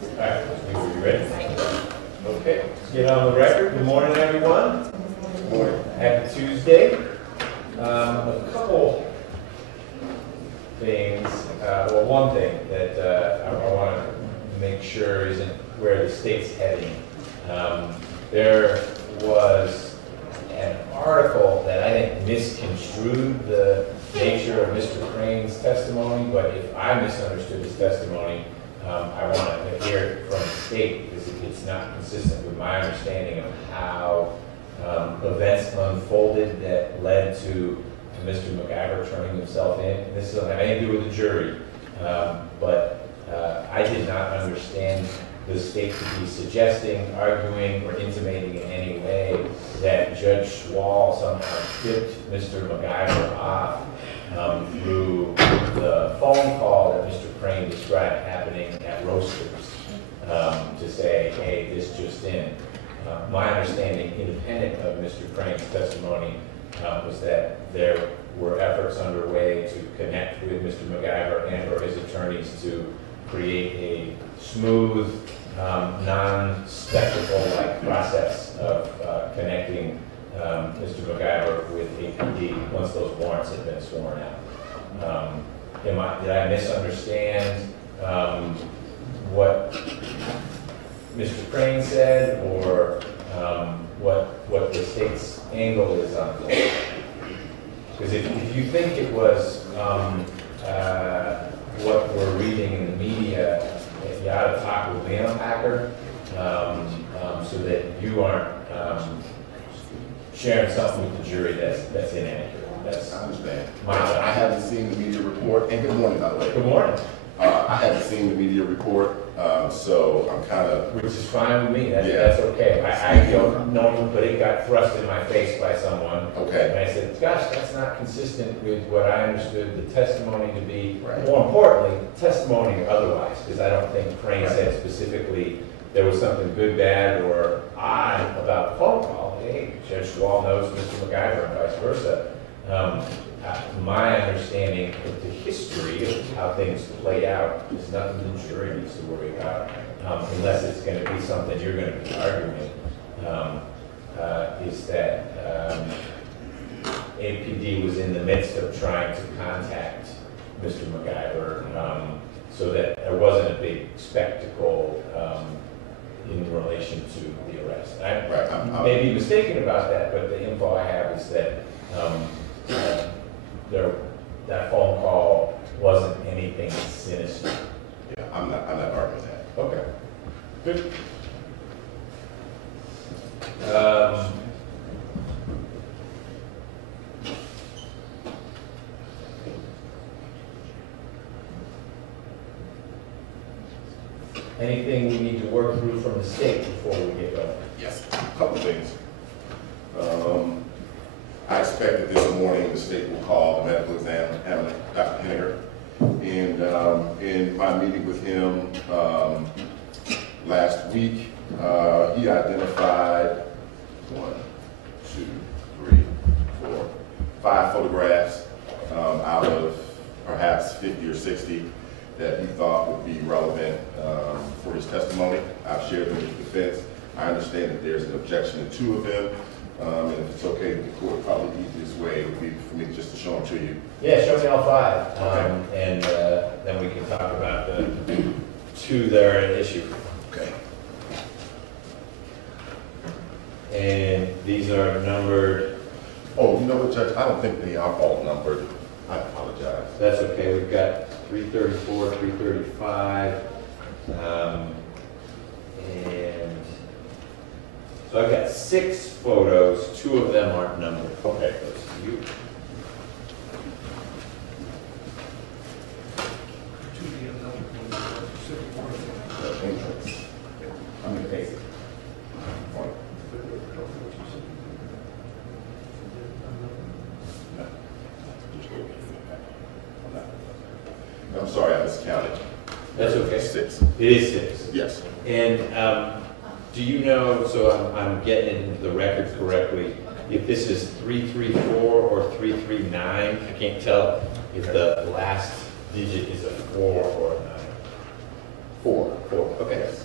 All right, are you ready? Okay, let's get on the record. Good morning, everyone. Good morning. Happy Tuesday. A couple things, well, one thing that I want to make sure isn't where the state's heading. There was an article that I think misconstrued the nature of Mr. Crane's testimony, but if I misunderstood his testimony, I want to hear it from the state because it's not consistent with my understanding of how events unfolded that led to Mr. McIver turning himself in. And this doesn't have anything to do with the jury, but I did not understand the state to be suggesting, arguing, or intimating in any way that Judge Schwall somehow tipped Mr. McIver off through the phone call that Mr. Crane described happening at Roasters to say, hey, this just in. My understanding, independent of Mr. Crane's testimony, was that there were efforts underway to connect with Mr. McIver and or his attorneys to create a smooth, non-spectacle-like process of connecting Mr. McIver with APD once those warrants had been sworn out. Did I misunderstand what Mr. Crane said, or what the state's angle is on this? Because if you think it was what we're reading in the media, you ought to talk with the unpacker so that you aren't sharing something with the jury that's inaccurate. I understand. I haven't seen the media report, and good morning, by the way. Good morning. I haven't seen the media report, so I'm kind of... Which is fine with me. That's okay. I don't know, but it got thrust in my face by someone. Okay. And I said, gosh, that's not consistent with what I understood the testimony to be. Right. More importantly, testimony or otherwise, because I don't think Crane Right. said specifically there was something good, bad, or odd about the phone call. Hey, Judge Schwall knows Mr. McIver and vice versa. My understanding of the history of how things play out is nothing the jury needs to worry about, unless it's going to be something you're going to be arguing, is that APD was in the midst of trying to contact Mr. McIver so that there wasn't a big spectacle in relation to the arrest. I may be mistaken about that, but the info I have is that that phone call wasn't anything sinister. Yeah, I'm not arguing that. Okay. Good. Anything we need to work through from the state before we get going? Yes, a couple of things. I expect that this morning the state will call the medical examiner, Dr. Henniger, and in my meeting with him last week, he identified 5 photographs out of perhaps 50 or 60 that he thought would be relevant for his testimony. I've shared them with the defense. I understand that there's an objection to 2 of them. And if it's okay with the court, probably the easiest way would be for me just to show them to you. Yeah, show me all 5. Okay. And then we can talk about the 2 that are at issue. Okay. And these are numbered. Oh, you know what, Judge? I don't think they are all numbered. I apologize. That's okay. We've got 334, 335, and so I've got 6 photos. 2 of them aren't numbered. Okay, those are you. I'm going to face it. I'm sorry, I miscounted. That's okay. 6. It is 6. Yes. And do you know, so I'm getting the record correctly, if this is 334 or 339? I can't tell if the last digit is a 4 or a 9. Four, okay. Yes.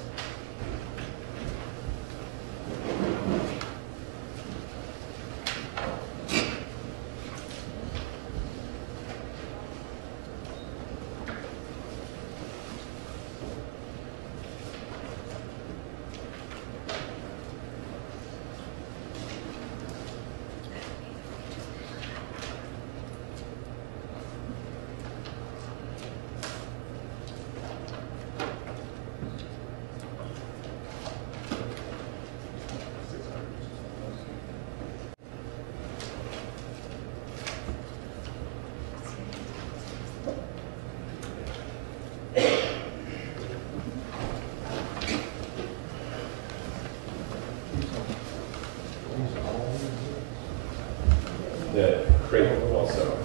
The crate also.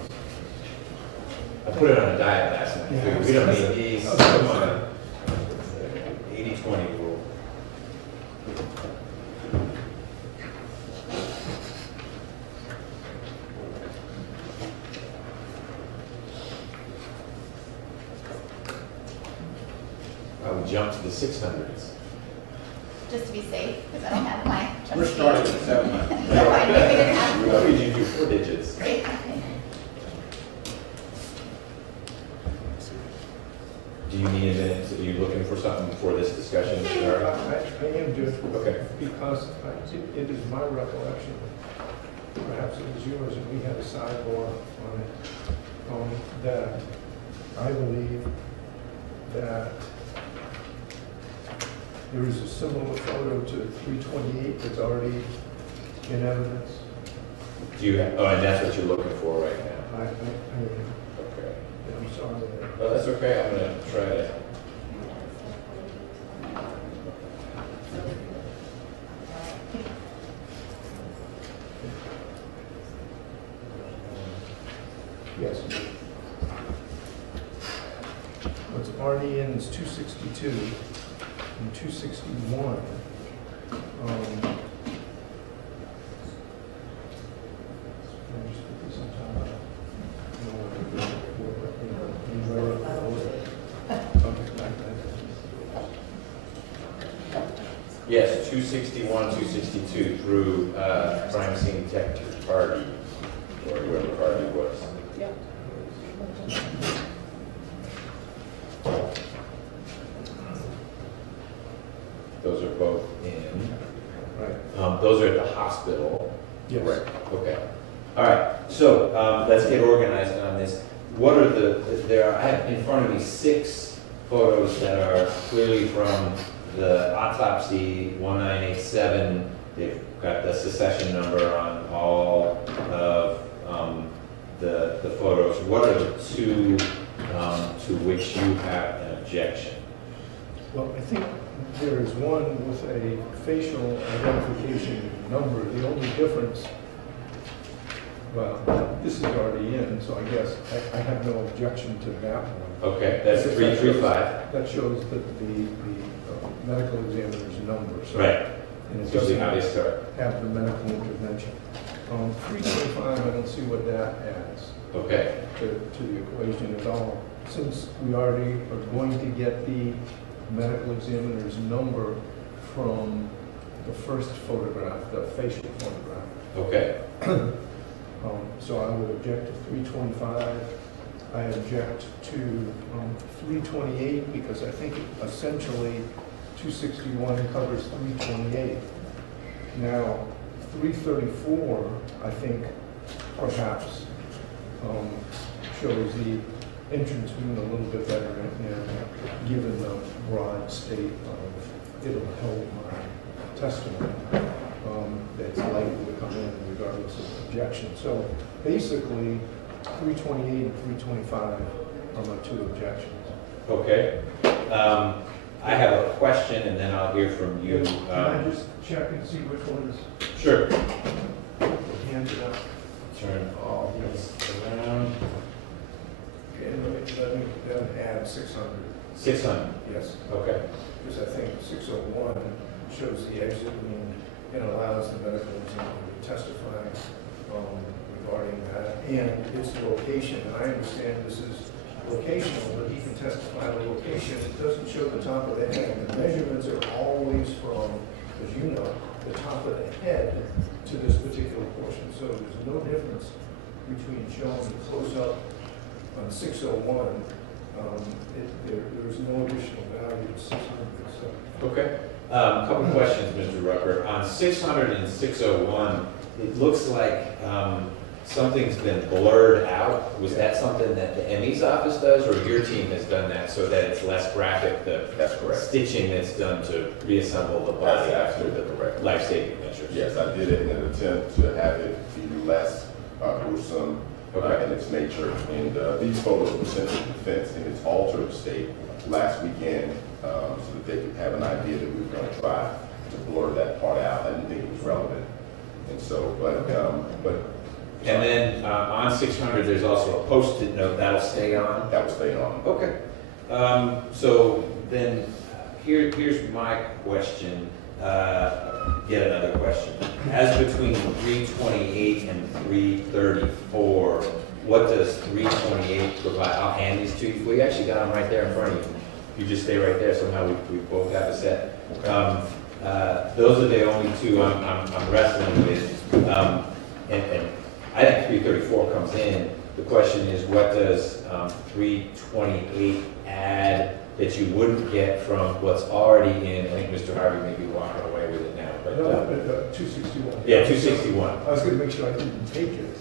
I put it on a diet last night. Yeah. We don't need these. Come on. 80-20 rule. I would jump to the 600s. Just to be safe, because I don't have my. We're starting at 700. No, I knew we didn't have. Why would you do 4 digits? Great. Do you need a minute? Are you looking for something for this discussion? I am just, Okay. because it is my recollection, perhaps it was yours, and we had a sidebar on it, that I believe that there is a similar photo to 328 that's already in evidence. Do you have, oh, and that's what you're looking for right now? Okay. I'm sorry. Oh, that's okay. I'm gonna try to. Yes. What's already in is 262 and 261. Let me just put this on top of Yes, 261, 262 through crime scene detective party, or whoever party was. Those are both in. Right. Those are at the hospital. Yes. Right. Okay. All right. So let's get organized on this. What are there are, I have in front of me 6 photos that are clearly from the autopsy 1987. They've got the secession number on all of the photos. What are the 2 to which you have an objection? Well, I think there is one with a facial identification number. The only difference, well, this is already in, so I guess I have no objection to that one. Okay, that's 335. That shows that the medical examiner's number. So, Right. and it It's usually doesn't how they start. have the medical intervention. 325, I don't see what that adds Okay. to the equation at all. Since we already are going to get the medical examiner's number from the first photograph, the facial photograph. Okay. So I would object to 325. I object to 328 because I think essentially 261 covers 328. Now, 334, I think, perhaps shows the entrance wound a little bit better, and given the broad state of it'll hold my testimony, that's likely to come in regardless of objection. So basically, 328 and 325 are my 2 objections. Okay. I have a question, and then I'll hear from you. Can I just check and see which one is Sure. handed out? Turn all these around. And let me add 600. 600. Yes, Okay. because I think 601 shows the exit wound and allows the medical examiner to testify regarding that and its location. And I understand this is locational, but he can testify the location. It doesn't show the top of the head. The measurements are always from, as you know, the top of the head to this particular portion. So there's no difference between showing the close-up on 601. There's no additional value to 600. So. Okay. Couple questions, Mr. Rucker. On 600 and 601, it looks like something's been blurred out. Was that something that the ME's office does, or your team has done that so that it's less graphic, That's correct. stitching that's done to reassemble the body That's after absolutely correct. the life-saving measures? Yes, I did it in an attempt to have it be less gruesome in its nature. And these photos were sent to the defense in its altered state last weekend so that they could have an idea that we were going to try to blur that part out. I didn't think it was relevant. And so, but And then on 600, there's also a Post-it note that'll stay on. that will stay on. Okay. So then, here's my question. Yet another question. As between 328 and 334, what does 328 provide? I'll hand these to you. We actually got them right there in front of you. You just stay right there. Somehow we both got the set. Those are the only two I'm wrestling with. And I think 334 comes in. The question is, what does 328 add that you wouldn't get from what's already in? I think Mr. Harvey may be walking away with it now. But, No, 261. yeah, 261. I was going to make sure I didn't take it,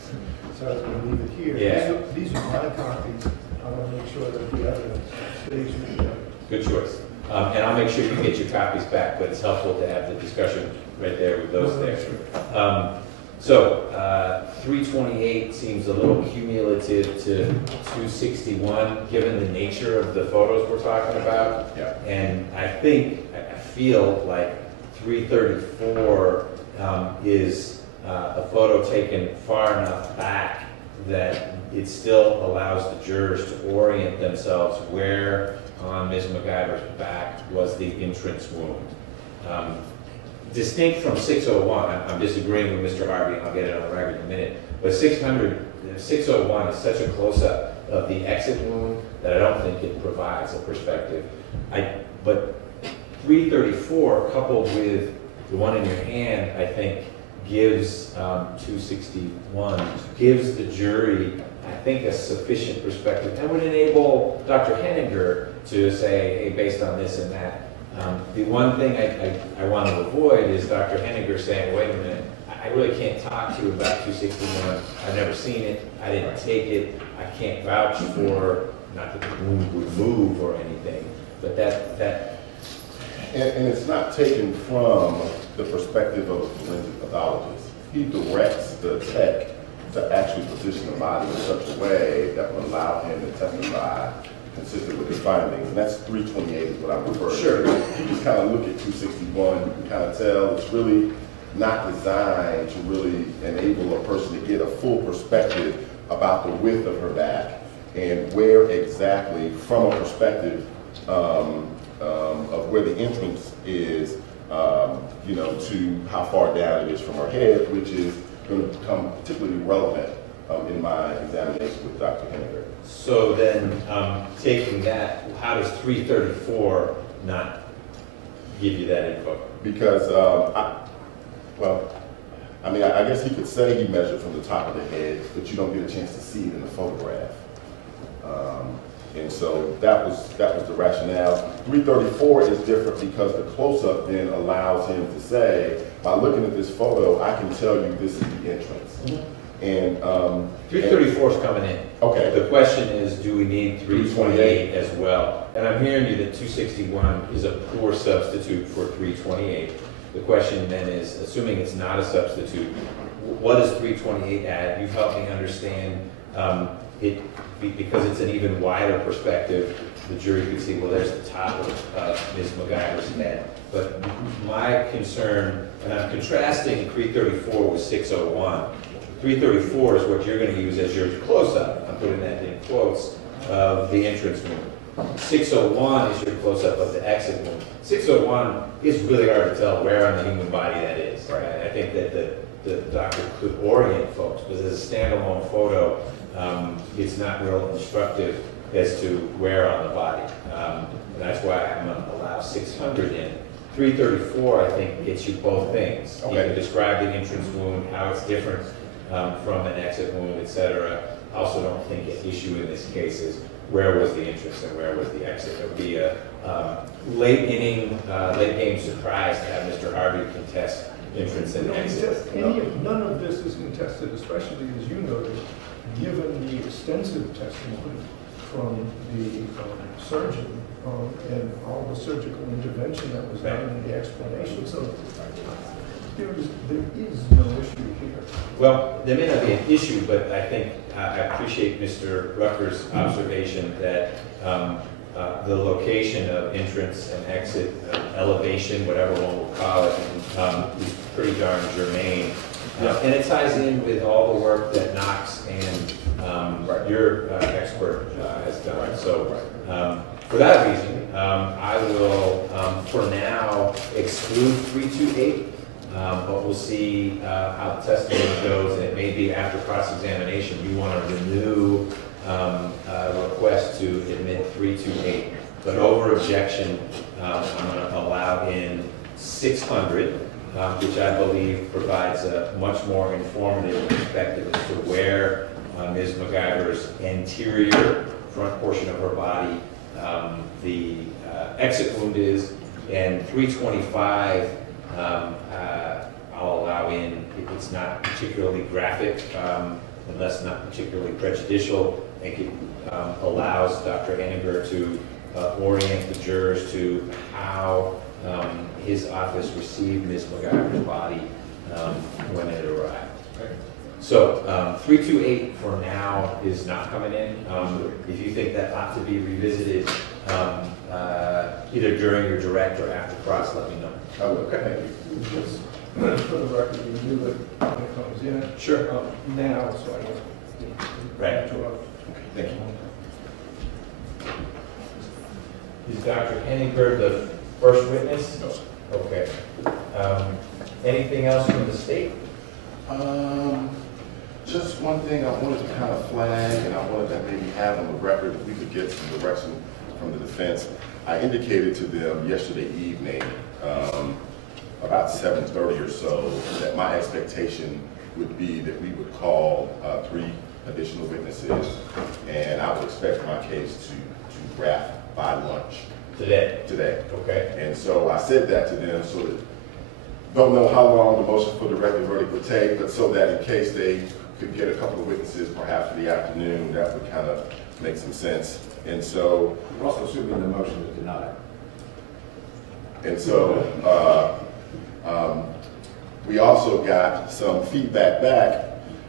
so I was going to leave it here. Yeah. These are my copies. I want to make sure that the evidence stays with the evidence. Good choice. And I'll make sure you get your copies back, but it's helpful to have the discussion right there with those there. So 328 seems a little cumulative to 261, given the nature of the photos we're talking about. Yeah. And I feel like 334 is a photo taken far enough back that it still allows the jurors to orient themselves where on Ms. McIver's back was the entrance wound. Distinct from 601, I'm disagreeing with Mr. Harvey, and I'll get it on the record in a minute, but 601 is such a close-up of the exit wound that I don't think it provides a perspective. But 334, coupled with the one in your hand, I think gives 261, gives the jury, I think, a sufficient perspective, and would enable Dr. Henninger to say, hey, based on this and that. The one thing I want to avoid is Dr. Henninger saying, wait a minute, I really can't talk to you about 261. I've never seen it. I didn't take it. I can't vouch for, not that the wound would move or anything, but that. And it's not taken from the perspective of a forensic pathologist. He directs the tech to actually position the body in such a way that will allow him to testify consistent with his findings. And that's 328 is what I'm referring to. Sure. You just kind of look at 261, you can kind of tell it's really not designed to really enable a person to get a full perspective about the width of her back and where exactly, from a perspective of where the entrance is, you know, to how far down it is from her head, which is going to become particularly relevant in my examination with Dr. Henninger. So then, taking that, how does 334 not give you that info? Because, I guess he could say he measured from the top of the head, but you don't get a chance to see it in the photograph. And so that was the rationale. 334 is different because the close-up then allows him to say, by looking at this photo, I can tell you this is the entrance. Mm-hmm. And 334 is coming in. Okay. The question is, do we need 328 as well? And I'm hearing you that 261 is a poor substitute for 328. The question then is, assuming it's not a substitute, what does 328 add? You've helped me understand it because it's an even wider perspective. The jury could see, well, there's the top of Ms. McIver's head. But my concern, and I'm contrasting 334 with 601. 334 is what you're going to use as your close-up. I'm putting that in quotes of the entrance wound. 601 is your close-up of the exit wound. 601 is really hard to tell where on the human body that is. Right? I think that the doctor could orient folks, because as a standalone photo, it's not real instructive as to where on the body. And that's why I'm going to allow 600 in. 334, I think, gets you both things. You Okay. can describe the entrance wound, how it's different from an exit wound, et cetera. I also don't think an issue in this case is where was the entrance and where was the exit. It would be a late inning, late game surprise to have Mr. Harvey contest entrance and exit. None of this is contested, especially as you noted, given the extensive testimony from the surgeon and all the surgical intervention that was done and the explanation. So there is no issue here. Well, there may not be an issue, but I think I appreciate Mr. Rucker's observation that the location of entrance and exit, elevation, whatever one will call it, is pretty darn germane. And it ties in with all the work that Knox and your expert has done. So for that reason, I will, for now, exclude 328. But we'll see how the testimony goes, and it may be after cross-examination you want to renew a request to admit 328. But over objection, I'm going to allow in 600, which I believe provides a much more informative perspective as to where Ms. McIver's anterior front portion of her body, the exit wound is, and 325. I'll allow in if it's not particularly graphic, unless not particularly prejudicial. I think it allows Dr. Henninger to orient the jurors to how his office received Ms. McIver's body when it arrived. So 328 for now is not coming in. If you think that ought to be revisited either during your direct or after cross, let me know. Okay. Just for the record, we do it when it comes in. Sure. Now, so I don't. Right. Interrupt. Thank you. Is Dr. Henninger the first witness? No. Okay. Anything else from the state? Just one thing I wanted to kind of flag, and I wanted to maybe have on the record, if we could get some direction from the defense. I indicated to them yesterday evening, about 7:30 or so, that my expectation would be that we would call 3 additional witnesses, and I would expect my case to wrap by lunch Today. Okay. And so I said that to them so that, don't know how long the motion for directed verdict would take, but so that in case they could get a couple of witnesses perhaps for the afternoon, that would kind of make some sense. And so, We're also assuming the motion is denied. and so we also got some feedback back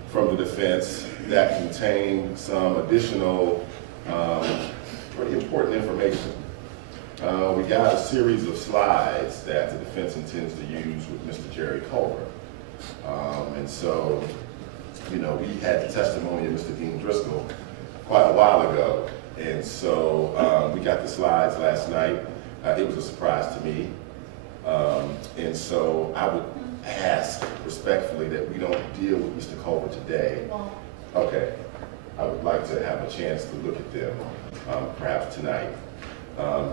from the defense that contained some additional pretty important information. We got a series of slides that the defense intends to use with Mr. Jerry Culver. And so, you know, we had the testimony of Mr. Dean Driscoll quite a while ago. And so we got the slides last night. It was a surprise to me. And so I would ask respectfully that we don't deal with Mr. Culver today. Well, Okay. I would like to have a chance to look at them perhaps tonight.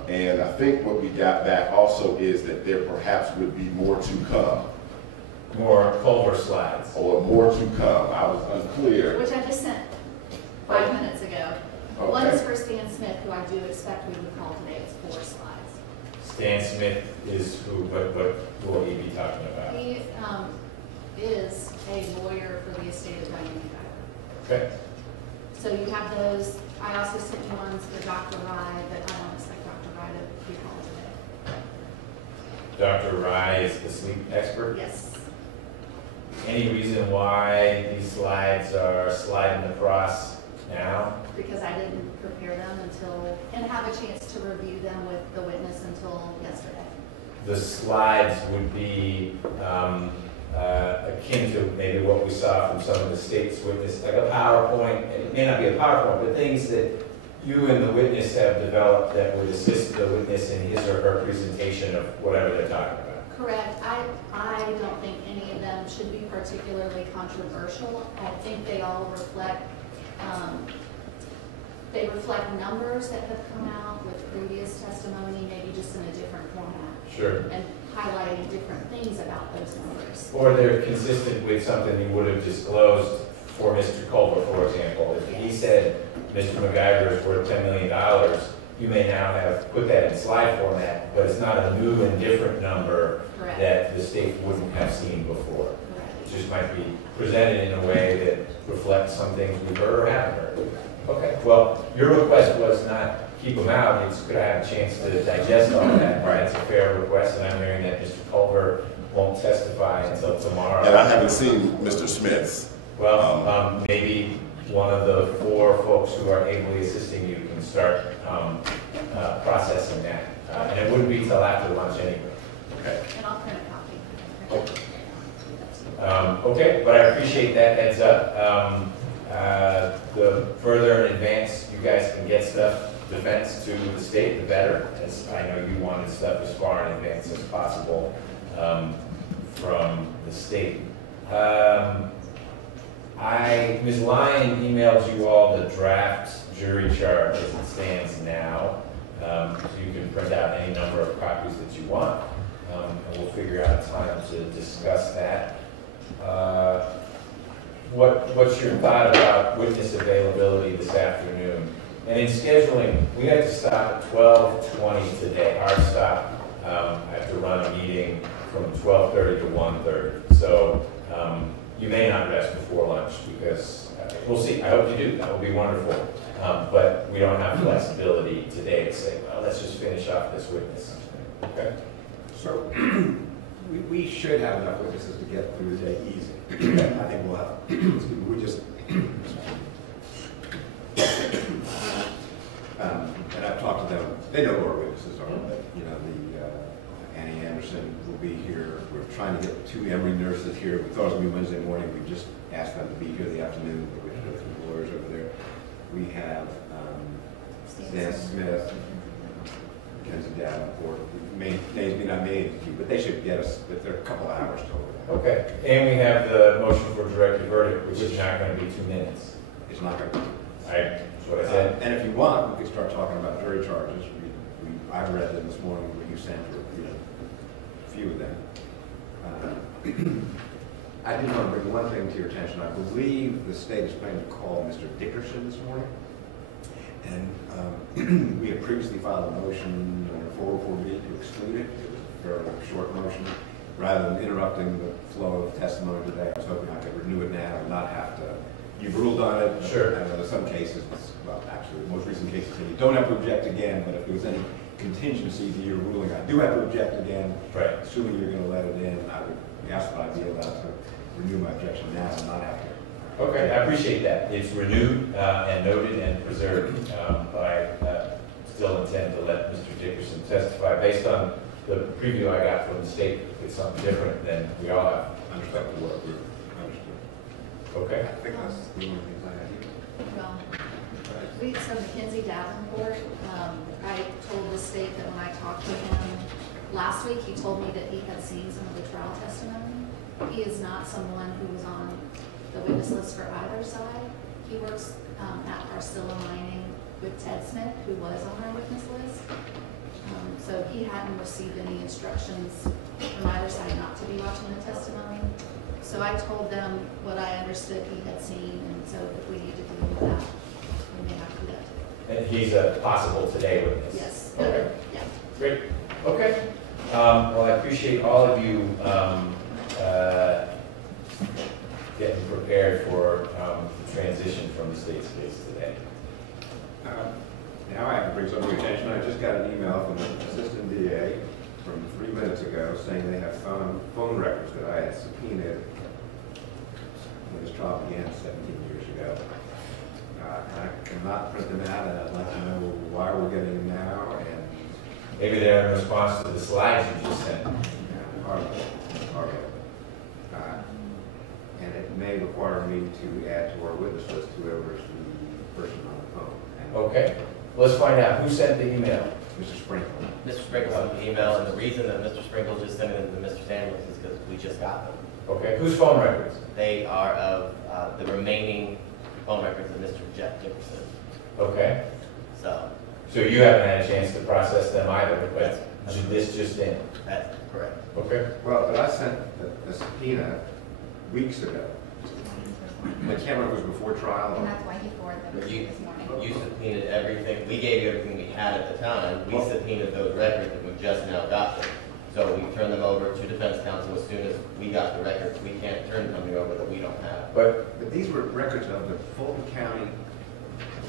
And I think what we got back also is that there perhaps would be more to come, More Culver slides. or more to come. I was unclear. which I just sent 5 minutes ago. Okay. One is for Stan Smith, who I do expect we would call today. It's 4 slides. Stan Smith is who, what will you be talking about? He is a lawyer for the estate of Diane McIver. Okay. So you have those. I also sent you ones for Dr. Rye, but I don't expect Dr. Rye to be called today. Dr. Rye is the sleep expert. Yes. Any reason why these slides are sliding across now? Because I didn't prepare them and have a chance to review them with the witness until yesterday. The slides would be akin to maybe what we saw from some of the state's witnesses, like a PowerPoint. It may not be a PowerPoint, but things that you and the witness have developed that would assist the witness in his or her presentation of whatever they're talking about. Correct. I don't think any of them should be particularly controversial. I think they all reflect they reflect numbers that have come out with previous testimony, maybe just in a different format, Sure. and highlighting different things about those numbers. Or they're consistent with something you would have disclosed for Mr. Culver, for example. If he said Mr. McIver is worth $10 million, you may now have put that in slide format, but it's not a new and different number Correct. that the state wouldn't have seen before. Correct. It just might be presented in a way that reflects some things we've heard or haven't heard. Okay, well, your request was not keep them out, it's could I have a chance to digest all that. Right. That's a fair request, and I'm hearing that Mr. Culver won't testify until tomorrow. And I haven't seen Mr. Smith's. Well, maybe one of the 4 folks who are ably assisting you can start processing that. And it wouldn't be till after lunch anyway. Okay. And I'll print a copy. Okay, but I appreciate that heads up. The further in advance you guys can get stuff, defense to the state, the better. As I know you wanted stuff as far in advance as possible from the state. Ms. Lyon emailed you all the draft jury chart as it stands now. So you can print out any number of copies that you want. And we'll figure out a time to discuss that. What's your thought about witness availability this afternoon? And in scheduling, we had to stop at 12:20 today. Hard stop. I have to run a meeting from 12:30 to 1:30. So you may not rest before lunch because we'll see. I hope you do. That would be wonderful. But we don't have flexibility today to say, well, let's just finish off this witness. Okay? So we should have enough witnesses to get through the day easy. I think we'll have, we just, and I've talked to them, they know who our witnesses are, but, you know, Annie Anderson will be here. We're trying to get 2 Emory nurses here. We thought it was going to be Wednesday morning. We just asked them to be here the afternoon, but we had to go through the lawyers over there. We have Stan Smith, Mackenzie Davenport. Names may not mean to you, but they should get us, but they're a couple of hours total. Okay. And we have the motion for directed verdict, which is not going to be 2 minutes. It's not going to be. That's what I said. And if you want, we could start talking about jury charges. I've read them this morning, what you sent, a few of them. I did want to bring one thing to your attention. I believe the state is planning to call Mr. Dickerson this morning. And we had previously filed a motion under 404B to exclude it. It was a fairly short motion. Rather than interrupting the flow of testimony today, I was hoping I could renew it now and not have to. You've ruled on it. Sure. I know there's some cases, well, actually, the most recent cases say you don't have to object again, but if there was any contingency to your ruling, I do have to object again. Right. Assuming you're going to let it in, I would ask that I be allowed to renew my objection now and not have to. Okay, I appreciate that. It's renewed and noted and preserved, but I still intend to let Mr. Dickerson testify based on the preview I got from the state. It's something different than we all have. Understood the work group. Understood. Okay. I think that's the only things I had here. Well, so Mackenzie Davenport, I told the state that when I talked to him last week, he told me that he had seen some of the trial testimony. He is not someone who was on the witness list for either side. He works at Arcilla Mining with Ted Smith, who was on our witness list. So he hadn't received any instructions from either side not to be watching the testimony. So I told them what I understood he had seen, and so if we need to deal with that, we may have to do that today. And he's a possible today witness. Yes. Okay. Yeah. Great. Okay. Well, I appreciate all of you getting prepared for the transition from the state's case today. Now I have to bring something to your attention. I just got an email from the assistant DA from 3 minutes ago saying they have found phone records that I had subpoenaed when this trial began 17 years ago. And I cannot print them out, and I'd like to know why we're getting them now. And Maybe they're in response to the slides you just sent. hardly. And it may require me to add to our witness list whoever is the person on the phone. And Okay. Let's find out who sent the email. Mr. Sprinkle. Mr. Sprinkle sent the email, and the reason that Mr. Sprinkle just sent it to Mr. Samuels is because we just got them. Okay. Whose phone records? They are of the remaining phone records of Mr. Jeff Dickerson. Okay, So, so you haven't had a chance to process them either, Yes. but this just in? that's correct. Okay. Well, but I sent the subpoena weeks ago. I can't remember if it was before trial And or. that's why he forwarded them to you this morning. You subpoenaed everything, we gave you everything we had at the time, we subpoenaed those records and we just now got them. So we turned them over to defense counsel as soon as we got the records, we can't turn something over that we don't have. But, These were records of the Fulton County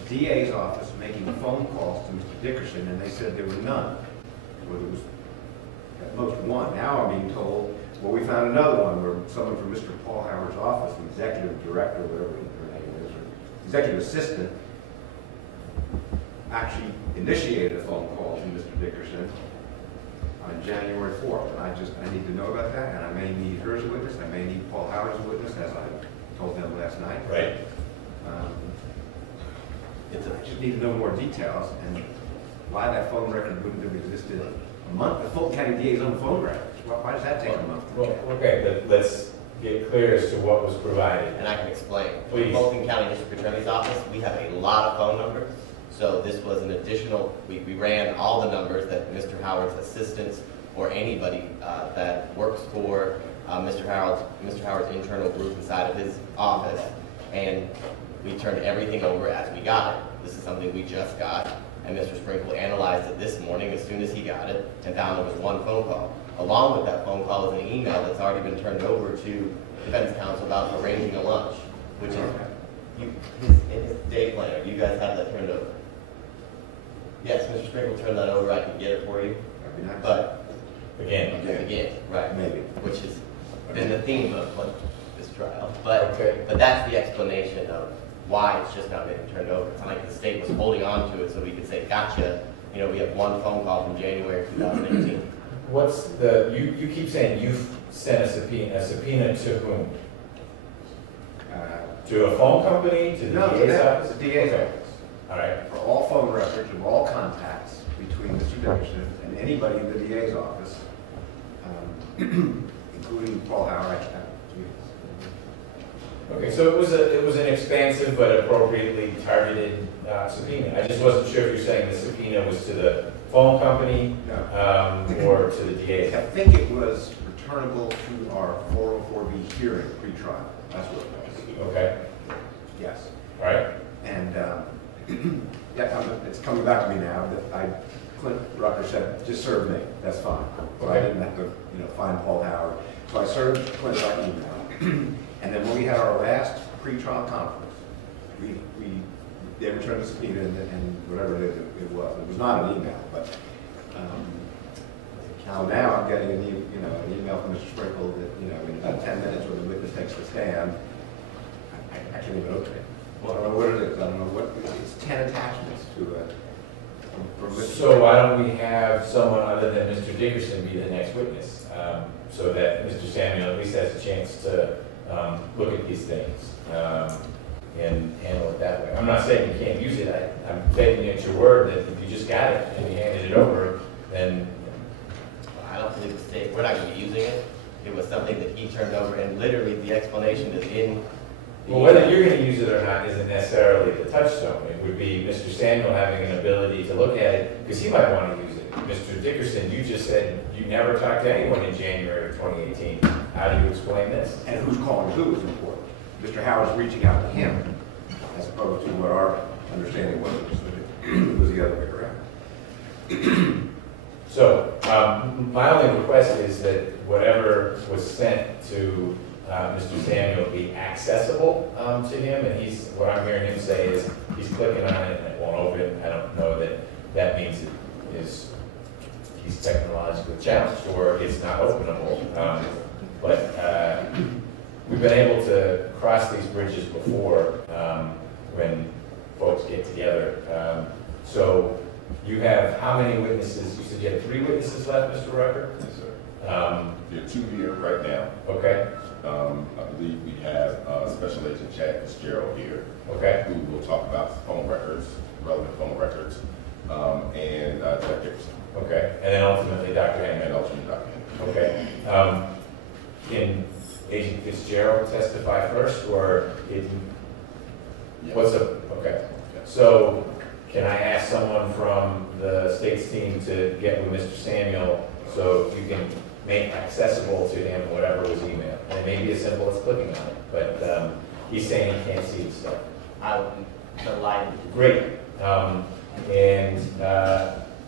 DA's office making phone calls to Mr. Dickerson, and they said there were none. Well, there was at most one. Now I'm being told, well, we found another one where someone from Mr. Paul Howard's office, the executive director, whatever her name is, or executive assistant, actually initiated a phone call to Mr. Dickerson on January 4th. And I need to know about that, and I may need her as a witness, I may need Paul Howard as a witness, as I told them last night. right, I just need to know more details and why that phone record wouldn't have existed a month. The Fulton County DA's own phone records. Why does that take a month? well, okay, but let's get clear as to what was provided. And I can explain. For Please. the Fulton County District Attorney's Office, we have a lot of phone numbers. So this was an additional, we ran all the numbers that Mr. Howard's assistants or anybody that works for Mr. Howard's internal group inside of his office. And we turned everything over as we got it. This is something we just got. And Mr. Sprinkle analyzed it this morning as soon as he got it and found there was one phone call. Along with that phone call is an email that's already been turned over to defense counsel about arranging a lunch, which is in his day planner. You guys have that turned over. Yes, Mr. Sprinkle turned that over. I can get it for you. That'd be nice. But Again, again, right, Maybe. which has been the theme of this trial. But okay, that's the explanation of why it's just not getting turned over. It's not like the state was holding on to it so we could say, gotcha, you know, we have one phone call from January of 2018. what's the, you keep saying you've sent a subpoena to whom? To a phone company, to the No, DA's to office? the DA's Okay. office. All right, For all phone records of all contacts between Mr. Dickerson and anybody in the DA's office, including Paul Howard. okay, so it was an expansive but appropriately targeted subpoena. I just wasn't sure if you're saying the subpoena was to the phone company or to the DA's. I think it was returnable to our 404B hearing pre-trial. That's what it was. Okay, Yes. all right, And it's coming back to me now that Clint Rucker said, just serve me, that's fine. So I Okay. didn't have to, find Paul Howard. So I served Clint by email. And then when we had our last pre-trial conference, they returned the subpoena and whatever it is it was. It was not an email, but, so now I'm getting an email from Mr. Sprinkle that, in about 10 minutes when the witness takes the stand, I can't even open it. Well, I don't know what it is. I don't know what, it's 10 attachments to it. so why don't we have someone other than Mr. Dickerson be the next witness? So that Mr. Samuel at least has a chance to look at these things and handle it that way. I'm not saying you can't use it. I'm taking it at your word that if you just got it and you handed it over, then I don't believe the state, we're not going to be using it. It was something that he turned over, and literally the explanation is in the well, whether you're going to use it or not isn't necessarily the touchstone. It would be Mr. Samuel having an ability to look at it, because he might want to use it. Mr. Dickerson, you just said you never talked to anyone in January of 2018. How do you explain this? And who's calling who is important. Mr. Howard's reaching out to him, as opposed to what our understanding was, it was the other way around. So, my only request is that whatever was sent to Mr. Samuel be accessible to him, and what I'm hearing him say is he's clicking on it and it won't open. I don't know that means he's technologically challenged or it's not openable. But we've been able to cross these bridges before when folks get together. So you have how many witnesses? You said you had 3 witnesses left, Mr. Rucker? Yes, sir. There are 2 here right now. Okay, I believe we have Special Agent Chad Fitzgerald here, okay, who will talk about phone records, relevant phone records, and Jack Dickerson, okay. And then ultimately Dr. and Hammond. ultimately Dr. Henry. Okay. Can Agent Fitzgerald testify first, or Yes. what's up? Okay. So can I ask someone from the state's team to get with Mr. Samuel so you can make accessible to him whatever was emailed? And it may be as simple as clicking on it, but he's saying he can't see the stuff. I'm delighted. Great.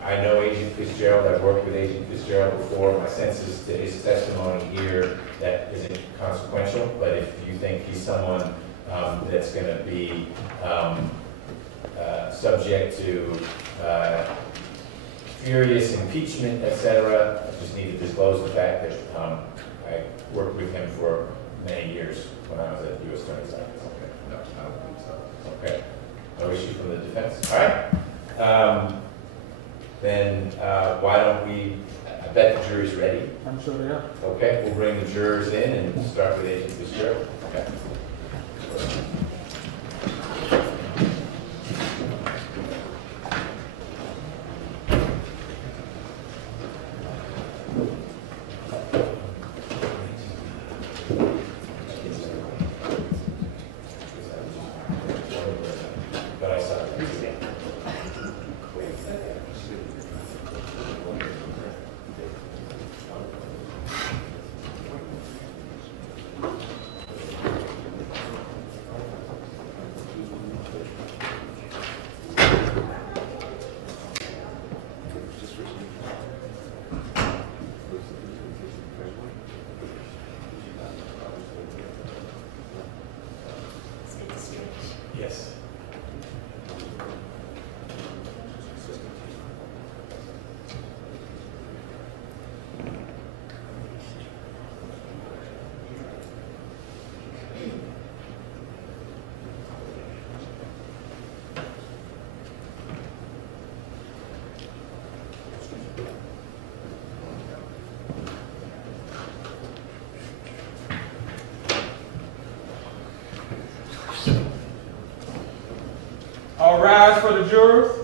I know Agent Fitzgerald. I've worked with Agent Fitzgerald before. My sense is to his testimony here that isn't consequential, but if you think he's someone that's going to be subject to furious impeachment, etc., I just need to disclose the fact that I worked with him for many years when I was at the U.S. Attorney's Office. Okay, no, I don't think so. Okay. No issue from the defense. All right. Then why don't we, I bet the jury's ready. I'm sure they are. Okay, we'll bring the jurors in and start with Agent Fitzgerald. Okay. But I saw it. Yes. All rise for the jurors.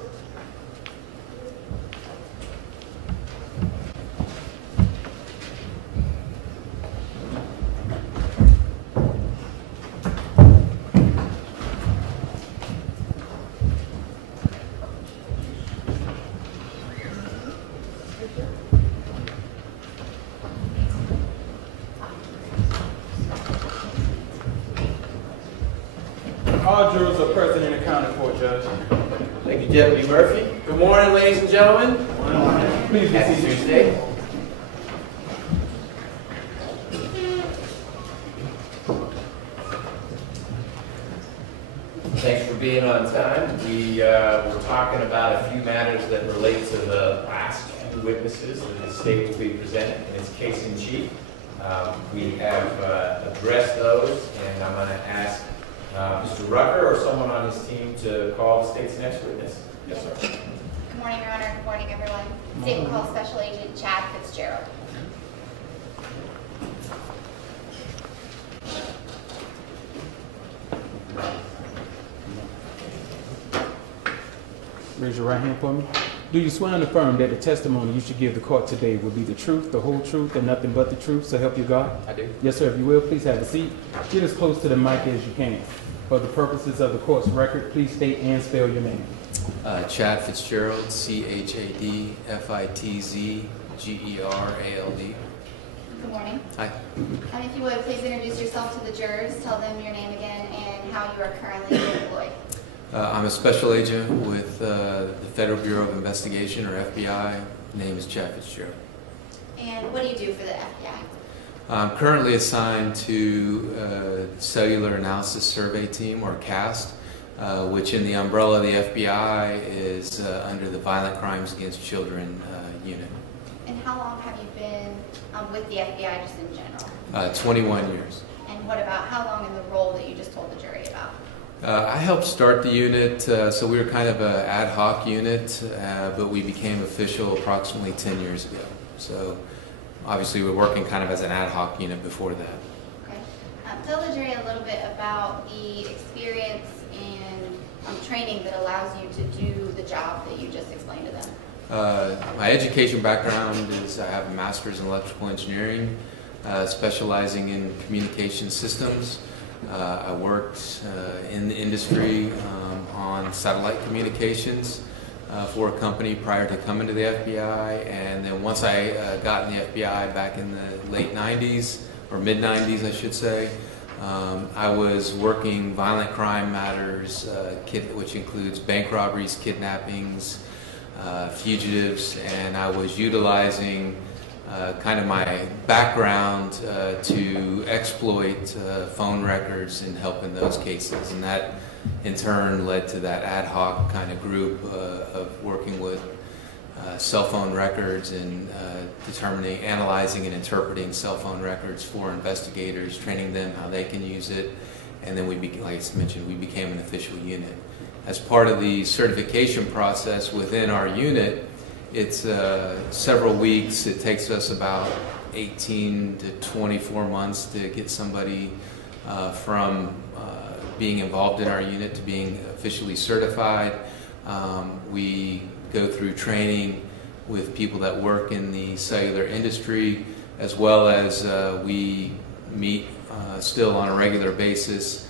All jurors are present and accounted for, Judge. Thank you, Deputy Murphy. Good morning, ladies and gentlemen. Please be Happy seated. Tuesday. Thanks for being on time. We were talking about a few matters that relate to the last few witnesses that the state will be presenting in its case in chief. We have addressed those, and I'm going to ask Mr. Rucker or someone on his team to call the state's next witness. Yes, sir. Good morning, Your Honor. Good morning, everyone. State will call Special Agent Chad Fitzgerald. Raise your right hand for me. Do you swear and affirm that the testimony you should give the court today will be the truth, the whole truth, and nothing but the truth, so help you God? I do. Yes, sir. If you will, please have a seat. Get as close to the mic as you can. For the purposes of the court's record, please state and spell your name. Chad Fitzgerald, C-H-A-D-F-I-T-Z-G-E-R-A-L-D. Good morning. Hi. If you would, please introduce yourself to the jurors. Tell them your name again and how you are currently employed. I'm a special agent with the Federal Bureau of Investigation, or FBI. Name is Chad Fitzgerald. And what do you do for the FBI? I'm currently assigned to Cellular Analysis Survey Team, or CAST, which in the umbrella of the FBI is under the Violent Crimes Against Children unit. And how long have you been with the FBI just in general? 21 years. And what about how long in the role that you just told the jury about? I helped start the unit, so we were kind of an ad hoc unit, but we became official approximately 10 years ago. So obviously we're working kind of as an ad hoc unit before that. Okay. Tell the jury a little bit about the experience and training that allows you to do the job that you just explained to them. My education background is I have a master's in electrical engineering, specializing in communication systems. I worked in the industry on satellite communications for a company prior to coming to the FBI. And then once I got in the FBI back in the late 90s, or mid-90s I should say, I was working violent crime matters, which includes bank robberies, kidnappings, fugitives, and I was utilizing kind of my background to exploit phone records and help in those cases. And that in turn led to that ad hoc kind of group of working with cell phone records and determining, analyzing and interpreting cell phone records for investigators, training them how they can use it, and then like I mentioned, we became an official unit. As part of the certification process within our unit, it's several weeks. It takes us about 18 to 24 months to get somebody from being involved in our unit to being officially certified. We go through training with people that work in the cellular industry, as well as we meet still on a regular basis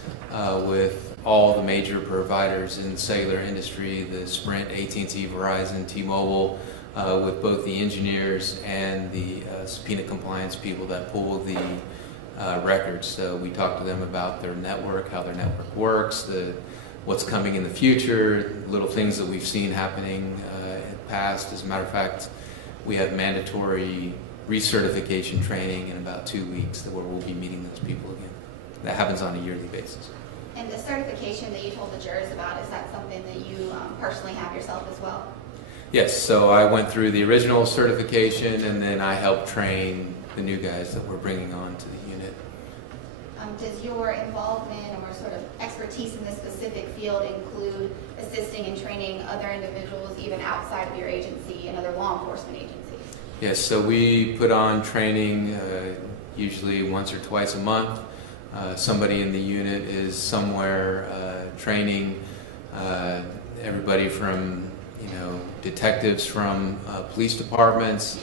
with all the major providers in the cellular industry, the Sprint, AT&T, Verizon, T-Mobile, with both the engineers and the subpoena compliance people that pull the records. So we talk to them about their network, how their network works, what's coming in the future, little things that we've seen happening in the past. As a matter of fact, we have mandatory recertification training in about 2 weeks where we'll be meeting those people again. That happens on a yearly basis. And the certification that you told the jurors about, is that something that you personally have yourself as well? Yes, so I went through the original certification and then I helped train the new guys that we're bringing on to the unit. Does your involvement or sort of expertise in this specific field include assisting and training other individuals even outside of your agency and other law enforcement agencies? Yes, so we put on training usually once or twice a month. Somebody in the unit is somewhere training everybody from detectives from police departments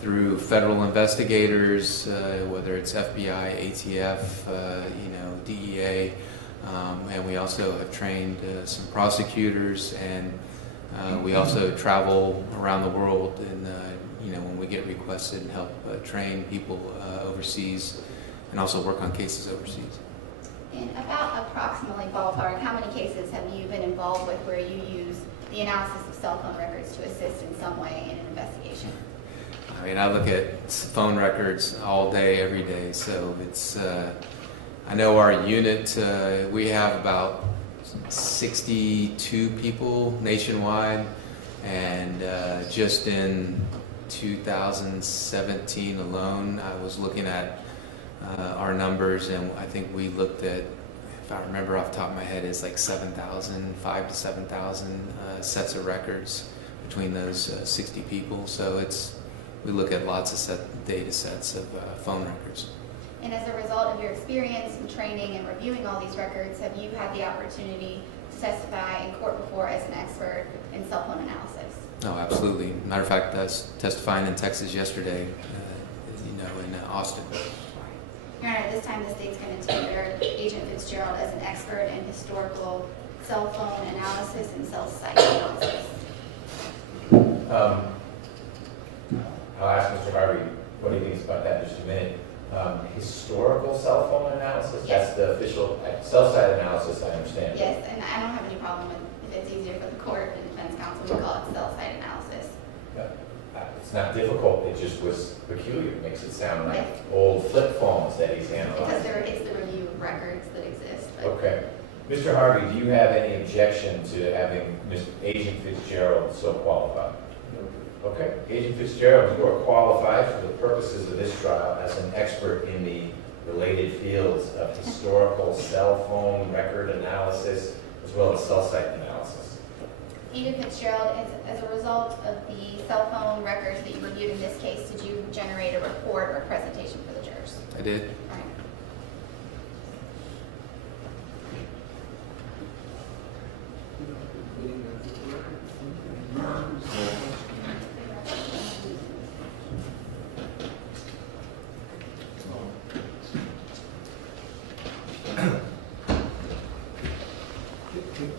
through federal investigators, whether it's FBI, ATF, DEA, and we also have trained some prosecutors, and we also travel around the world and when we get requested and help train people overseas and also work on cases overseas. And about approximately ballpark, how many cases have you been involved with where you use the analysis of cell phone records to assist in some way in an investigation? I mean, I look at phone records all day, every day, so it's, I know our unit, we have about 62 people nationwide, and just in 2017 alone, I was looking at our numbers, and I think we looked at, if I remember off the top of my head, it's like 7,000, 5,000 to 7,000 sets of records between those 60 people. So we look at lots of data sets of phone records. And as a result of your experience and training and reviewing all these records, have you had the opportunity to testify in court before as an expert in cell phone analysis? Oh, absolutely. Matter of fact, I was testifying in Texas yesterday, in Austin. Your Honor, at this time the state's going to tender Agent Fitzgerald as an expert in historical cell phone analysis and cell site analysis. I'll ask Mr. Harvey what he thinks about that in just a minute. Historical cell phone analysis? Yes. That's the official cell site analysis, I understand. Yes, and I don't have any problem with, if it's easier for the court and defense counsel, we call it cell site analysis. It's not difficult, it just was peculiar. It makes it sound like old flip phones that he's Because analyzing. it's the review of records that exist. But Okay. Mr. Harvey, do you have any objection to having Agent Fitzgerald so qualified? Okay. Agent Fitzgerald, you are qualified for the purposes of this trial as an expert in the related fields of historical cell phone record analysis as well as cell site analysis. Agent Fitzgerald, as a result of the cell phone records that you reviewed in this case, did you generate a report or a presentation for the jurors? I did. All right.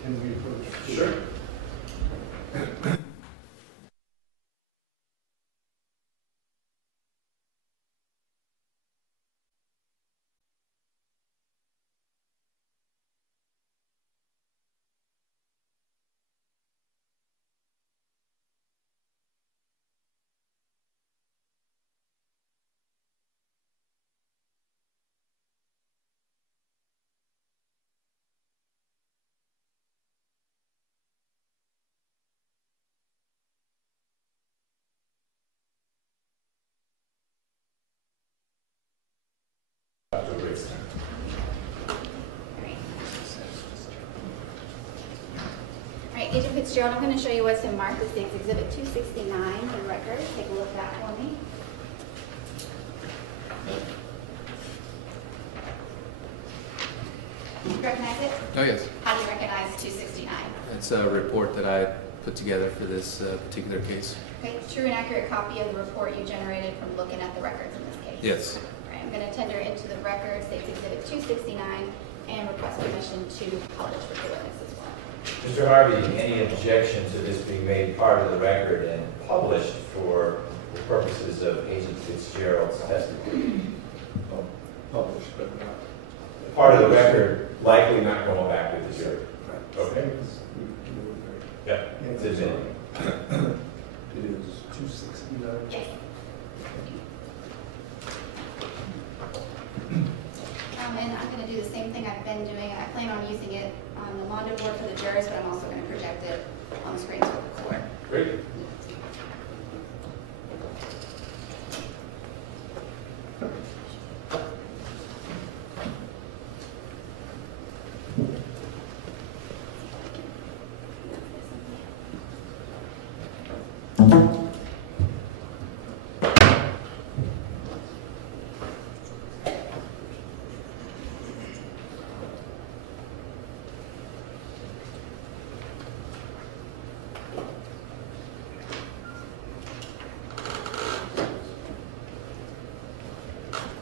Can we put Fitzgerald, I'm going to show you what's in Mark the 6th, Exhibit 269, the record. Take a look at that for me. You recognize it? Oh, yes. How do you recognize 269? It's a report that I put together for this particular case. Okay, true and accurate copy of the report you generated from looking at the records in this case? Yes. All right, I'm going to tender into the record, State's Exhibit 269, and request permission to publish with the witness as well. Mr. Harvey, any objection to this being made part of the record and published for the purposes of Agent Fitzgerald's testimony? Published, but not. Part of the record, likely not going back to the jury. Okay. Yeah, it's in there. It is 269. Yes. And I'm going to do the same thing I've been doing. I plan on using it on the monitor board for the jurors, but I'm also going to project it on the screens for the court. Great.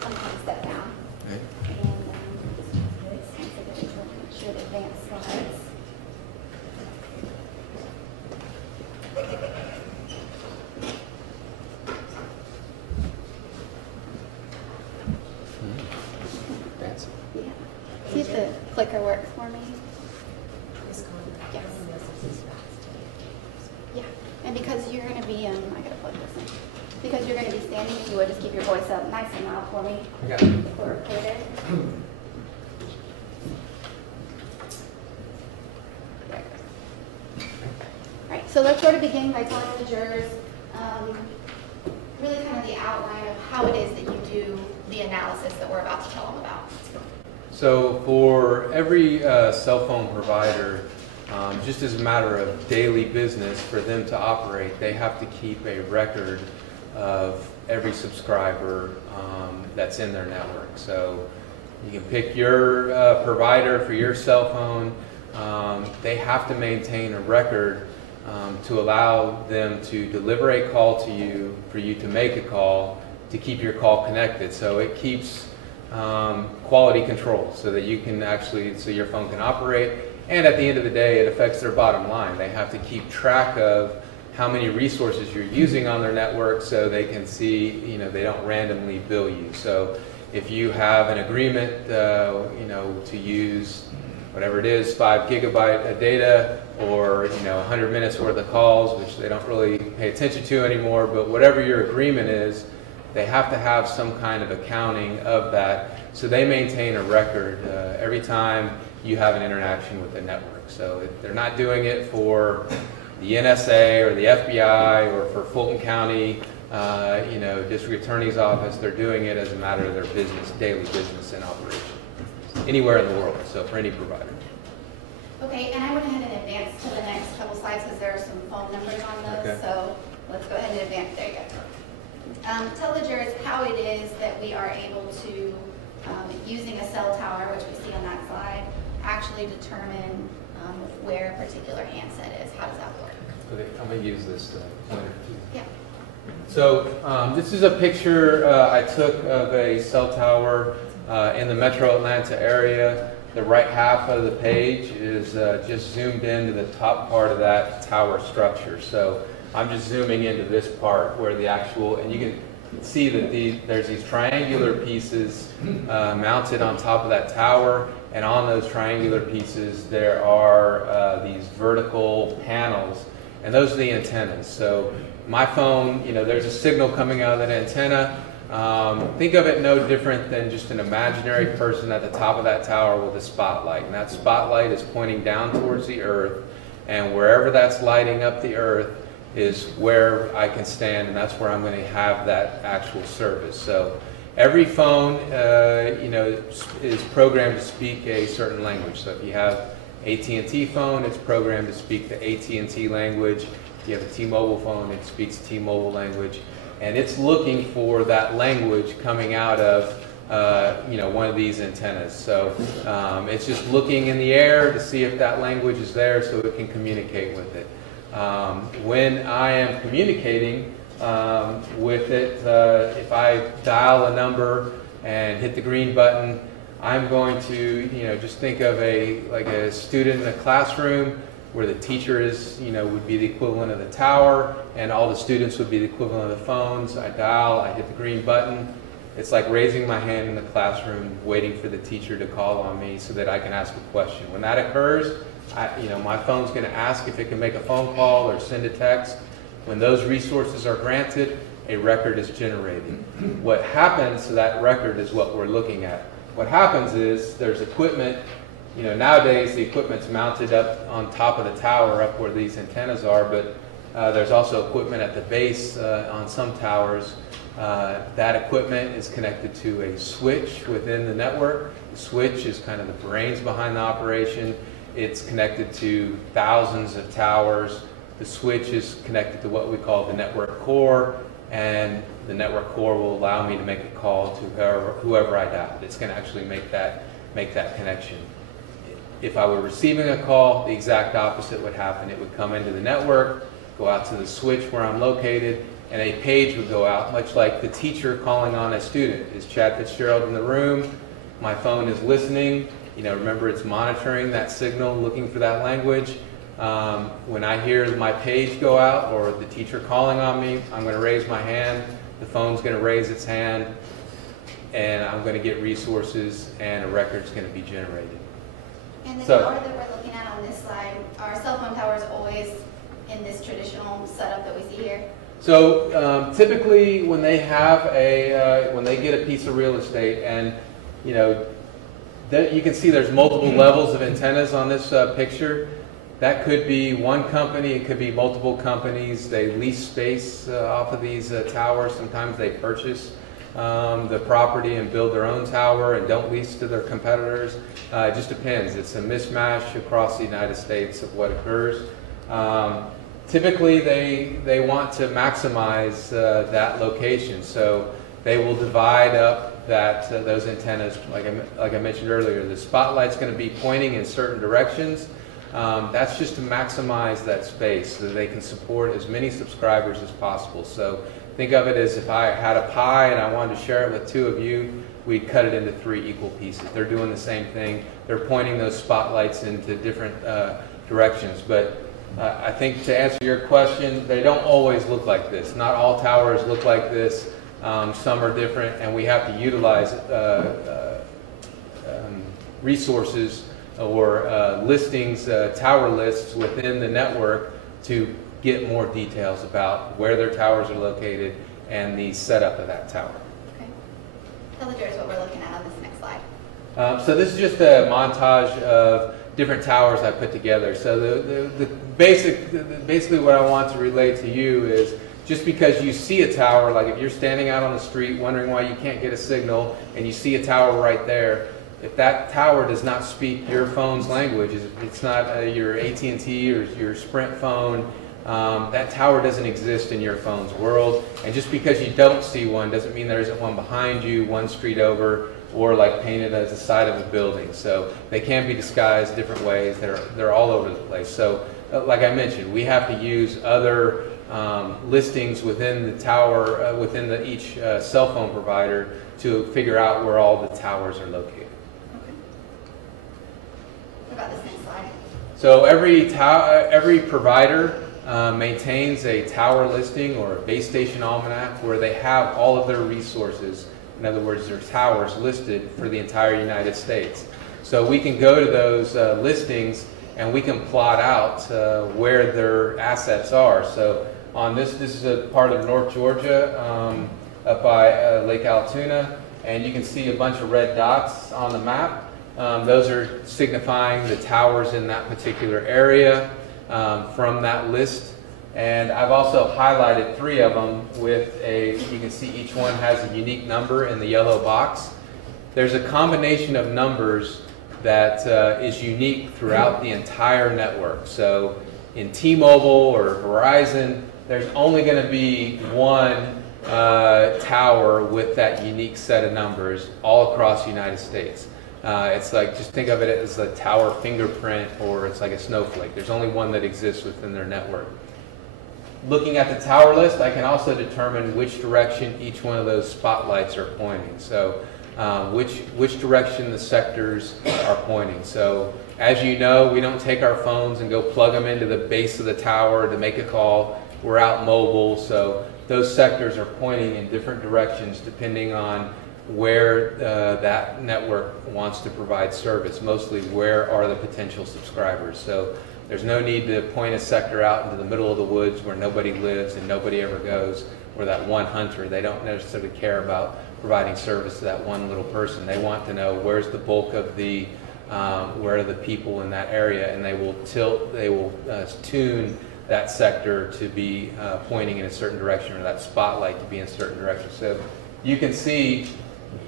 I'm going to step down. Okay. And should advance slides. Fancy. Yeah. See if the clicker works for me. Yes. Yeah. And because you're going to be, I got to plug this in. Because you're going to be standing, if you would just keep your voice up nice and loud for me. I got it. For recorded. Right, so let's sort of begin by telling the jurors really kind of the outline of how it is that you do the analysis that we're about to tell them about. So for every cell phone provider, just as a matter of daily business for them to operate, they have to keep a record of every subscriber that's in their network. So you can pick your provider for your cell phone. They have to maintain a record to allow them to deliver a call to you, for you to make a call, to keep your call connected. So it keeps quality control so that you can actually, so your phone can operate. And at the end of the day, it affects their bottom line. They have to keep track of how many resources you're using on their network so they can see, you know, they don't randomly bill you. So if you have an agreement, you know, to use whatever it is, 5 gigabyte of data or, you know, 100 minutes worth of calls, which they don't really pay attention to anymore, but whatever your agreement is, they have to have some kind of accounting of that. So they maintain a record every time you have an interaction with the network. So they're not doing it for the NSA or the FBI or for Fulton County, you know, district attorney's office. They're doing it as a matter of their business, daily business and operation, anywhere in the world. So for any provider. Okay, and I went ahead and advanced to the next couple slides because there are some phone numbers on those. Okay. So let's go ahead and advance. There you go. Tell the jurors how it is that we are able to, using a cell tower, which we see on that slide, actually determine where a particular handset is. How does that work? Okay, I'm going to use this pointer too. Yeah. So this is a picture I took of a cell tower in the metro Atlanta area. The right half of the page is just zoomed into the top part of that tower structure. So I'm just zooming into this part where the actual, and you can see that there's these triangular pieces mounted on top of that tower, and on those triangular pieces there are these vertical panels, and those are the antennas. So my phone, you know, there's a signal coming out of that antenna. Think of it no different than just an imaginary person at the top of that tower with a spotlight, and that spotlight is pointing down towards the earth, and wherever that's lighting up the earth is where I can stand, and that's where I'm going to have that actual service. So every phone, you know, is programmed to speak a certain language. So if you have AT&T phone, it's programmed to speak the AT&T language. If you have a T-Mobile phone, it speaks T-Mobile language. And it's looking for that language coming out of one of these antennas. So it's just looking in the air to see if that language is there so it can communicate with it. When I am communicating with it, if I dial a number and hit the green button, I'm going to, just think of a student in a classroom where the teacher is, would be the equivalent of the tower, and all the students would be the equivalent of the phones. I dial, I hit the green button. It's like raising my hand in the classroom, waiting for the teacher to call on me so that I can ask a question. When that occurs, my phone's going to ask if it can make a phone call or send a text. When those resources are granted, a record is generated. What happens to that record is what we're looking at. What happens is there's equipment. Nowadays the equipment's mounted up on top of the tower, up where these antennas are, but there's also equipment at the base on some towers. That equipment is connected to a switch within the network. The switch is kind of the brains behind the operation. It's connected to thousands of towers. The switch is connected to what we call the network core, and the network core will allow me to make a call to whoever I dialed. It's going to actually make that connection. If I were receiving a call, the exact opposite would happen. It would come into the network, go out to the switch where I'm located, and a page would go out, much like the teacher calling on a student. Is Chad Fitzgerald in the room? My phone is listening. Remember, it's monitoring that signal, looking for that language. When I hear my page go out or the teacher calling on me, I'm going to raise my hand. The phone's going to raise its hand, and I'm going to get resources, and a record's going to be generated. And the tower that we're looking at on this slide, our cell phone tower is always in this traditional setup that we see here. So typically, when they have when they get a piece of real estate, and you can see there's multiple levels of antennas on this picture. That could be one company, it could be multiple companies. They lease space off of these towers. Sometimes they purchase the property and build their own tower and don't lease to their competitors. It just depends. It's a mismatch across the United States of what occurs. Typically, they want to maximize that location, so they will divide up those antennas. Like I mentioned earlier, the spotlight's going to be pointing in certain directions. That's just to maximize that space so that they can support as many subscribers as possible. So think of it as if I had a pie and I wanted to share it with two of you, we'd cut it into 3 equal pieces. They're doing the same thing. They're pointing those spotlights into different directions. But I think to answer your question, they don't always look like this. Not all towers look like this. Some are different, and we have to utilize resources or listings, tower lists within the network to get more details about where their towers are located and the setup of that tower. Okay. Tell the jurors what we're looking at on this next slide. So this is just a montage of different towers I put together. So basically what I want to relate to you is just because you see a tower, like if you're standing out on the street wondering why you can't get a signal and you see a tower right there, if that tower does not speak your phone's language, it's not your AT&T or your Sprint phone, that tower doesn't exist in your phone's world. And just because you don't see one doesn't mean there isn't one behind you, one street over, or like painted as the side of a building. So they can be disguised different ways. They're all over the place. So like I mentioned, we have to use other listings within the tower, within each cell phone provider to figure out where all the towers are located. What about this next slide? So every provider maintains a tower listing or a base station almanac where they have all of their resources. In other words, their towers listed for the entire United States. So we can go to those listings and we can plot out where their assets are. So on this is a part of North Georgia, up by Lake Altoona, and you can see a bunch of red dots on the map. Those are signifying the towers in that particular area from that list. And I've also highlighted 3 of them with you can see each one has a unique number in the yellow box. There's a combination of numbers that is unique throughout the entire network. So in T-Mobile or Verizon, there's only going to be one tower with that unique set of numbers all across the United States. It's like, just think of it as a tower fingerprint, or it's like a snowflake. There's only one that exists within their network. Looking at the tower list, I can also determine which direction each one of those spotlights are pointing. So which direction the sectors are pointing. So as you know, we don't take our phones and go plug them into the base of the tower to make a call. We're out mobile, so those sectors are pointing in different directions depending on where that network wants to provide service. Mostly, where are the potential subscribers? So there's no need to point a sector out into the middle of the woods where nobody lives and nobody ever goes, or that one hunter. They don't necessarily care about providing service to that one little person. They want to know where's the bulk of the, where are the people in that area, and they will tune that sector to be pointing in a certain direction, or that spotlight to be in a certain direction. So you can see,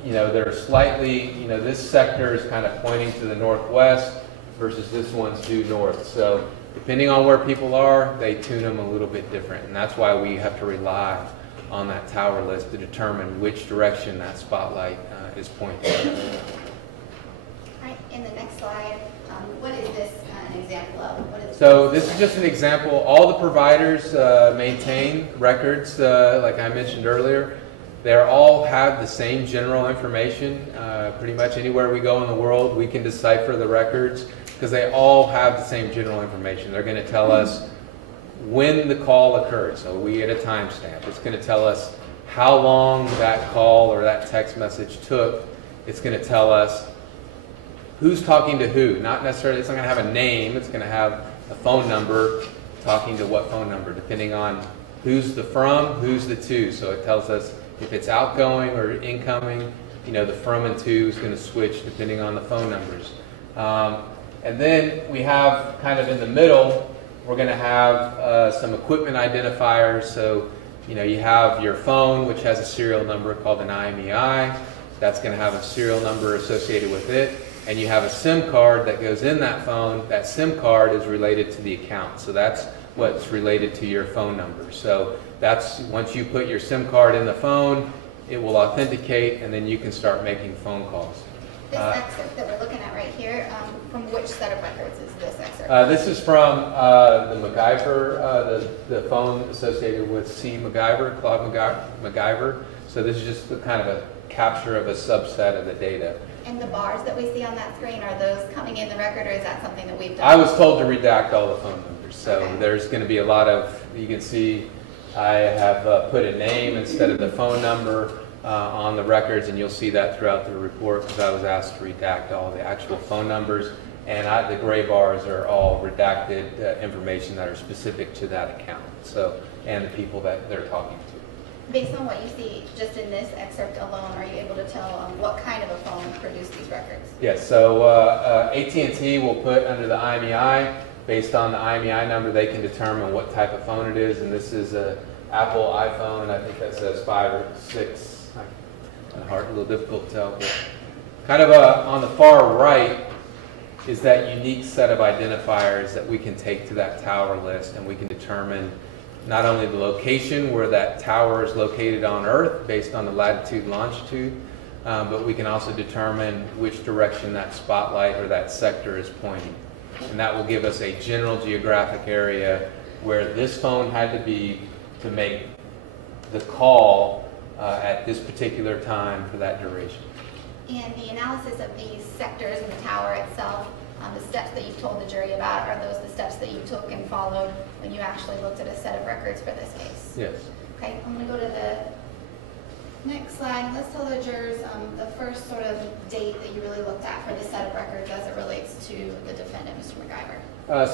they're slightly, this sector is kind of pointing to the northwest versus this one's due north. So depending on where people are, they tune them a little bit different. And that's why we have to rely on that tower list to determine which direction that spotlight is pointing. All right, in the next slide, what is this an example of? What is So this is just an example. All the providers maintain records, like I mentioned earlier. They all have the same general information. Pretty much anywhere we go in the world, we can decipher the records because they all have the same general information. They're going to tell us when the call occurred. So we get a timestamp. It's going to tell us how long that call or that text message took. It's going to tell us who's talking to who. Not necessarily, it's not going to have a name. It's going to have a phone number talking to what phone number, depending on who's the from, who's the to. So it tells us if it's outgoing or incoming, the from and to is going to switch depending on the phone numbers. And then we have kind of in the middle, we're going to have some equipment identifiers. So, you have your phone, which has a serial number called an IMEI. That's going to have a serial number associated with it. And you have a SIM card that goes in that phone. That SIM card is related to the account. So that's what's related to your phone number. So that's, once you put your SIM card in the phone, it will authenticate, and then you can start making phone calls. This excerpt that we're looking at right here, from which set of records is this excerpt? This is from the McIver, the phone associated with Claude McIver. So this is just the kind of a capture of a subset of the data. And the bars that we see on that screen, are those coming in the record, or is that something that we've done? I was told to redact all the phone numbers. So Okay. There's going to be a lot of, you can see I have put a name instead of the phone number on the records, and you'll see that throughout the report because I was asked to redact all the actual phone numbers. And the gray bars are all redacted information that are specific to that account, so, and the people that they're talking to. Based on what you see just in this excerpt alone, are you able to tell what kind of a phone produced these records? Yes, so AT&T will put under the IMEI, based on the IMEI number, they can determine what type of phone it is, and this is an Apple iPhone. I think that says 5 or 6. Kind of a little difficult to tell, but kind of on the far right is that unique set of identifiers that we can take to that tower list, and we can determine not only the location where that tower is located on Earth based on the latitude and longitude, but we can also determine which direction that spotlight or that sector is pointing. And that will give us a general geographic area where this phone had to be to make the call at this particular time for that duration. And the analysis of these sectors in the tower itself, the steps that you've told the jury about, are those the steps that you took and followed when you actually looked at a set of records for this case? Yes. Okay, I'm going to go to the next slide. Let's tell the jurors the first sort of date that you really looked at for this set of records as it relates to the defendant, Mr. McIver.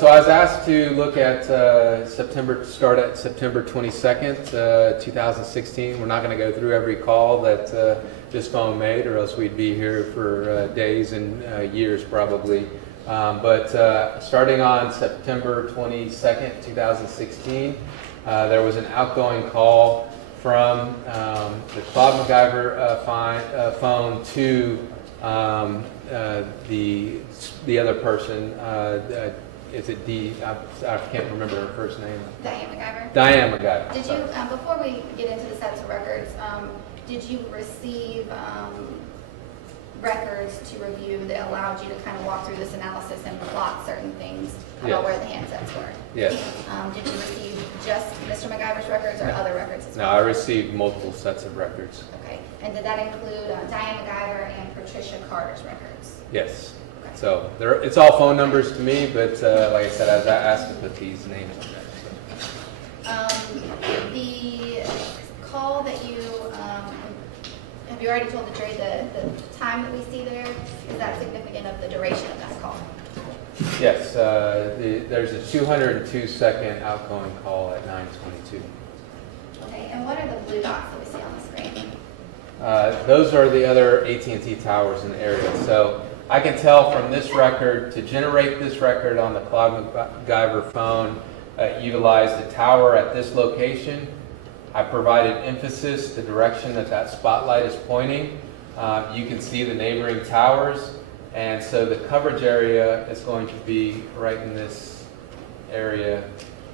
So I was asked to look at start at September 22nd, 2016. We're not going to go through every call that this phone made, or else we'd be here for days and years probably. But starting on September 22nd, 2016, there was an outgoing call from the Claude McIver phone to The other person, is it I can't remember her first name. Diane McIver? Diane McIver. Did you, before we get into the sets of records, did you receive records to review that allowed you to kind of walk through this analysis and plot certain things about Yes. where the handsets were? Yes. Did you receive just Mr. McIver's records or other records as No, well? I received multiple sets of records. Okay, and did that include Diane McIver and Patricia Carter's records? Yes. Okay. So it's all phone numbers to me, but like I said, I was asked to put these names on there. So. The call that you, have you already told the jury the time that we see there? Is that significant of the duration of that call? Yes, there's a 202-second outgoing call at 9:22. Okay, and what are the blue dots that we see on the screen? Those are the other AT&T towers in the area. So I can tell from this record, to generate this record on the Claude McIver phone, utilize the tower at this location. I provided emphasis, the direction that that spotlight is pointing. You can see the neighboring towers. And so the coverage area is going to be right in this area.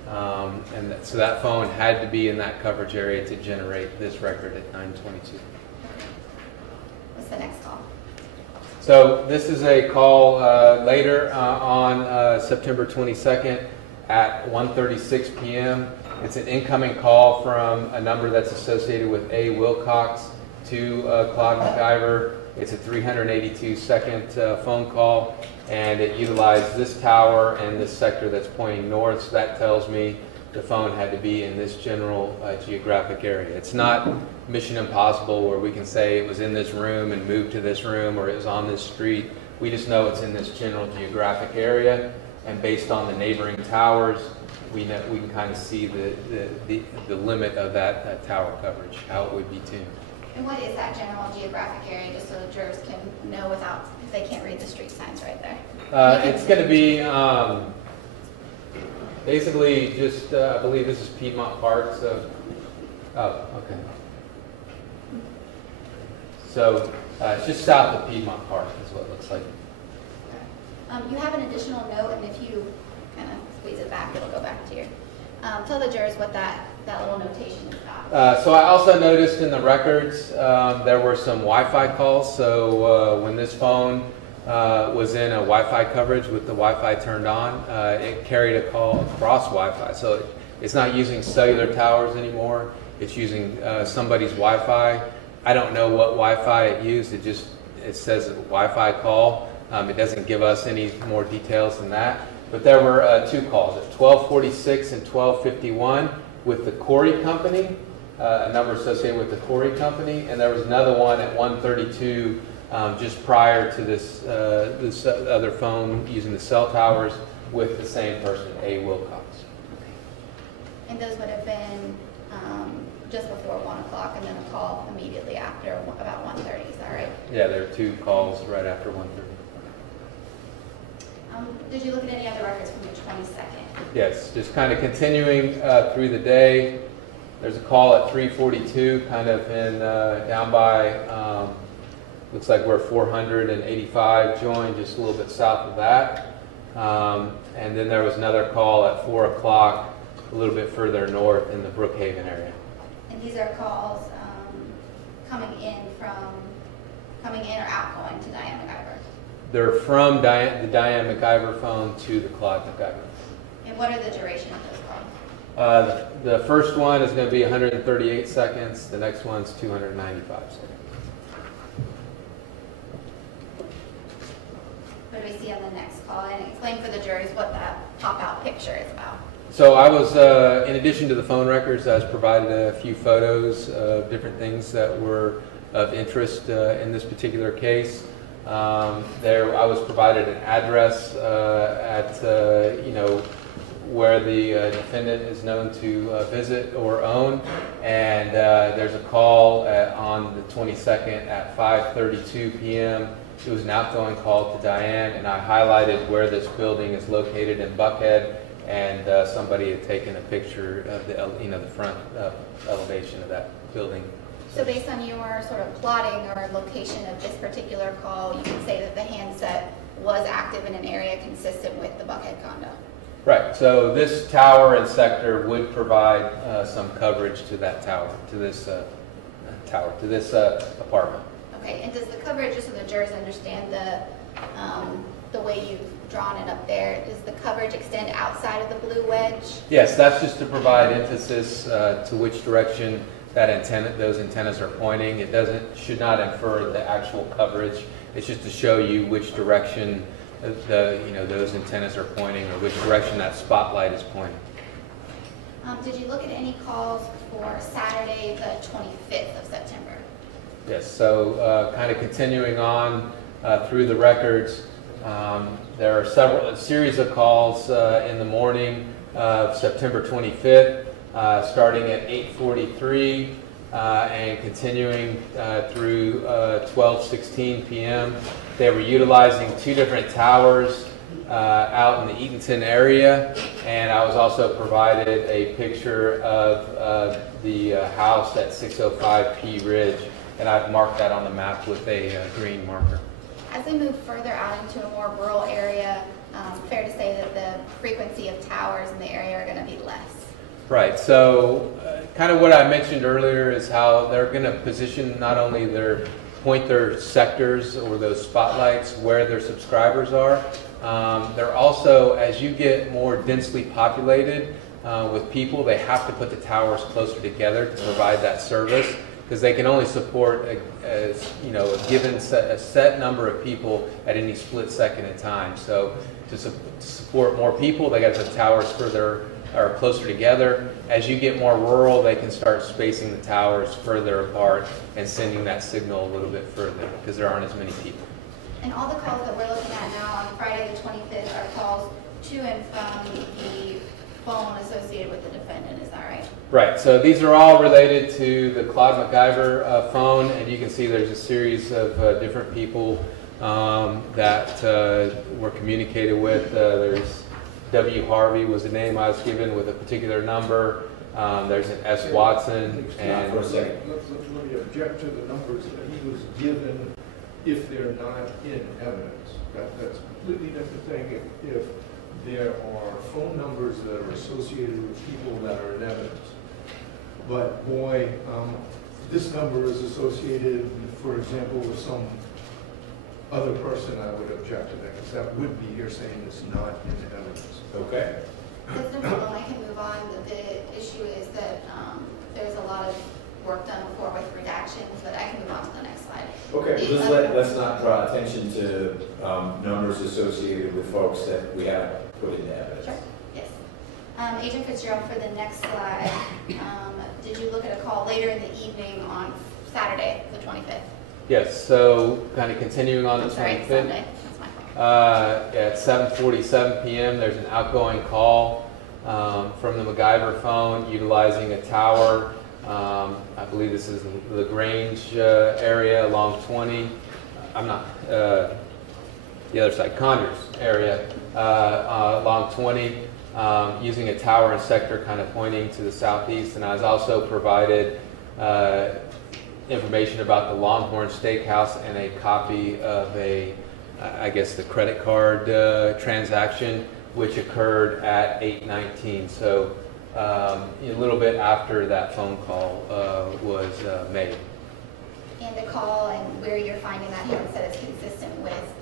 So that phone had to be in that coverage area to generate this record at 9:22. What's the next call? So this is a call later on September 22nd at 1:36 p.m. It's an incoming call from a number that's associated with A. Wilcox to Claude McIver. It's a 382-second phone call, and it utilized this tower and this sector that's pointing north. So that tells me the phone had to be in this general geographic area. It's not Mission Impossible where we can say it was in this room and moved to this room, or it was on this street. We just know it's in this general geographic area, and based on the neighboring towers, we can kind of see the limit of that tower coverage, how it would be tuned. And what is that general geographic area, just so the jurors can know without, if they can't read the street signs right there? It's going to be basically just, I believe this is Piedmont Park, so, oh, okay. So it's just south of Piedmont Park is what it looks like. You have an additional note, and if you kind of squeeze it back, it'll go back to your, tell the jurors what that little notation is about. So I also noticed in the records there were some Wi-Fi calls. So when this phone was in a Wi-Fi coverage with the Wi-Fi turned on, it carried a call across Wi-Fi. So it's not using cellular towers anymore. It's using somebody's Wi-Fi. I don't know what Wi-Fi it used. It says a Wi-Fi call. It doesn't give us any more details than that. But there were two calls at 12:46 and 12:51 with the Corey Company, a number associated with the Corey Company, and there was another one at 1:32 just prior to this other phone using the cell towers with the same person, A. Wilcox. And those would have been just before 1 o'clock, and then a call immediately after, about 1:30, is that right? Yeah, there are two calls right after 1:30. Did you look at any other records from the 22nd? Yes, just kind of continuing through the day. There's a call at 3:42, kind of in down by, looks like where 485 joined, just a little bit south of that. And then there was another call at 4 o'clock, a little bit further north in the Brookhaven area. And these are calls coming in or outgoing to Diane McIver? They're from the Diane McIver phone to the Claude McIver. And what are the duration of those calls? The first one is going to be 138 seconds. The next one's 295 seconds. What do we see on the next call? And explain for the juries what that pop-out picture is about. So I was, in addition to the phone records, I was provided a few photos of different things that were of interest in this particular case. I was provided an address at where the defendant is known to visit or own, and there's a call on the 22nd at 5:32 p.m. It was an outgoing call to Diane, and I highlighted where this building is located in Buckhead, and somebody had taken a picture of the front elevation of that building. So based on your sort of plotting or location of this particular call, you can say that the handset was active in an area consistent with the Buckhead condo. Right, so this tower and sector would provide some coverage to that tower, to this apartment. Okay, and does the coverage, just so the jurors understand the way you've drawn it up there, does the coverage extend outside of the blue wedge? Yes, that's just to provide emphasis to which direction that antenna, those antennas are pointing. It should not infer the actual coverage. It's just to show you which direction those antennas are pointing, or which direction that spotlight is pointing. Did you look at any calls for Saturday, the 25th of September? Yes, so kind of continuing on through the records, there are a series of calls in the morning of September 25th, starting at 8:43 and continuing through 12:16 p.m. They were utilizing two different towers out in the Eatonton area, and I was also provided a picture of the house at 605 P Ridge, and I've marked that on the map with a green marker. As they move further out into a more rural area, fair to say that the frequency of towers in the area are going to be less. Right, so kind of what I mentioned earlier is how they're going to position not only point their sectors or those spotlights where their subscribers are. They're also, as you get more densely populated with people, they have to put the towers closer together to provide that service, because they can only support a set number of people at any split second in time. So to support more people, they got to put towers further or closer together. As you get more rural, they can start spacing the towers further apart and sending that signal a little bit further, because there aren't as many people. And all the calls that we're looking at now on Friday the 25th are calls to and from the phone associated with the defendant, is that right? Right, so these are all related to the Claude McIver phone, and you can see there's a series of different people that were communicated with. There's W. Harvey was the name I was given with a particular number. There's an S. Watson. And Let me object to the numbers that he was given if they're not in evidence. That's a completely different thing if there are phone numbers that are associated with people that are in evidence. But boy, this number is associated, for example, with some other person. I would object to that, because that would be hearsay and it's not in evidence. Okay. That's no problem, I can move on. The issue is that there's a lot of work done before with redactions, but I can move on to the next slide. Okay, let's not draw attention to numbers associated with folks that we haven't put into evidence. Sure, yes. Agent Fitzgerald, for the next slide, did you look at a call later in the evening on Saturday, the 25th? yes, so kind of continuing on the 25th. Sorry, Sunday, that's my fault. At 7:47 p.m., there's an outgoing call from the McIver phone utilizing a tower. I believe this is the LaGrange area along 20. I'm not, the other side, Conyers area along 20, using a tower and sector kind of pointing to the southeast. And I was also provided information about the Longhorn Steakhouse and a copy of I guess the credit card transaction, which occurred at 8:19. So a little bit after that phone call was made. And the call and where you're finding that handset is consistent with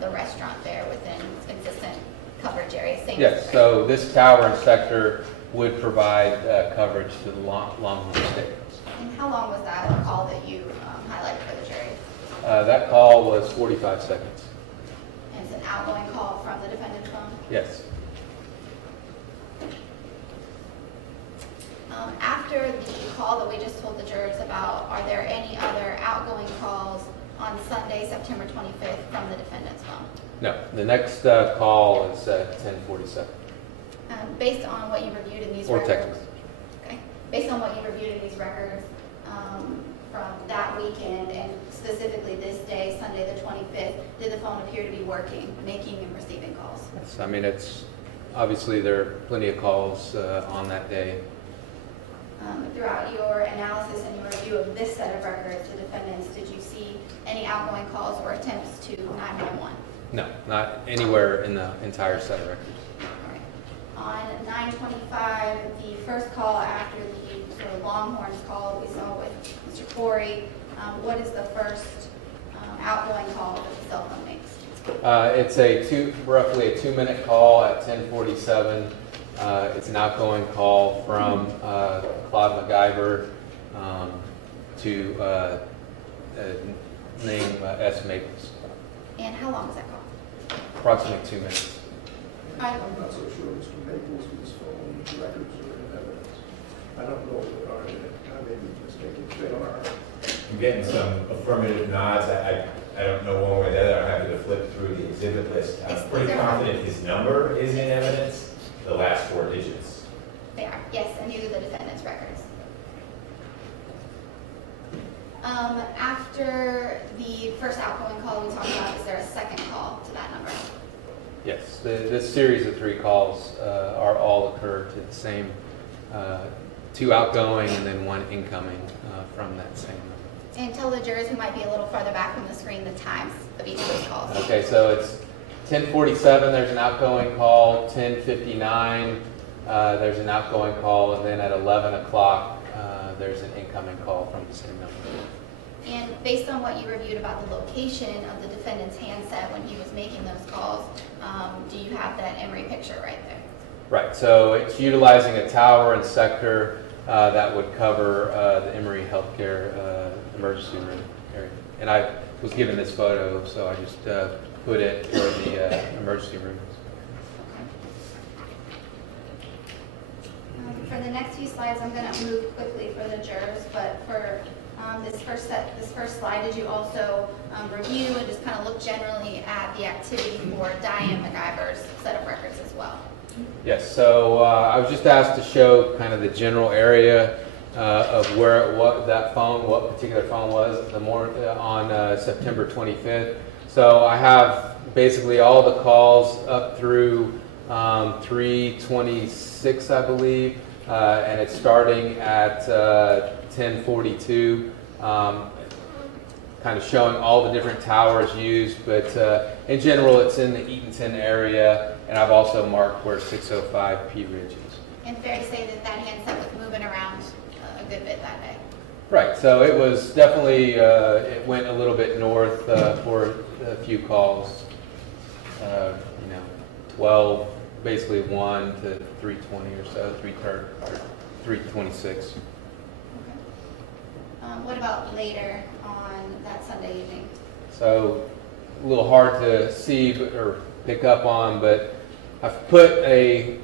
the restaurant there within consistent coverage area? Same Yes, so this tower and sector would provide coverage to the Longhorn Steakhouse. And how long was that call that you highlighted for the jury? That call was 45 seconds. And it's an outgoing call from the defendant's phone? Yes. After the call that we just told the jurors about, are there any other outgoing calls on Sunday, September 25th from the defendant's phone? No, the next call is at 10:47. Based on what you reviewed in these Or records? text. Okay. Based on what you reviewed in these records from that weekend and specifically this day, Sunday the 25th, did the phone appear to be working, making and receiving calls? Yes, I mean, it's obviously there are plenty of calls on that day. throughout your analysis and your review of this set of records, the defendants, did you see any outgoing calls or attempts to 911? No, not anywhere in the entire set of records. All right. On 9/25, the first call after the sort of Longhorns call we saw with Mr. Corey, what is the first outgoing call that the cell phone makes? It's roughly a 2-minute call at 10:47. It's an outgoing call from Claude McIver to name S. Maples. And how long was that call? Approximately 2 minutes. I'm not so sure Mr. Maples' phone records are in evidence. I don't know if they are in it. I may be mistaken if they are. I'm getting some affirmative nods. I don't know one way or the other. I'm happy to flip through the exhibit list. I'm pretty confident his number is in evidence, the last 4 digits. They are, yes, and these are the defendant's records. After the first outgoing call we talked about, is there a second call to that number? Yes, this series of 3 calls are all occurred to the same 2 outgoing and then 1 incoming from that same number. And tell the jurors who might be a little farther back from the screen the times of each of those calls. Okay, so it's 10:47, there's an outgoing call. 10:59, there's an outgoing call. And then at 11 o'clock, there's an incoming call from the same number. And based on what you reviewed about the location of the defendant's handset when he was making those calls, do you have that Emory picture right there? Right, so it's utilizing a tower and sector that would cover the Emory Healthcare emergency room area. And I was given this photo, so I just put it where the emergency room is. For the next few slides, I'm going to move quickly for the jurors, but for this first slide, did you also review and just kind of look generally at the activity for Diane McIver's set of records as well? Yes, so I was just asked to show kind of the general area of what particular phone was on September 25th. So I have basically all the calls up through 3:26, I believe, and it's starting at 10:42. Kind of showing all the different towers used, but in general it's in the Eatonton area, and I've also marked where 605 P Ridge is. And fair to say that that handset was moving around a good bit that day? Right, so it was definitely, it went a little bit north for a few calls, 12, basically 1 to 320 or so, 326. What about later on that Sunday evening? So a little hard to see or pick up on, but I've put a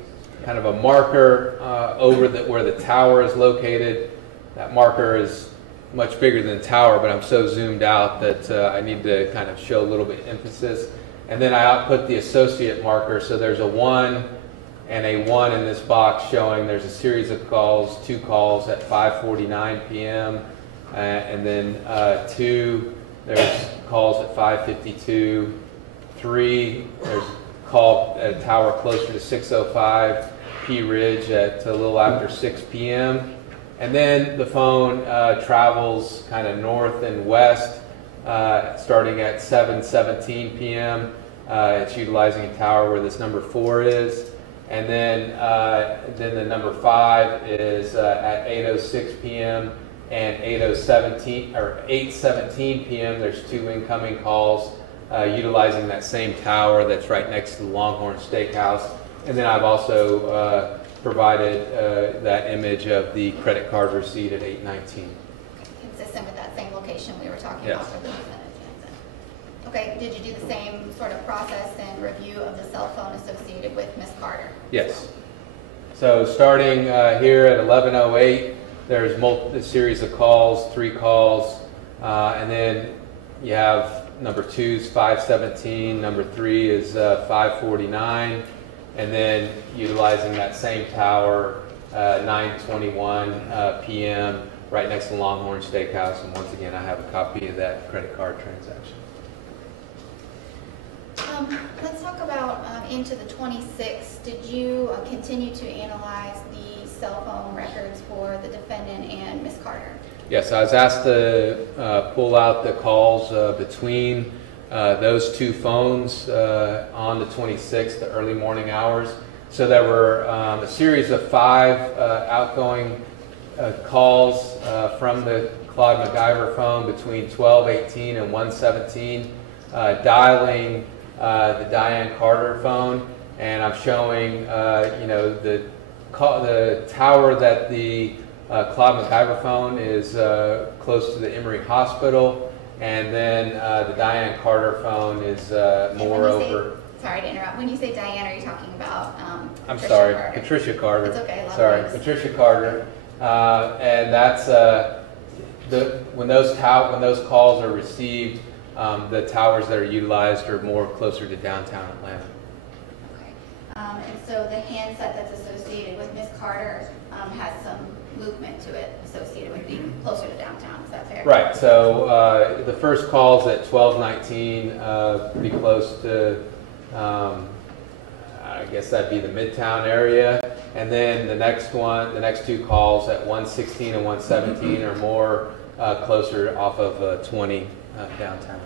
kind of a marker over where the tower is located. That marker is much bigger than the tower, but I'm so zoomed out that I need to kind of show a little bit of emphasis. And then I output the associate marker, so there's a 1 and a 1 in this box showing there's a series of calls, 2 calls at 5:49 p.m. And then 2, there's calls at 5:52. 3, there's a call at a tower closer to 605 P Ridge at a little after 6 p.m. And then the phone travels kind of north and west starting at 7:17 p.m. It's utilizing a tower where this number 4 is. And then the number 5 is at 8:06 p.m. and 8:17 p.m. There's 2 incoming calls utilizing that same tower that's right next to the Longhorn Steakhouse. And then I've also provided that image of the credit card receipt at 8:19. Consistent with that same location we were talking Yes. about for the defendant's handset. Okay, did you do the same sort of process and review of the cell phone associated with Miss Carter? Yes. So starting here at 11:08, there's a series of calls, 3 calls, and then you have number 2's 5:17, number 3 is 5:49, and then utilizing that same tower, 9:21 p.m. right next to Longhorn Steakhouse, and once again I have a copy of that credit card transaction. Let's talk about into the 26th. Did you continue to analyze the cell phone records for the defendant and Ms. Carter. Yes, I was asked to pull out the calls between those two phones on the 26th, the early morning hours. So there were a series of 5 outgoing calls from the Claude McIver phone between 12:18 and 1:17, dialing the Diane Carter phone, and I'm showing the tower that the Claude McIver phone is close to the Emory Hospital, and then the Diane Carter phone is more over. Sorry to interrupt. When you say Diane, are you talking about I'm Patricia sorry, Carter? Patricia Carter. It's okay. Sorry, Patricia Carter, and that's when those calls are received, the towers that are utilized are more closer to downtown Atlanta. Okay. And so the handset that's associated with Ms. Carter has some movement to it associated with being closer to downtown. Is that fair? Right. So the first call's at 12:19, pretty close to. I guess that'd be the Midtown area, and then the next two calls at 1:16 and 1:17 are more closer off of 20 downtown.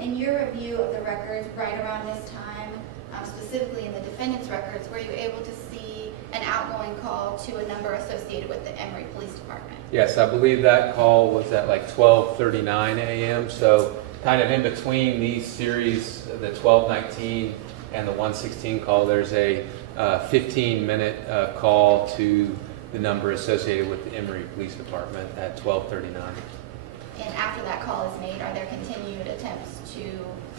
In your review of the records right around this time, specifically in the defendant's records, were you able to see an outgoing call to a number associated with the Emory Police Department? Yes, I believe that call was at like 12:39 a.m. So kind of in between these series, the 12:19 and the 1:16 call, there's a 15-minute call to the number associated with the Emory Police Department at 12:39. And after that call is made, are there continued attempts to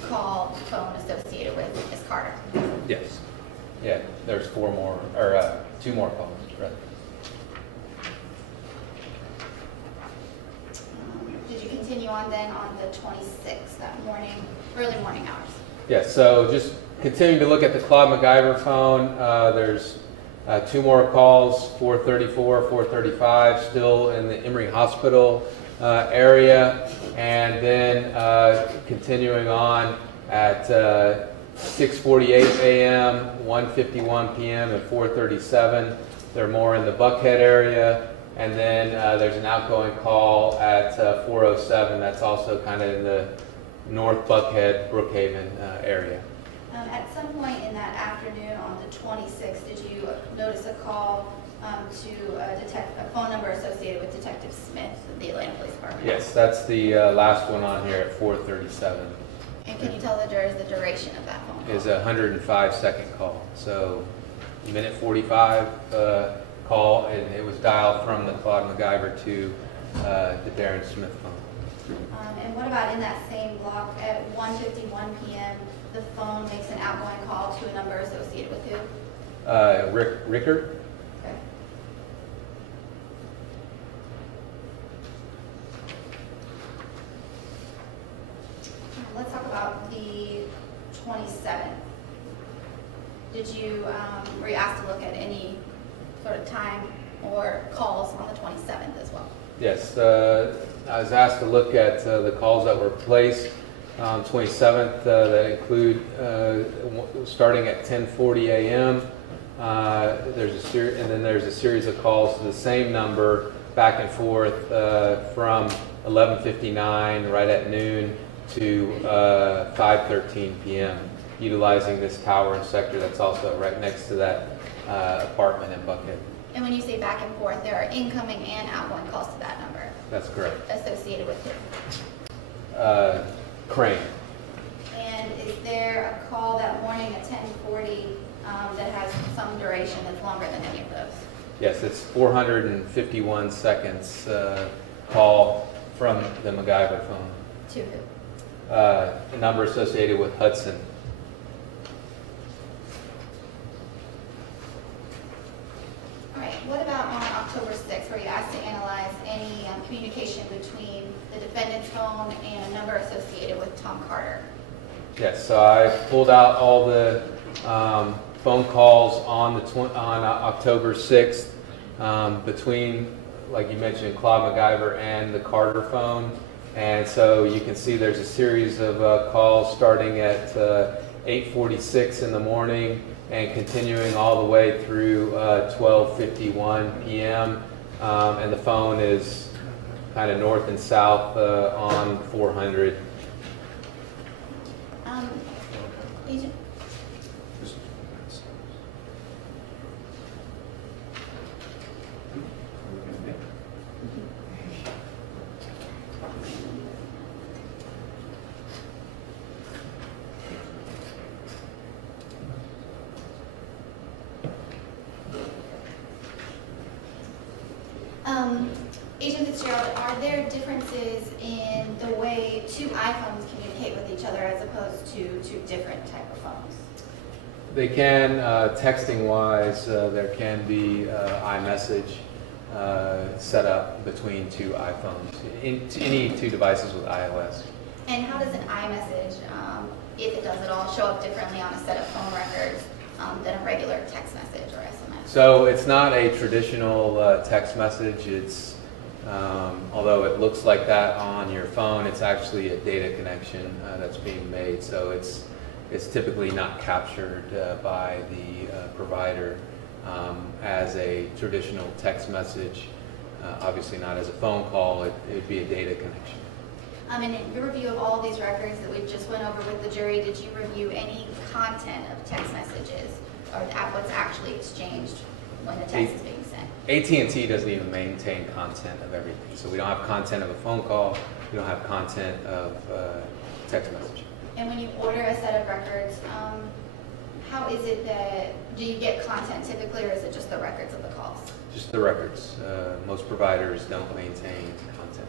call the phone associated with Ms. Carter? Yes. Yeah, there's 2 more calls. Right. Did you continue on then on the 26th, that morning, early morning hours? Yes, so just continuing to look at the Claude McIver phone, there's 2 more calls, 4:34, 4:35, still in the Emory Hospital area, and then continuing on at 6:48 a.m., 1:51 p.m., and 4:37. They're more in the Buckhead area, and then there's an outgoing call at 4:07. That's also kind of in the North Buckhead, Brookhaven area. At some point in that afternoon on the 26th, did you notice a call to a phone number associated with Detective Smith of the Atlanta Police Department? Yes, that's the last one on here at 4:37. And can you tell the jurors the duration of that phone call? Is a 105-second call. So, minute 45 call, and it was dialed from the Claude McIver to the Darren Smith phone. And what about in that same block at 1:51 p.m., the phone makes an outgoing call to a number associated with who? Rickard? Okay. Let's talk about the 27th. Were you asked to look at any sort of time or calls on the 27th as well? Yes, I was asked to look at the calls that were placed on 27th that include starting at 10:40 a.m. And then there's a series of calls to the same number back and forth from 11:59 right at noon to 5:13 p.m. utilizing this tower and sector that's also right next to that apartment in Buckhead. And when you say back and forth, there are incoming and outgoing calls to that number That's correct. associated with who? Crane. And is there a call that morning at 10:40 that has some duration that's longer than any of those? Yes, it's 451 seconds call from the McIver phone. To who? A number associated with Hudson. All right, what about on October 6th, were you asked to analyze any communication between the defendant's phone and a number associated with Tom Carter? Yes, so I pulled out all the phone calls on October 6th between, like you mentioned, Claude McIver and the Carter phone. And so you can see there's a series of calls starting at 8:46 in the morning and continuing all the way through 12:51 p.m. And the phone is kind of north and south on 400. Agent? Agent Fitzgerald, are there differences in the way two iPhones communicate with each other as opposed to two different type of phones? They can, texting-wise, there can be iMessage set up between two iPhones, any two devices with iOS. And how does an iMessage, if it does at all, show up differently on a set of phone records than a regular text message or SMS? So it's not a traditional text message. It's although it looks like that on your phone, it's actually a data connection that's being made. So it's typically not captured by the provider as a traditional text message. Obviously not as a phone call. It'd be a data connection. And in your review of all of these records that we just went over with the jury, did you review any content of text messages or what's actually exchanged when the text is being sent? AT&T doesn't even maintain content of everything. So we don't have content of a phone call. We don't have content of text message. And when you order a set of records, how is it that, do you get content typically, or is it just the records of the calls? Just the records. Most providers don't maintain content.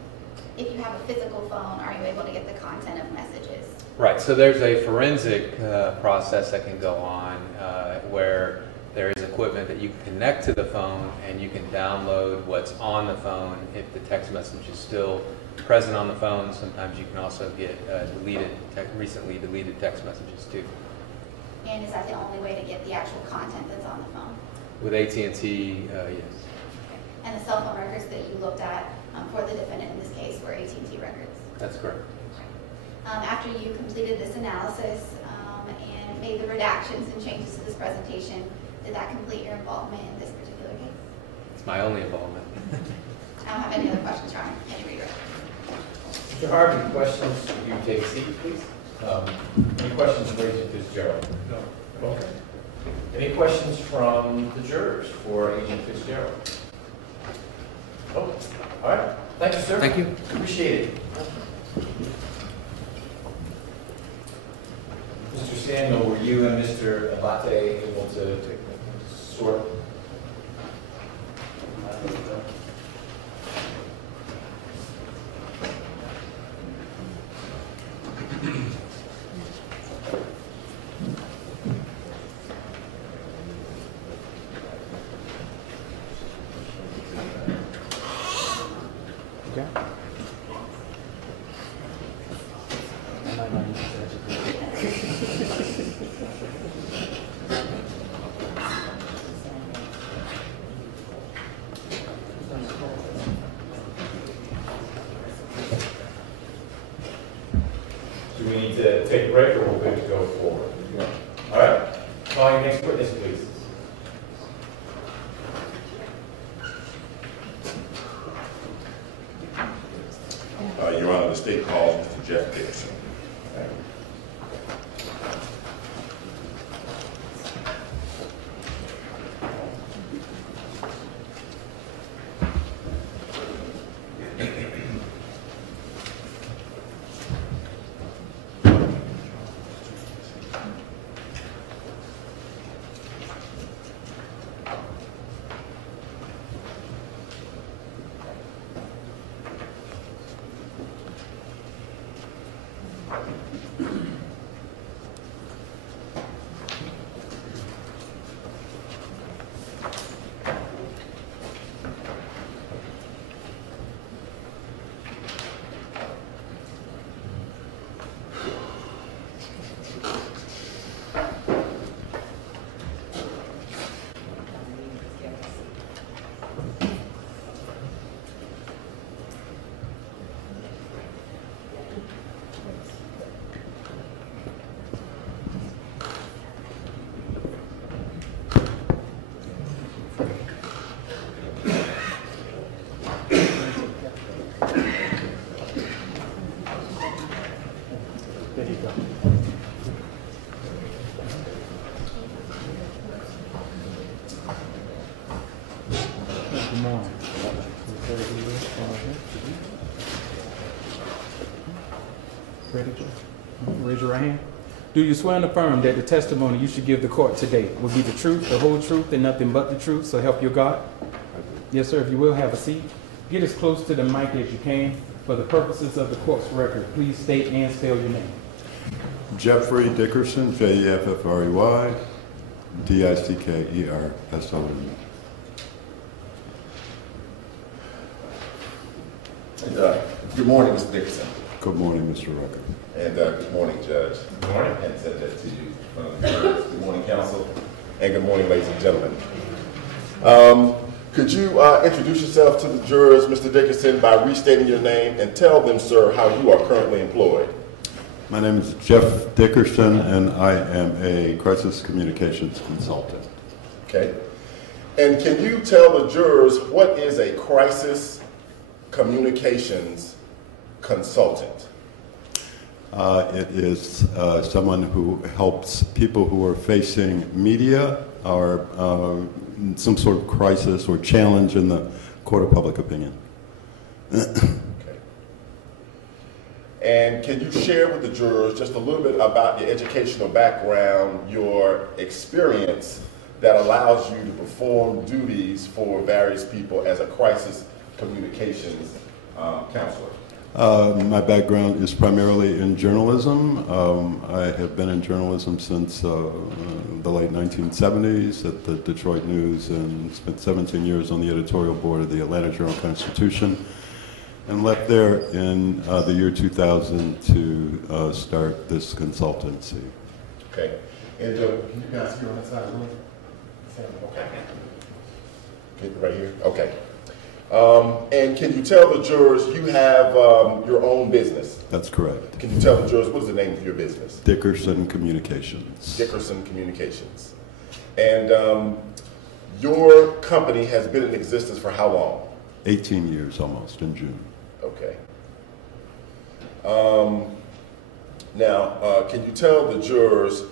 If you have a physical phone, are you able to get the content of messages? Right, so there's a forensic process that can go on where there is equipment that you can connect to the phone and you can download what's on the phone if the text message is still present on the phone. Sometimes you can also get recently deleted text messages too. And is that the only way to get the actual content that's on the phone? With AT&T, yes. Okay. And the cell phone records that you looked at for the defendant in this case were AT&T records? That's correct. After you completed this analysis and made the redactions and changes to this presentation, did that complete your involvement in this particular case? It's my only involvement. I don't have any other questions, Your Honor. Any redirect? Mr. Harvey, questions? Would you take a seat, please? Any questions for Agent Fitzgerald? No. Okay. Any questions from the jurors for Agent Fitzgerald? Oh, all right. Thank you, sir. Thank you. Appreciate it. Mr. Samuel, were you and Mr. Abate able to sort? Okay. Do we need to take a break or we're good to go forward? All right. Call your next witness, please. Your Honor, the state calls Mr. Jeff Dixon. There you go. Good morning. Ready, Joe? Raise your right hand. Do you swear and affirm that the testimony you should give the court today will be the truth, the whole truth, and nothing but the truth, so help you God? Yes, sir. If you will, have a seat. Get as close to the mic as you can. For the purposes of the court's record, please state and spell your name. Jeffrey Dickerson, Jeffrey Dickerson. And, good morning, Mr. Dickerson. Good morning, Mr. Rucker. And good morning, Judge. Good morning. And said that to you. Good morning, counsel. And good morning, ladies and gentlemen. Could you introduce yourself to the jurors, Mr. Dickerson, by restating your name and tell them, sir, how you are currently employed? My name is Jeff Dickerson, and I am a crisis communications consultant. Okay. And can you tell the jurors what is a crisis communications consultant? It is someone who helps people who are facing media or some sort of crisis or challenge in the court of public opinion. Okay. And can you share with the jurors just a little bit about your educational background, your experience that allows you to perform duties for various people as a crisis communications counselor? My background is primarily in journalism. I have been in journalism since the late 1970s at the Detroit News and spent 17 years on the editorial board of the Atlanta Journal-Constitution and left there in the year 2000 to start this consultancy. Okay. And can you guys hear on that side of the room? Okay. Okay, right here? Okay. And can you tell the jurors you have your own business? That's correct. Can you tell the jurors what is the name of your business? Dickerson Communications. Dickerson Communications. And your company has been in existence for how long? 18 years almost in June. Okay. Now, can you tell the jurors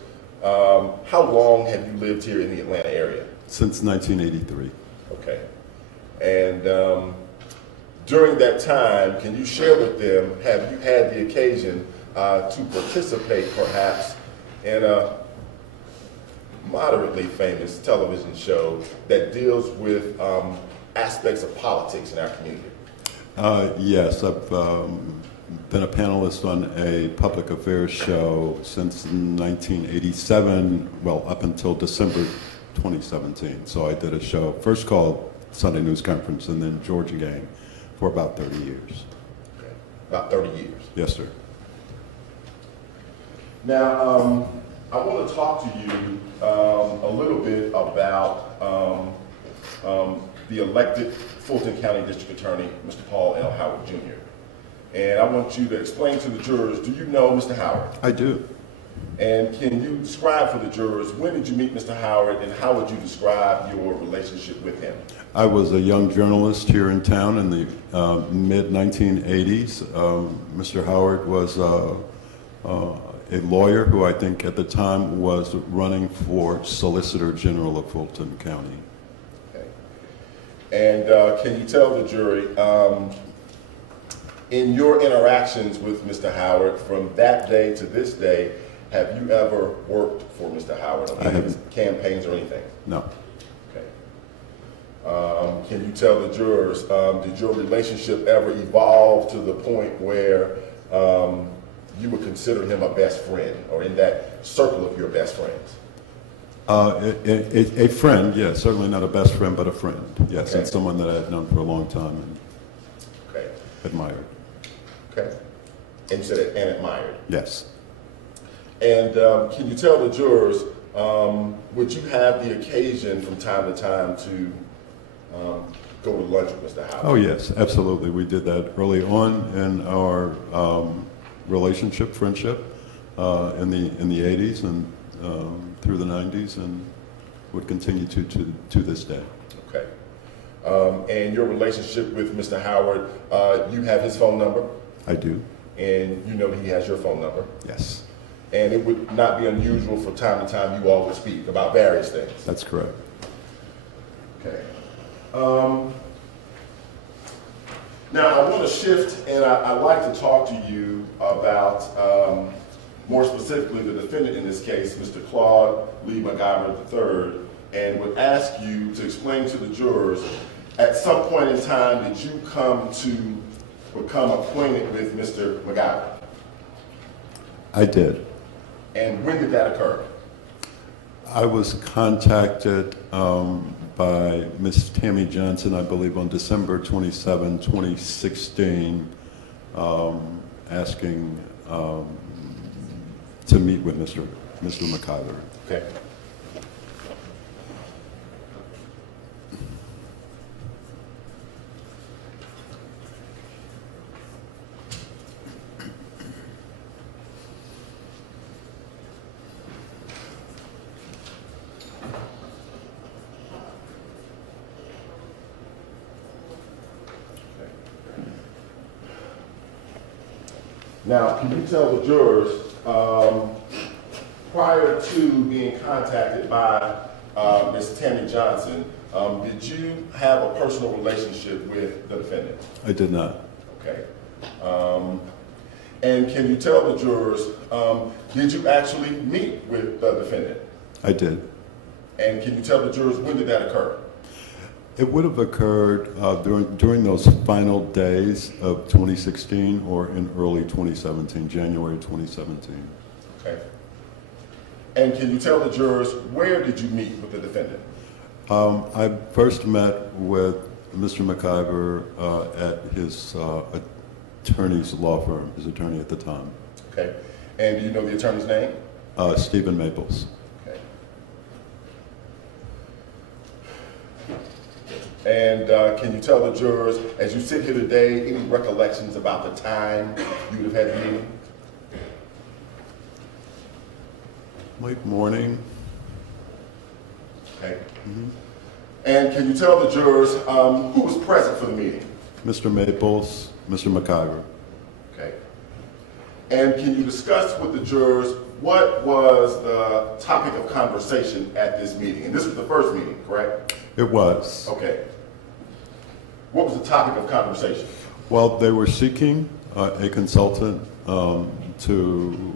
how long have you lived here in the Atlanta area? Since 1983. Okay. And during that time, can you share with them, have you had the occasion to participate perhaps in a moderately famous television show that deals with aspects of politics in our community? Yes, I've been a panelist on a public affairs show since 1987, well, up until December 2017. So I did a show first called Sunday News Conference and then Georgia Game for about 30 years. Okay. About 30 years. Yes, sir. Now, I want to talk to you a little bit about the elected Fulton County District Attorney, Mr. Paul L. Howard, Jr. And I want you to explain to the jurors, do you know Mr. Howard? I do. And can you describe for the jurors, when did you meet Mr. Howard and how would you describe your relationship with him? I was a young journalist here in town in the mid-1980s. Mr. Howard was a lawyer who I think at the time was running for Solicitor General of Fulton County. Okay. And can you tell the jury, in your interactions with Mr. Howard from that day to this day, have you ever worked for Mr. Howard on any campaigns or anything? No. Okay. Can you tell the jurors, did your relationship ever evolve to the point where you would consider him a best friend or in that circle of your best friends? A friend, yes. Certainly not a best friend, but a friend. Yes, Okay. and someone that I've known for a long time and Okay. admired. Okay. And you said it and admired. Yes. And can you tell the jurors, would you have the occasion from time to time to go to lunch with Mr. Howard? Oh, yes, absolutely. We did that early on in our relationship, friendship, in the 80s and through the 90s, and would continue to this day. Okay. And your relationship with Mr. Howard, you have his phone number? I do. and you know that he has your phone number. Yes, And it would not be unusual for time to time you all would speak about various things. that's correct. Okay. Now I want to shift, and I'd like to talk to you about, more specifically, the defendant in this case, Mr. Claude Lee McIver III, and would ask you to explain to the jurors, at some point in time, did you come to become acquainted with Mr. McIver? I did. And when did that occur? I was contacted by Ms. Tammy Johnson, I believe, on December 27, 2016, asking to meet with Mr. McIver. Okay. Now, can you tell the jurors, prior to being contacted by Ms. Tammy Johnson, did you have a personal relationship with the defendant? I did not. Okay. And can you tell the jurors, did you actually meet with the defendant? I did. And can you tell the jurors, when did that occur? It would have occurred during those final days of 2016 or in early 2017, January 2017. Okay. And can you tell the jurors, where did you meet with the defendant? I first met with Mr. McIver at his attorney's law firm, his attorney at the time. Okay. And do you know the attorney's name? Stephen Maples. Okay. And can you tell the jurors, as you sit here today, any recollections about the time you would have had the meeting? Late morning. Okay. And can you tell the jurors who was present for the meeting? Mr. Maples, Mr. McIver. Okay. And can you discuss with the jurors what was the topic of conversation at this meeting? And this was the first meeting, correct? It was. Okay. What was the topic of conversation? Well, they were seeking a consultant to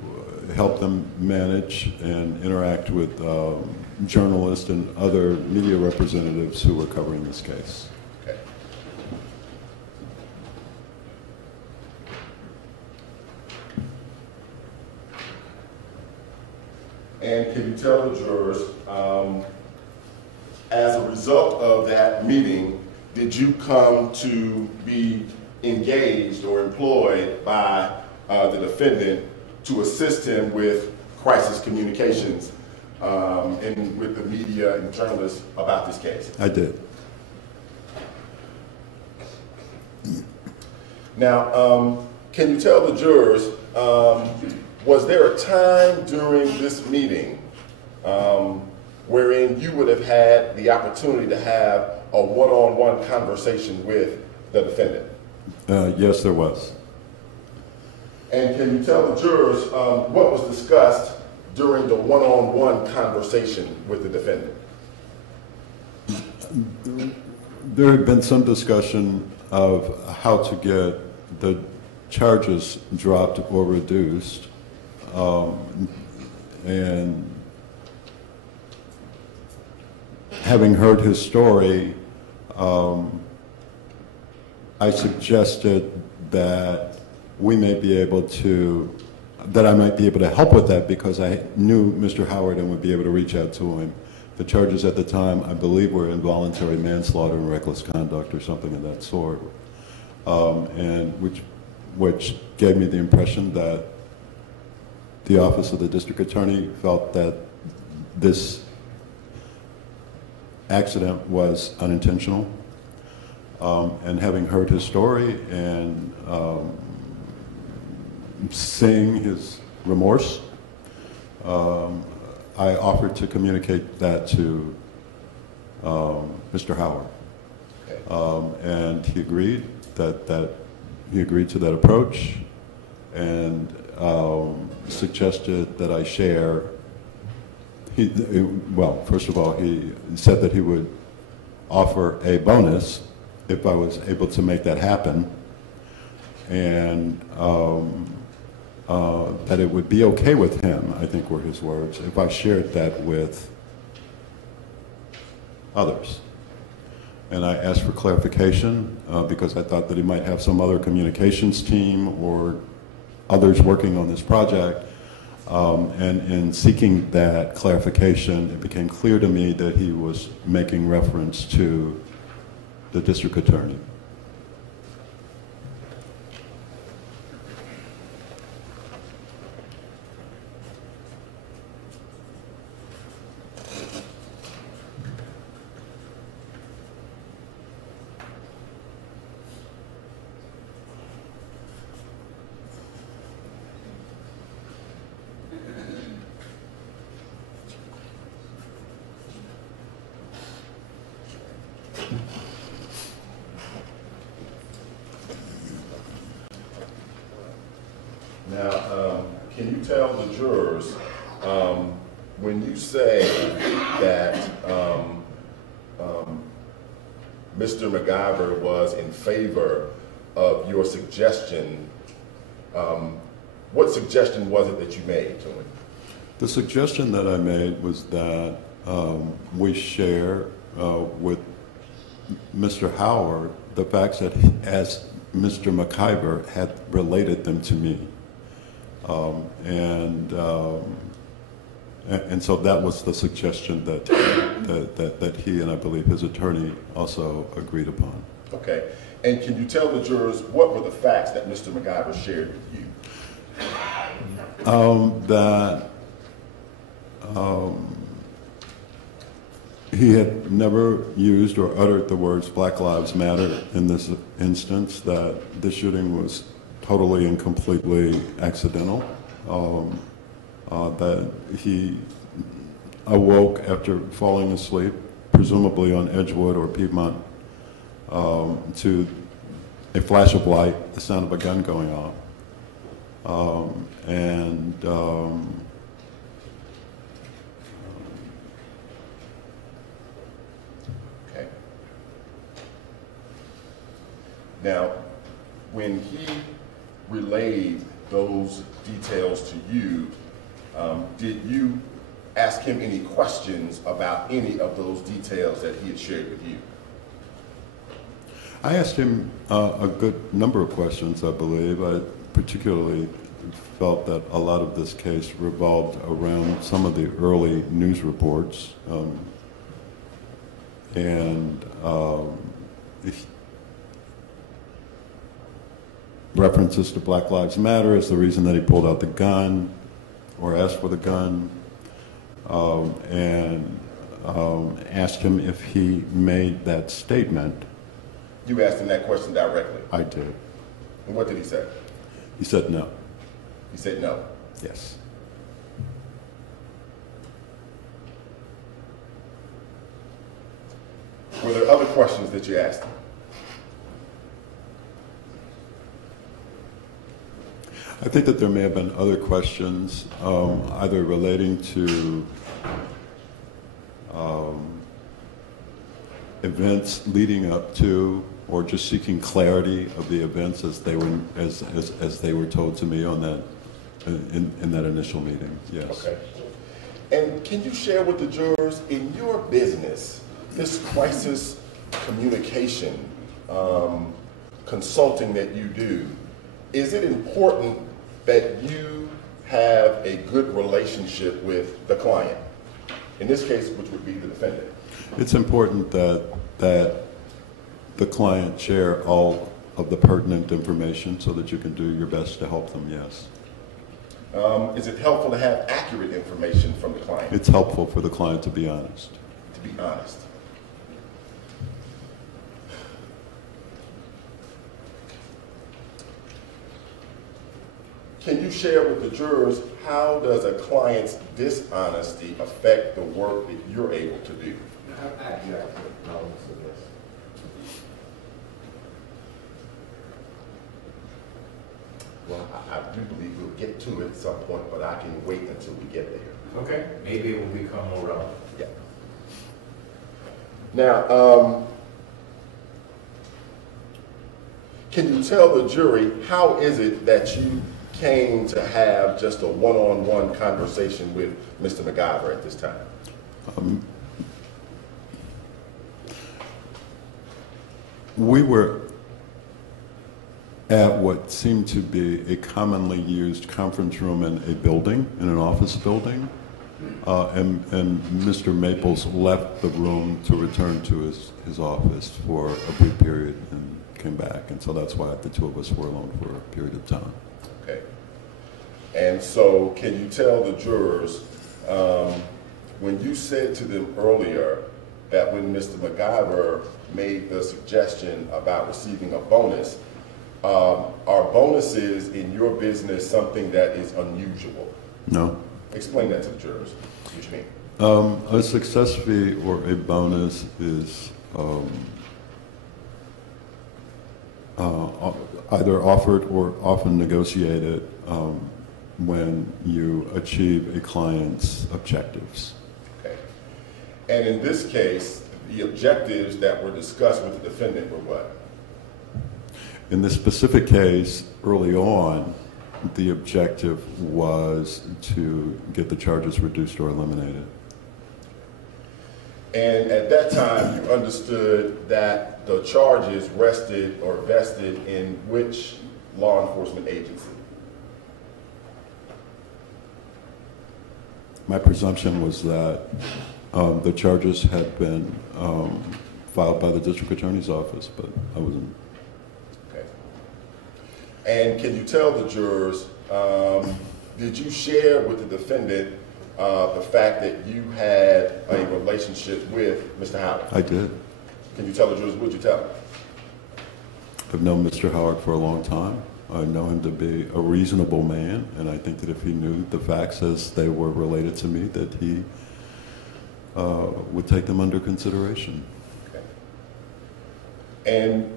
help them manage and interact with journalists and other media representatives who were covering this case. Okay. And can you tell the jurors, as a result of that meeting, did you come to be engaged or employed by the defendant to assist him with crisis communications and with the media and journalists about this case? I did. Now, can you tell the jurors, was there a time during this meeting wherein you would have had the opportunity to have a one-on-one conversation with the defendant? Yes, there was. And can you tell the jurors what was discussed during the one-on-one conversation with the defendant? There had been some discussion of how to get the charges dropped or reduced, and having heard his story, I suggested that we may be able to, that I might be able to help with that because I knew Mr. Howard and would be able to reach out to him. The charges at the time, I believe, were involuntary manslaughter and reckless conduct or something of that sort, and which gave me the impression that the Office of the District Attorney felt that this accident was unintentional. And having heard his story and seeing his remorse, I offered to communicate that to Mr. Howard. Okay. And he agreed he agreed to that approach. and suggested that I share. Well, first of all, he said that he would offer a bonus if I was able to make that happen, and that it would be okay with him, I think were his words, if I shared that with others. And I asked for clarification because I thought that he might have some other communications team or others working on this project. And in seeking that clarification, it became clear to me that he was making reference to the district attorney. Now, can you tell the jurors, when you say that Mr. McIver was in favor of your suggestion, what suggestion was it that you made to him? The suggestion that I made was that we share with Mr. Howard the facts that, as Mr. McIver had related them to me. And so that was the suggestion that he and I believe his attorney also agreed upon. Okay. And can you tell the jurors what were the facts that Mr. McIver shared with you? He had never used or uttered the words Black Lives Matter in this instance, that the shooting was totally and completely accidental, that he awoke after falling asleep, presumably on Edgewood or Piedmont, to a flash of light, the sound of a gun going off. Okay. Now, when he relayed those details to you, did you ask him any questions about any of those details that he had shared with you? I asked him a good number of questions, I believe. I particularly felt that a lot of this case revolved around some of the early news reports. References to Black Lives Matter is the reason that he pulled out the gun or asked for the gun, and asked him if he made that statement. You asked him that question directly? I did. And what did he say? He said no. He said no? Yes. Were there other questions that you asked him? I think that there may have been other questions, either relating to events leading up to, or just seeking clarity of the events as they were as they were told to me on that in that initial meeting. Yes. Okay. And can you share with the jurors, in your business, this crisis communication consulting that you do, is it important that you have a good relationship with the client? In this case, which would be the defendant. It's important that the client share all of the pertinent information so that you can do your best to help them, yes. Is it helpful to have accurate information from the client? It's helpful for the client to be honest. To be honest. Can you share with the jurors, how does a client's dishonesty affect the work that you're able to do? I object to the relevance of this. Well, I do believe we'll get to it at some point, but I can wait until we get there. Okay, maybe it will become more relevant. Yeah. Now, can you tell the jury how is it that you came to have just a one-on-one conversation with Mr. McIver at this time? We were at what seemed to be a commonly used conference room in a building, in an office building. And Mr. Maples left the room to return to his office for a brief period and came back. And so that's why the two of us were alone for a period of time. Okay. And so can you tell the jurors, when you said to them earlier that when Mr. McIver made the suggestion about receiving a bonus, are bonuses in your business something that is unusual? No. Explain that to the jurors. What you mean? A success fee or a bonus is either offered or often negotiated when you achieve a client's objectives. Okay. And in this case, the objectives that were discussed with the defendant were what? In this specific case, early on, the objective was to get the charges reduced or eliminated. And at that time, you understood that the charges rested or vested in which law enforcement agency? My presumption was that the charges had been filed by the district attorney's office, but I wasn't. Okay. And can you tell the jurors, did you share with the defendant the fact that you had a relationship with Mr. Howard? I did. Can you tell the jurors, what did you tell them? I've known Mr. Howard for a long time. I know him to be a reasonable man, and I think that if he knew the facts as they were related to me, that he would take them under consideration. Okay. And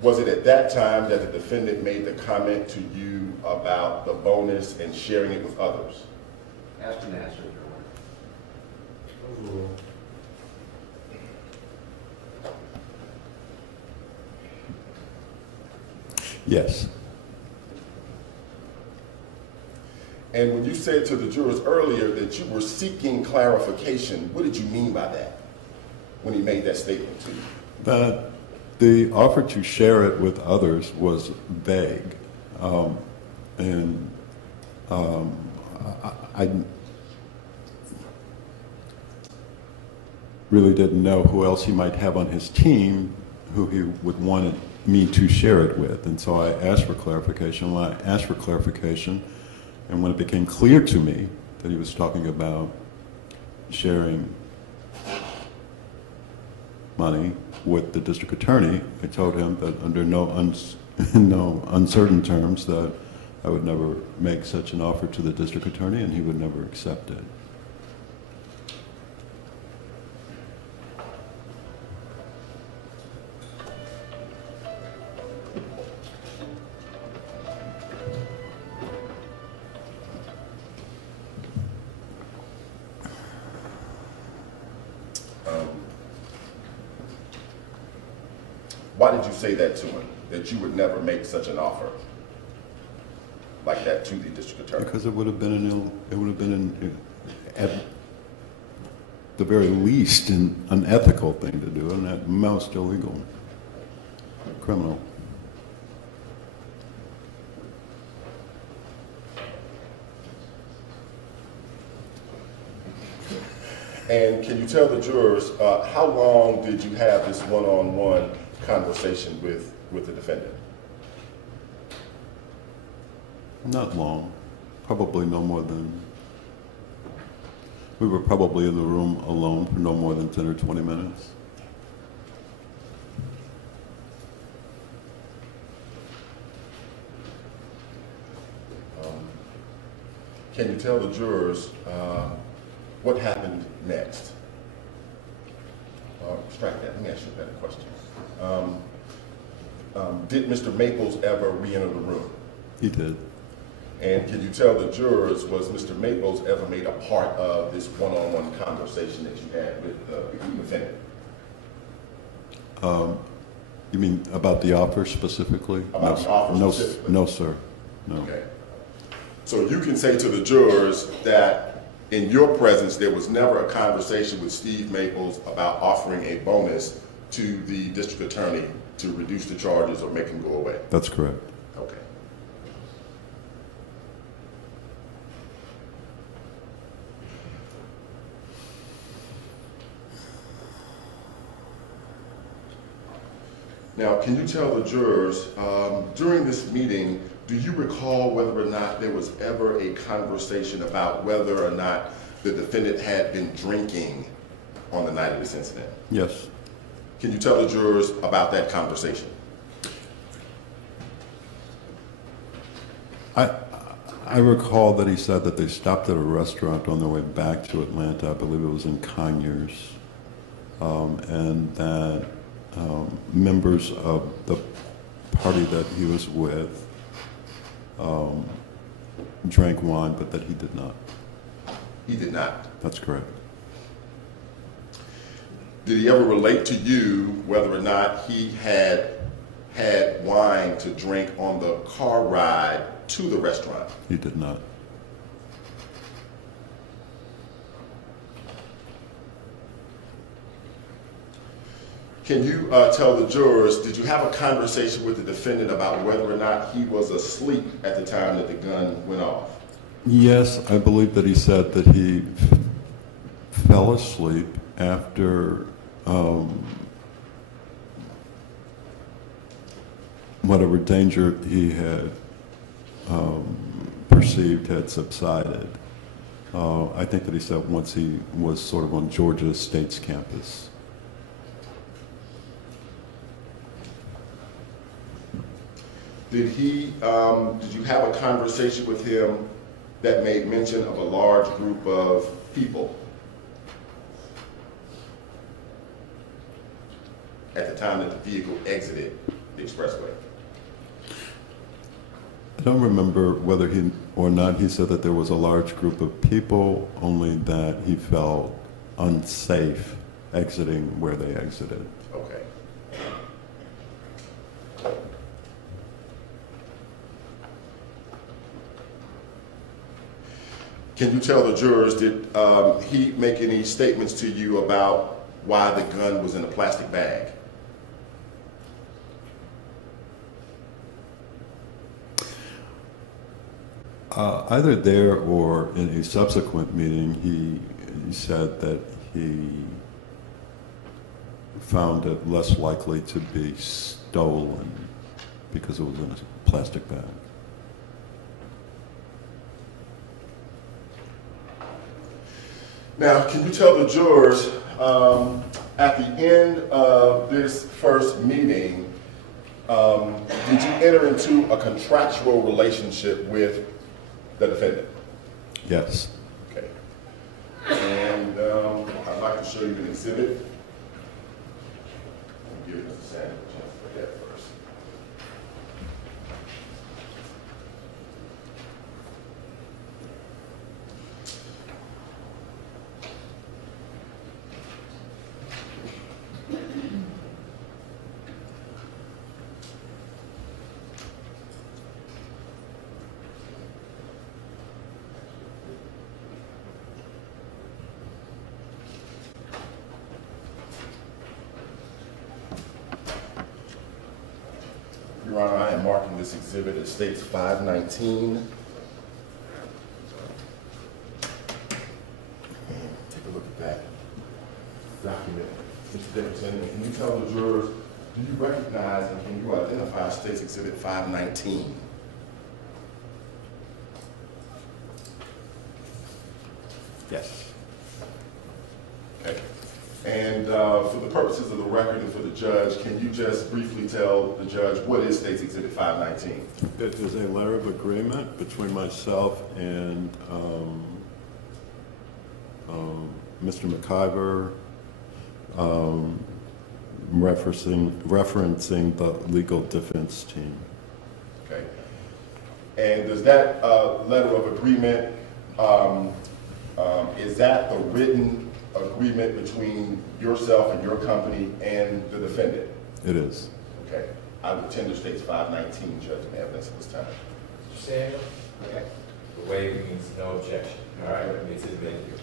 was it at that time that the defendant made the comment to you about the bonus and sharing it with others? Asked and answered. Yes. And when you said to the jurors earlier that you were seeking clarification, what did you mean by that when he made that statement to you? That the offer to share it with others was vague. I really didn't know who else he might have on his team who he would want me to share it with. And so I asked for clarification. When I asked for clarification, and when it became clear to me that he was talking about sharing money with the district attorney, I told him that under no uncertain terms that I would never make such an offer to the district attorney and he would never accept it. Why did you say that to him, that you would never make such an offer like that to the district attorney? Because it would have been at the very least an unethical thing to do, and at most illegal, criminal. And can you tell the jurors, how long did you have this one-on-one conversation with the defendant? Not long, probably no more than, we were probably in the room alone for no more than 10 or 20 minutes. Can you tell the jurors what happened next? Strike that. Let me ask you a better question. Did Mr. Maples ever re-enter the room? He did. And can you tell the jurors, was Mr. Maples ever made a part of this one-on-one conversation that you had with the defendant? You mean about the offer specifically? About the offer specifically? No, sir. No. Okay. So you can say to the jurors that in your presence, there was never a conversation with Steve Maples about offering a bonus to the district attorney to reduce the charges or make him go away? That's correct. Okay. Now, can you tell the jurors, during this meeting, do you recall whether or not there was ever a conversation about whether or not the defendant had been drinking on the night of this incident? Yes. Can you tell the jurors about that conversation? I recall that he said that they stopped at a restaurant on their way back to Atlanta. I believe it was in Conyers. And that members of the party that he was with drank wine, but that he did not. He did not. That's correct. Did he ever relate to you whether or not he had wine to drink on the car ride to the restaurant? He did not. Can you tell the jurors, did you have a conversation with the defendant about whether or not he was asleep at the time that the gun went off? Yes, I believe that he said that he fell asleep after whatever danger he had perceived had subsided. I think that he said once he was sort of on Georgia State's campus. Did you have a conversation with him that made mention of a large group of people at the time that the vehicle exited the expressway? I don't remember whether he or not he said that there was a large group of people, only that he felt unsafe exiting where they exited. Okay. Can you tell the jurors, did he make any statements to you about why the gun was in a plastic bag? Either there or in a subsequent meeting, he said that he found it less likely to be stolen because it was in a plastic bag. Now, can you tell the jurors, at the end of this first meeting, did you enter into a contractual relationship with the defendant? Yes. Okay. And I'd like to show you an exhibit. I'll give Mr. Sanders a chance to look at it first. Your Honor, I am marking this exhibit as states 519. Take a look at that document. Mr. Dickerson, can you tell the jurors, do you recognize and can you identify states exhibit 519? Yes. Okay. And for the purposes of the record and for the judge, can you just briefly tell the judge what is State's Exhibit 519? It is a letter of agreement between myself and Mr. McIver, referencing the legal defense team. Okay. And does that letter of agreement, is that the written agreement between yourself and your company and the defendant? It is. Okay. I would tender states 519, Judge, in evidence at this time. Mr. Samuel? Okay. The waiver means no objection. All right, it's admitted.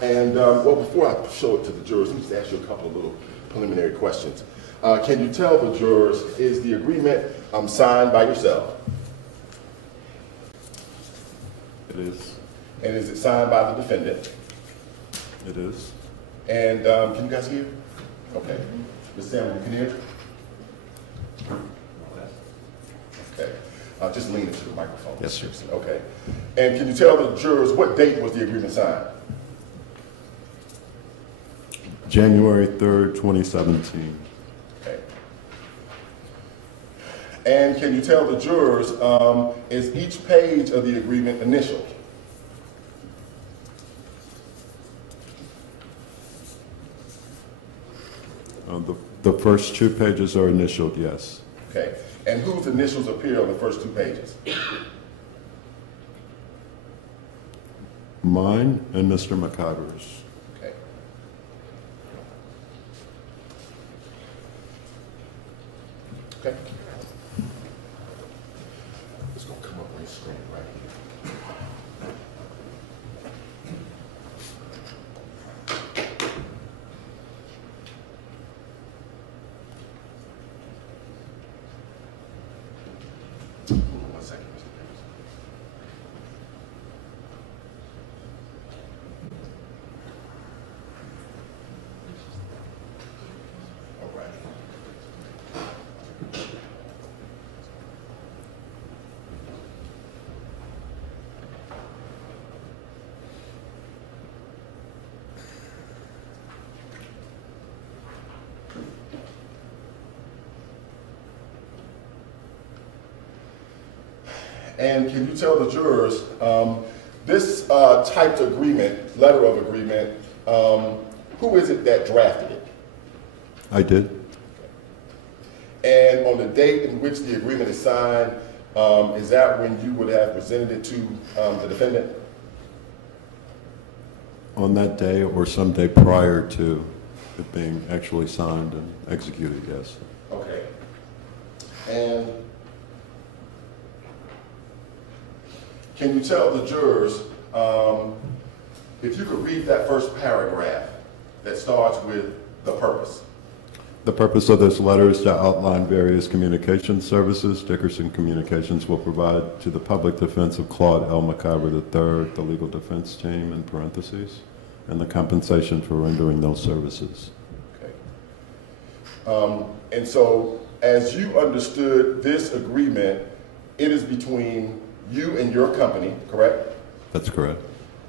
And well, before I show it to the jurors, let me just ask you a couple of little preliminary questions. Can you tell the jurors, is the agreement signed by yourself? It is. And is it signed by the defendant? It is. And can you guys hear? Okay. Ms. Samuel, you can hear? Okay. Just lean into the microphone. Yes, sir. Okay. And can you tell the jurors what date was the agreement signed? January 3rd, 2017. Okay. And can you tell the jurors, is each page of the agreement initialed? The first 2 pages are initialed, yes. Okay. And whose initials appear on the first 2 pages? Mine and Mr. McIver's. Okay. Okay. It's going to come up on your screen right here. Hold on 1 second, Mr. Davis. All right. And can you tell the jurors, this typed agreement, letter of agreement, who is it that drafted it? I did. And on the date in which the agreement is signed, is that when you would have presented it to the defendant? On that day or some day prior to it being actually signed and executed, yes. Okay. And can you tell the jurors, if you could read that first paragraph that starts with the purpose? The purpose of this letter is to outline various communication services Dickerson Communications will provide to the public defense of Claude L. McIver III, the legal defense team in parentheses, and the compensation for rendering those services. Okay. And so, as you understood this agreement, it is between you and your company, correct? That's correct.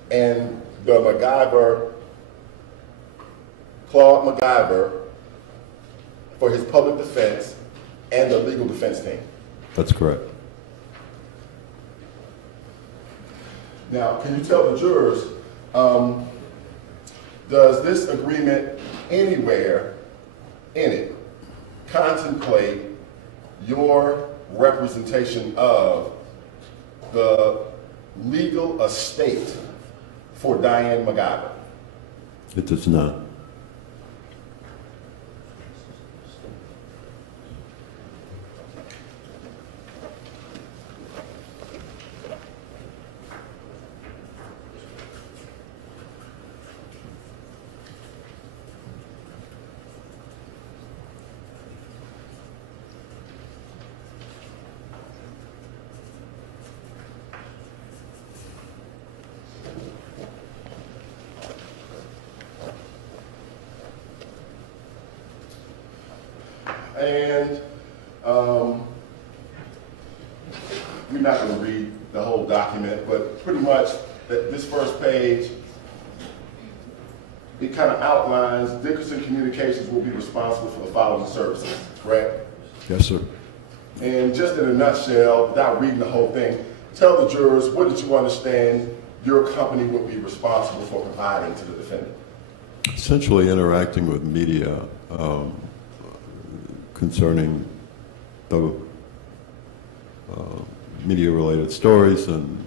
And the McIver, Claude McIver, for his public defense and the legal defense team. That's correct. Now, can you tell the jurors, does this agreement anywhere in it contemplate your representation of the legal estate for Diane McIver? It does not. And we're not going to read the whole document, but pretty much this first page, it kind of outlines Dickerson Communications will be responsible for the following services, correct? Yes, sir. And just in a nutshell, without reading the whole thing, tell the jurors, what did you understand your company would be responsible for providing to the defendant? Essentially interacting with media concerning the media-related stories and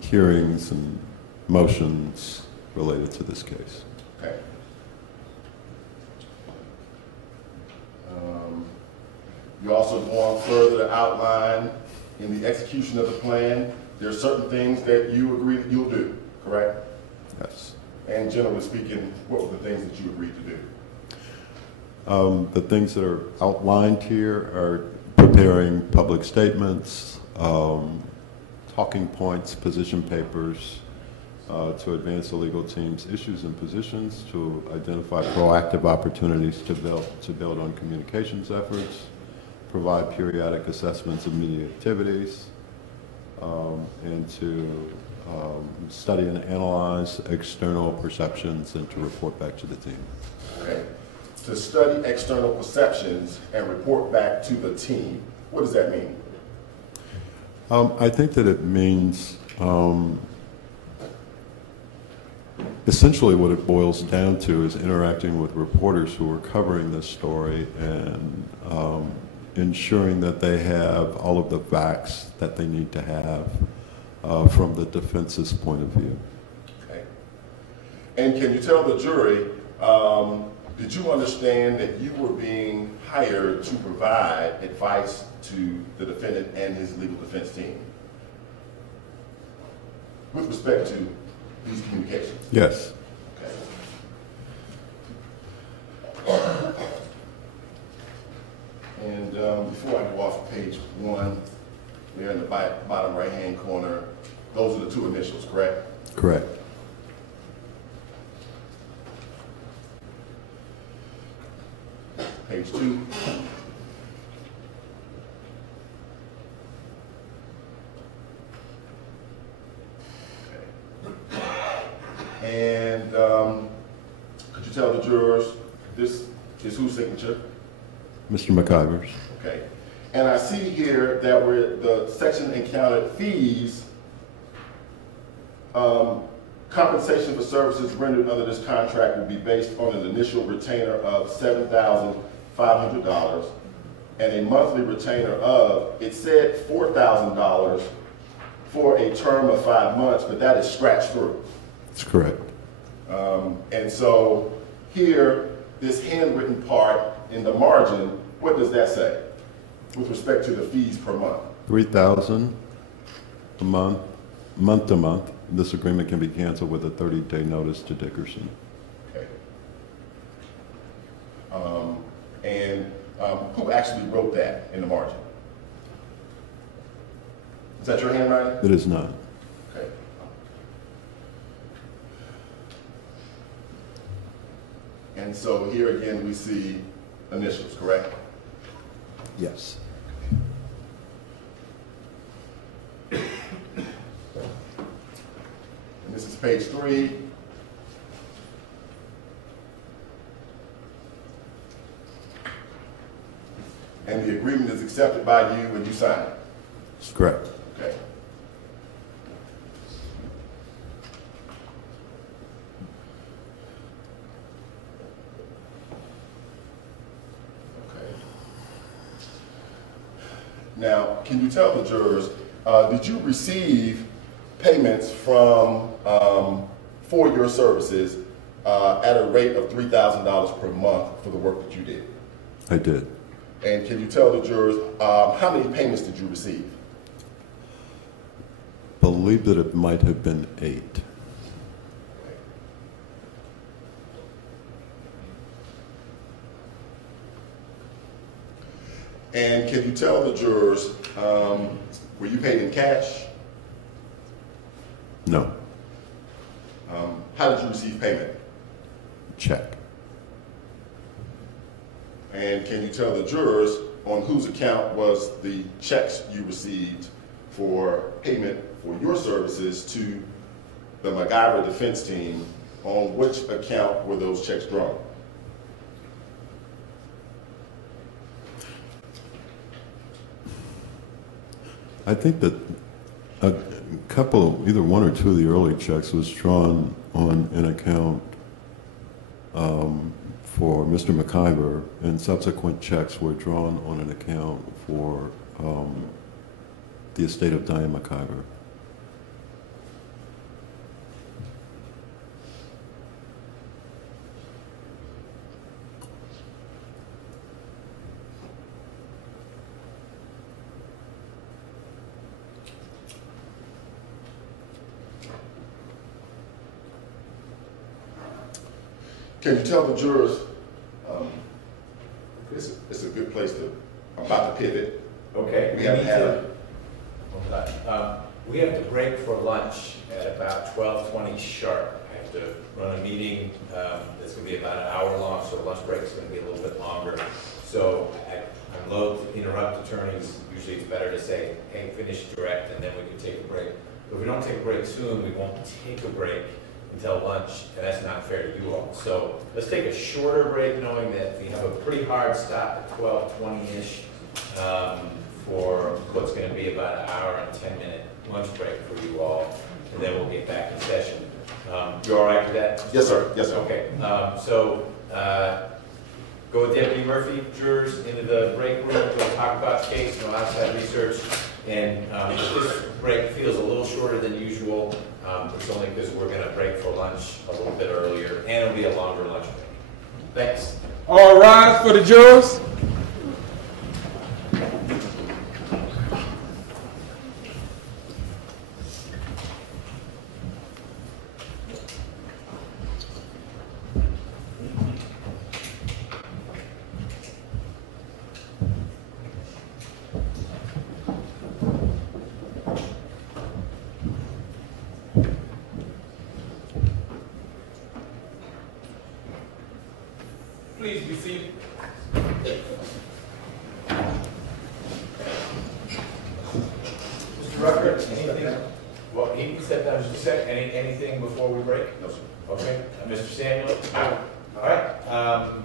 hearings and motions related to this case. Okay. You also go on further to outline in the execution of the plan, there are certain things that you agree that you'll do, correct? Yes. And generally speaking, what were the things that you agreed to do? The things that are outlined here are preparing public statements, talking points, position papers, to advance the legal team's issues and positions, to identify proactive opportunities to build on communications efforts, provide periodic assessments of media activities, and to study and analyze external perceptions and to report back to the team. Okay. To study external perceptions and report back to the team. What does that mean? I think that it means essentially what it boils down to is interacting with reporters who are covering this story and ensuring that they have all of the facts that they need to have from the defense's point of view. Okay. And can you tell the jury, did you understand that you were being hired to provide advice to the defendant and his legal defense team with respect to these communications? Yes. Okay. And before I go off page 1, there in the bottom right-hand corner, those are the 2 initials, correct? Correct. Page 2. Okay. And could you tell the jurors, this is whose signature? Mr. McIver's. Okay. And I see here that the section encountered fees, compensation for services rendered under this contract will be based on an initial retainer of $7,500 and a monthly retainer of, it said $4,000 for a term of 5 months, but that is scratched through. That's correct. And so here, this handwritten part in the margin, what does that say with respect to the fees per month? $3,000 a month, month to month. This agreement can be canceled with a 30-day notice to Dickerson. Okay. Who actually wrote that in the margin? Is that your handwriting? It is not. Okay. And so here again we see initials, correct? Yes. And this is page 3. And the agreement is accepted by you when you sign it. That's correct. Okay. Okay. Now, can you tell the jurors, did you receive payments from for your services at a rate of $3,000 per month for the work that you did? I did. And can you tell the jurors how many payments did you receive? Believe that it might have been 8. And can you tell the jurors, were you paid in cash? No. How did you receive payment? Check. And can you tell the jurors on whose account was the checks you received for payment for your services to the McIver defense team, on which account were those checks drawn? I think that a couple, either 1 or 2 of the early checks was drawn on an account for Mr. McIver, and subsequent checks were drawn on an account for the estate of Diane McIver. Can you tell the jurors, it's a good place to, I'm about to pivot. Okay. We haven't had we have to break for lunch at about 12:20 sharp. I have to run a meeting that's going to be about an hour long, so the lunch break is going to be a little bit longer. So I'm loath to interrupt attorneys. Usually it's better to say, hey, finish direct, and then we can take a break. But if we don't take a break soon, we won't take a break until lunch, and that's not fair to you all. So let's take a shorter break, knowing that we have a pretty hard stop at 12:20-ish for what's going to be about an hour and 10-minute lunch break for you all, and then we'll get back in session. You all right with that? Yes, sir. Yes, sir. Okay. Go with Deputy Murphy, jurors, into the break room. We'll talk about the case, no outside research. And if this break feels a little shorter than usual, it's only because we're going to break for lunch a little bit earlier, and it'll be a longer lunch break. Thanks. All rise for the jurors. Please be seated. Mr. Rucker, anything? Well, he can step down just a sec. Anything before we break? No, sir. Okay. Mr. Samuel? All right.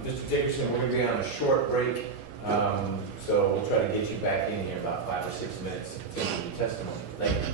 Mr. Dickerson, we're going to be on a short break, so we'll try to get you back in here about 5 or 6 minutes to take your testimony. Thank you.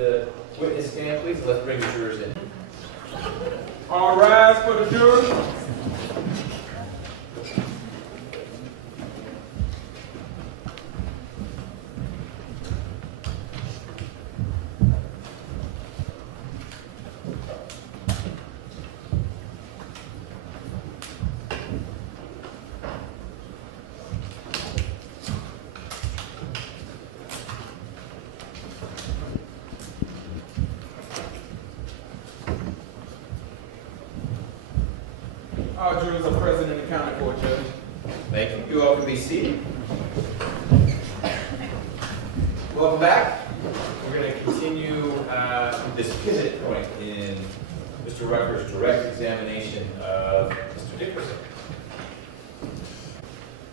The witness stand, please. Let's bring the jurors in. All rise for the jury. All jurors are present and accounted for, Judge. Thank you. You all can be seated. Welcome back. We're going to continue this pivot point in Mr. Rucker's direct examination of Mr. Dickerson.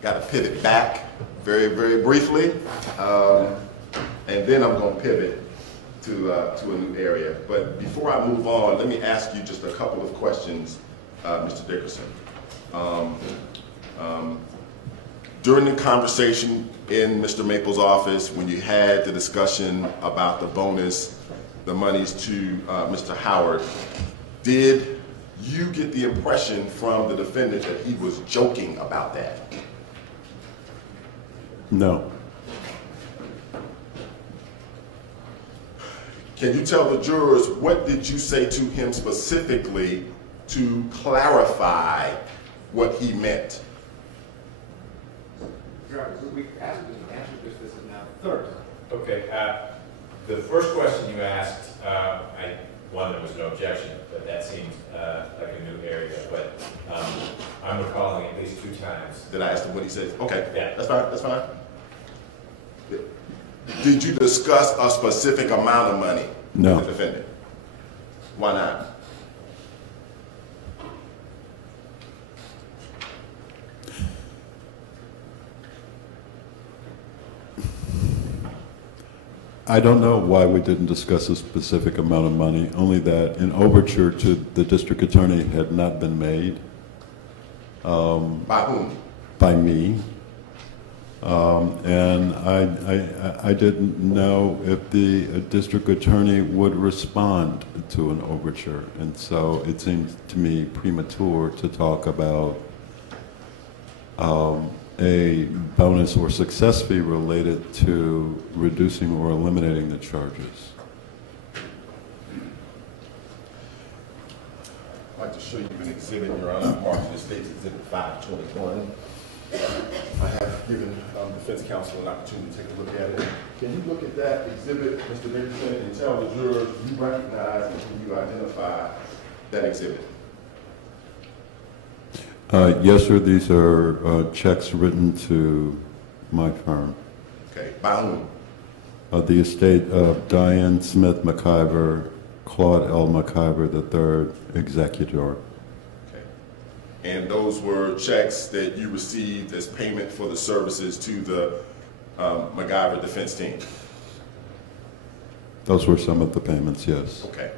Got to pivot back very, very briefly, and then I'm going to pivot to a new area. But before I move on, let me ask you just a couple of questions, Mr. Dickerson. During the conversation in Mr. Maples' office, when you had the discussion about the bonus, the monies to Mr. Howard, did you get the impression from the defendant that he was joking about that? No. Can you tell the jurors what did you say to him specifically to clarify what he meant? We asked him to answer this is now the third. Okay. The first question you asked, one, there was no objection, but that seemed like a new area. But I'm recalling at least 2 times. Did I ask him what he said? Okay, Yeah. that's fine, that's fine. Did you discuss a specific amount of money No. with the defendant? Why not? I don't know why we didn't discuss a specific amount of money, only that an overture to the district attorney had not been made. By whom? By me. And I didn't know if the district attorney would respond to an overture. And so it seems to me premature to talk about a bonus or success fee related to reducing or eliminating the charges. I'd like to show you an exhibit, Your Honor. I've marked the state's exhibit 521. I have given defense counsel an opportunity to take a look at it. Can you look at that exhibit, Mr. Dickerson, and tell the jurors you recognize and can you identify that exhibit? Yes, sir. These are checks written to my firm. Okay, by whom? The estate of Diane Smith McIver, Claude L. McIver III, executor. Okay. And those were checks that you received as payment for the services to the McIver defense team? Those were some of the payments, yes. Okay.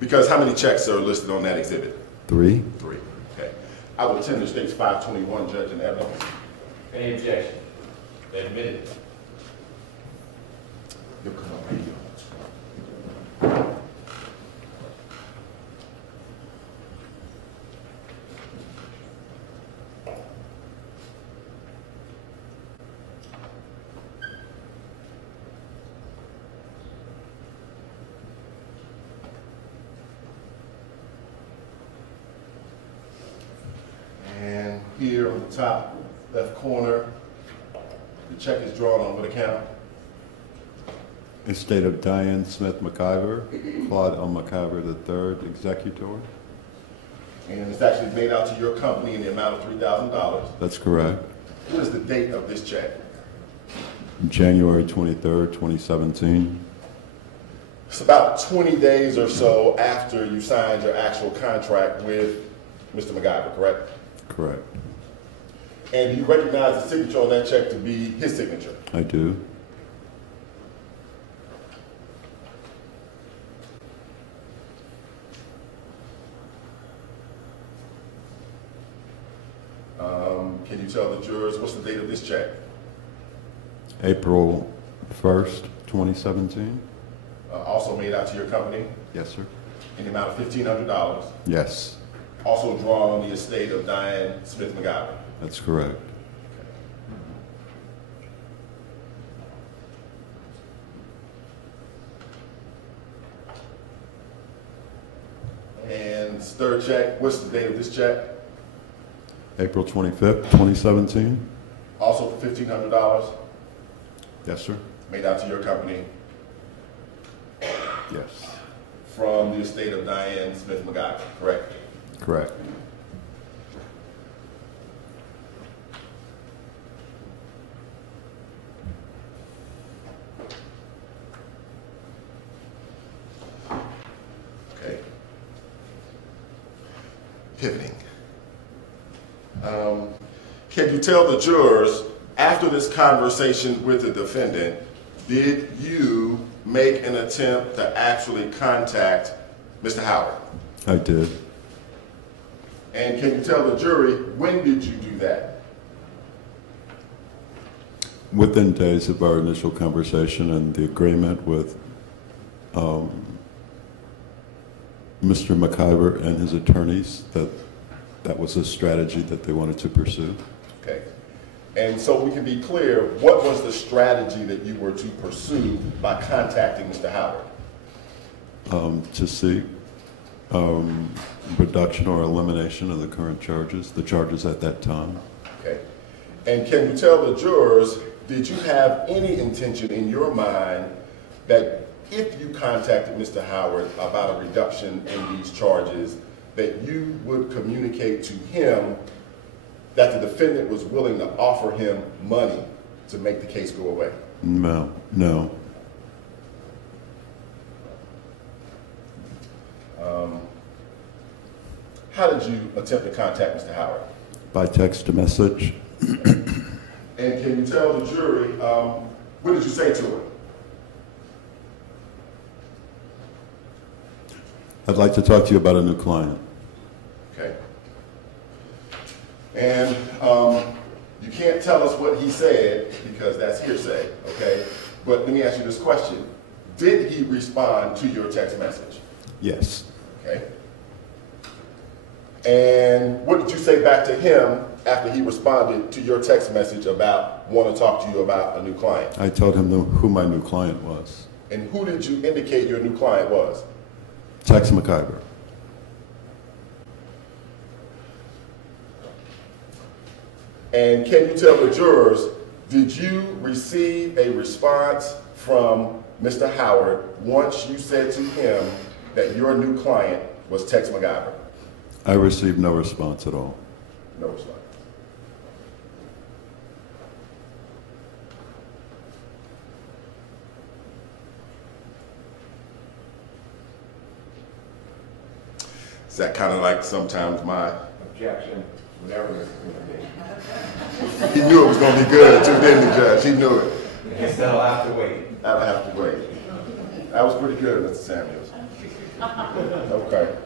Because how many checks are listed on that exhibit? 3. 3. Okay. I will attend the state's 521, Judge, and evidence. Any objection? Admitted. You'll come up here. And here on the top left corner, the check is drawn on what account? Estate of Diane Smith McIver, Claude L. McIver III, executor. And it's actually made out to your company in the amount of $3,000. That's correct. What is the date of this check? January 23rd, 2017. It's about 20 days or so after you signed your actual contract with Mr. McIver, correct? Correct. And you recognize the signature on that check to be his signature? I do. Can you tell the jurors what's the date of this check? April 1st, 2017. also made out to your company Yes, sir. in the amount of $1,500, Yes, also drawn on the estate of Diane Smith McIver. that's correct. And this third check, what's the date of this check? April 25th, 2017? Also for $1,500, Yes, sir. made out to your company Yes, from the estate of Diane Smith McIver, correct? correct. Okay. Pivoting. Can you tell the jurors, after this conversation with the defendant, did you make an attempt to actually contact Mr. Howard? I did. And can you tell the jury, when did you do that? Within days of our initial conversation and the agreement with Mr. McIver and his attorneys, that was a strategy that they wanted to pursue. Okay. And so we can be clear, what was the strategy that you were to pursue by contacting Mr. Howard? To seek reduction or elimination of the current charges, the charges at that time. Okay. And can you tell the jurors, did you have any intention in your mind that if you contacted Mr. Howard about a reduction in these charges, that you would communicate to him that the defendant was willing to offer him money to make the case go away? No, no. How did you attempt to contact Mr. Howard? By text message. And can you tell the jury, what did you say to him? I'd like to talk to you about a new client. Okay. And you can't tell us what he said because that's hearsay, okay? But let me ask you this question. Did he respond to your text message? Yes. Okay. And what did you say back to him after he responded to your text message about want to talk to you about a new client? I told him who my new client was. And who did you indicate your new client was? Tex McIver. And can you tell the jurors, did you receive a response from Mr. Howard once you said to him that your new client was Tex McIver? I received no response at all. No response. Is that kind of like sometimes my... Objection, whatever this is going to be. He knew it was going to be good too, didn't he, Judge? He knew it. Guess they'll have to wait. I'll have to wait. That was pretty good, Mr. Samuels. Okay.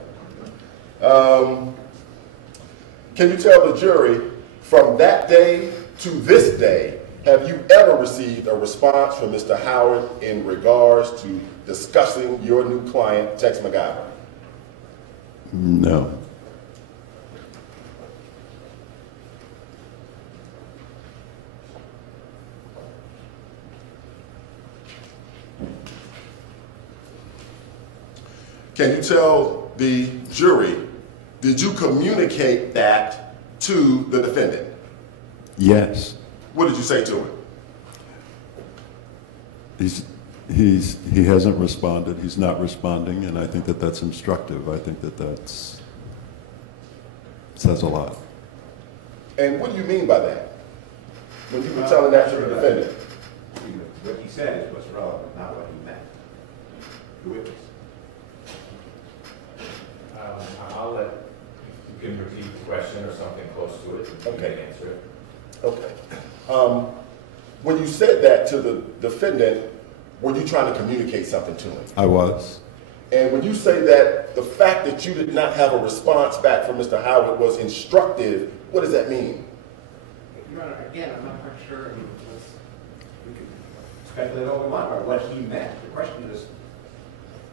Can you tell the jury, from that day to this day, have you ever received a response from Mr. Howard in regards to discussing your new client, Tex McIver? No. Can you tell the jury, did you communicate that to the defendant? Yes. What did you say to him? He hasn't responded. He's not responding, and I think that that's instructive. I think that that's says a lot. And what do you mean by that? When you were telling that to the defendant? What he said is what's relevant, not what he meant. The witness. I'll let, you can repeat the question or something close to it. You Okay. can answer it. Okay. When you said that to the defendant, were you trying to communicate something to him? I was. And when you say that the fact that you did not have a response back from Mr. Howard was instructive, what does that mean? Your Honor, again, I'm not quite sure. We can speculate all we want about what he meant. The question is,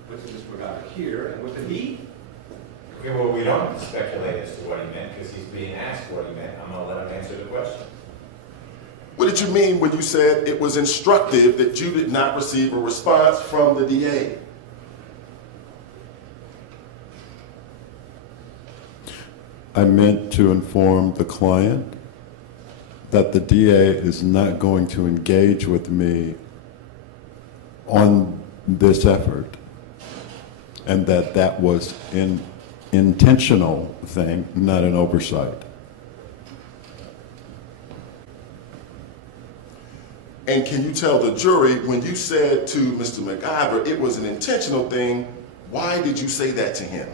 What did Mr. McIver hear, and what did he? Okay, well, we don't speculate as to what he meant because he's being asked what he meant. I'm going to let him answer the question. What did you mean when you said it was instructive that you did not receive a response from the DA? I meant to inform the client that the DA is not going to engage with me on this effort, and that that was an intentional thing, not an oversight. And can you tell the jury, when you said to Mr. McIver it was an intentional thing, why did you say that to him?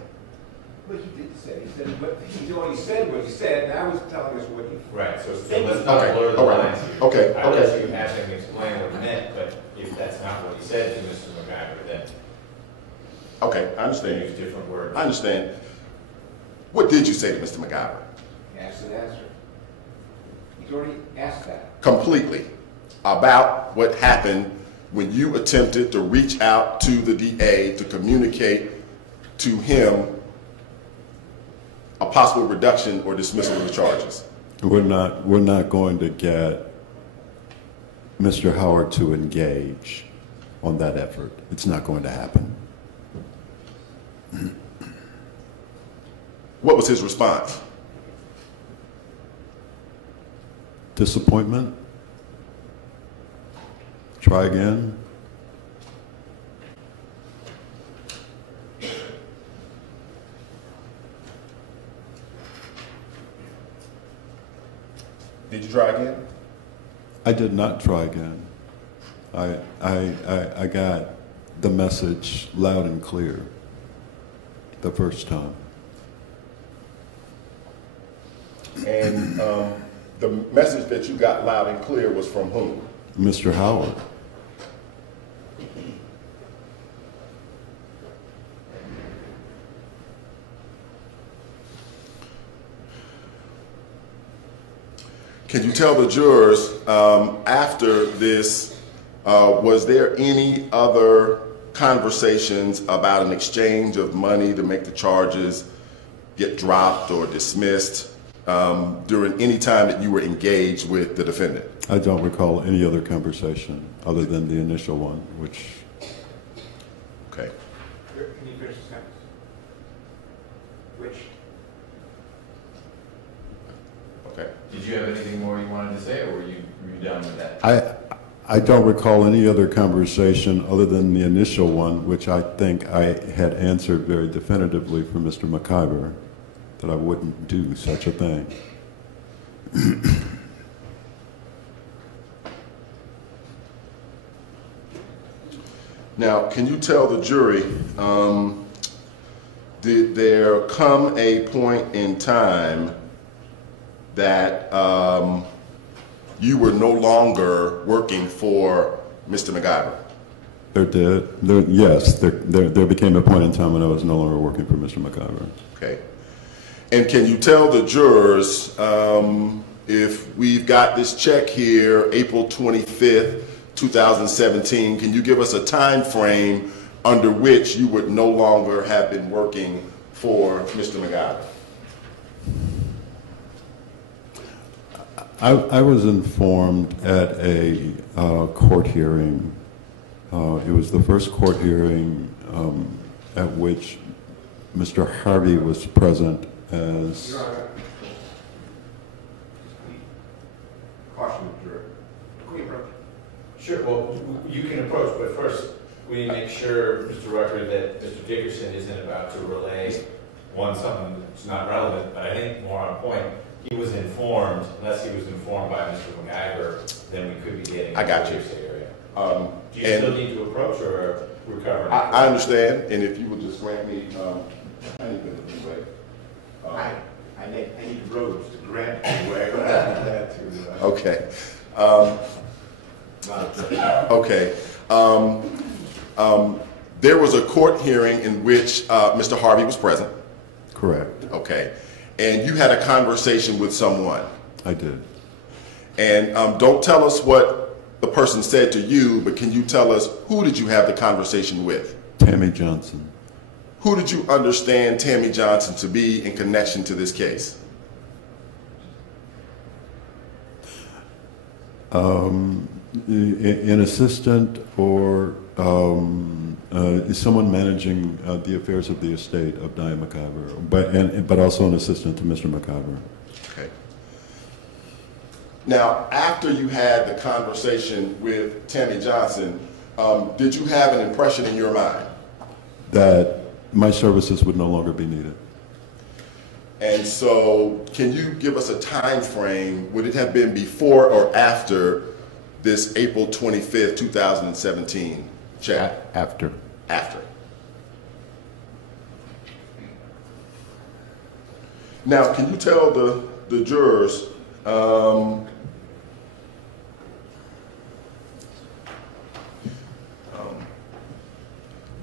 Well, he did say, he already said what he said, now he's telling us what he. Right, so let's not blur the lines here. Okay, I realize okay. you asked him to explain what he meant, but if that's not what he said to Mr. McIver, then Okay, I understand. use different words. I understand. What did you say to Mr. McIver? Asked and answered. He's already asked that. Completely. About what happened when you attempted to reach out to the DA to communicate to him a possible reduction or dismissal of the charges. We're not going to get Mr. Howard to engage on that effort. It's not going to happen. What was his response? Disappointment? Try again? Did you try again? I did not try again. I got the message loud and clear the first time. And the message that you got loud and clear was from whom? Mr. Howard. Can you tell the jurors, after this, was there any other conversations about an exchange of money to make the charges get dropped or dismissed during any time that you were engaged with the defendant? I don't recall any other conversation other than the initial one, which... Okay. Can you finish the sentence? Which? Okay. Did you have anything more you wanted to say, or were you done with that? I don't recall any other conversation other than the initial one, which I think I had answered very definitively for Mr. McIver, that I wouldn't do such a thing. Now, can you tell the jury, did there come a point in time that you were no longer working for Mr. McIver? Yes, there became a point in time when I was no longer working for Mr. McIver. Okay. And can you tell the jurors, if we've got this check here, April 25th, 2017, can you give us a time frame under which you would no longer have been working for Mr. McIver? I was informed at a court hearing. It was the first court hearing at which Mr. Harvey was present as... Your Honor, caution the jury. Can we approach? Sure, well, you can approach, but first, we need to make sure, Mr. Rucker, that Mr. Dickerson isn't about to relay something that's not relevant, but I think more on point. He was informed, unless he was informed by Mr. McIver, then we could be getting I got you. into this area. Do you and still need to approach or recover? I understand, and if you would just grant me anything to do with. I need roads to grant you where that to. Okay. Okay. There was a court hearing in which Mr. Harvey was present. Correct. Okay. And you had a conversation with someone. I did. And don't tell us what the person said to you, but can you tell us who did you have the conversation with? Tammy Johnson. Who did you understand Tammy Johnson to be in connection to this case? An assistant or someone managing the affairs of the estate of Diane McIver, but also an assistant to Mr. McIver. Okay. Now, after you had the conversation with Tammy Johnson, did you have an impression in your mind? That my services would no longer be needed. And so, can you give us a time frame? Would it have been before or after this April 25th, 2017 check? After. After. Now, can you tell the jurors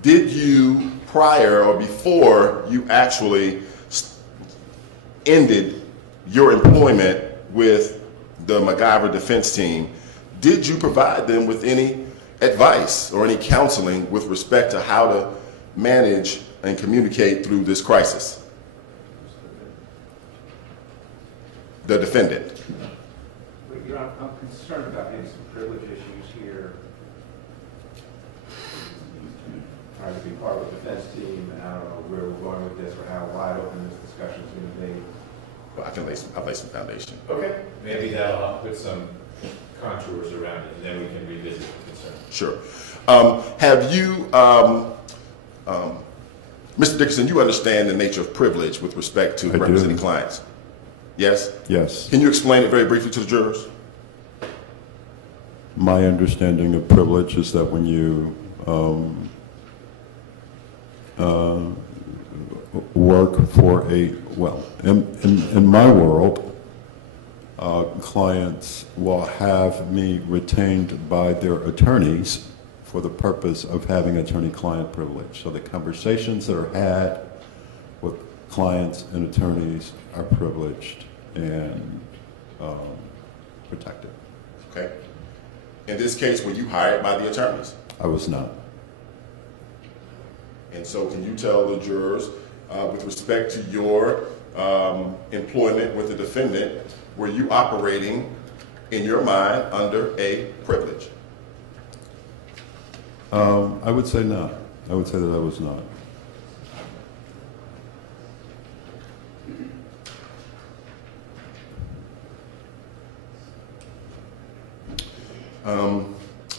did you, prior or before you actually ended your employment with the McIver defense team, did you provide them with any advice or any counseling with respect to how to manage and communicate through this crisis? The defendant. Your Honor, I'm concerned about maybe some privilege issues here. Trying to be part of the defense team, and I don't know where we're going with this or how wide open this discussion is going to be. Well, I'll lay some foundation. Okay. Maybe that'll help put some contours around it, and then we can revisit the concern. Sure. Have you, Mr. Dickerson, you understand the nature of privilege with respect to representing clients? Yes? Yes. Can you explain it very briefly to the jurors? My understanding of privilege is that when you work for in my world, clients will have me retained by their attorneys for the purpose of having attorney-client privilege. So the conversations that are had with clients and attorneys are privileged and protected. Okay. In this case, were you hired by the attorneys? I was not. And so can you tell the jurors, with respect to your employment with the defendant, were you operating in your mind under a privilege? I would say not. I would say that I was not.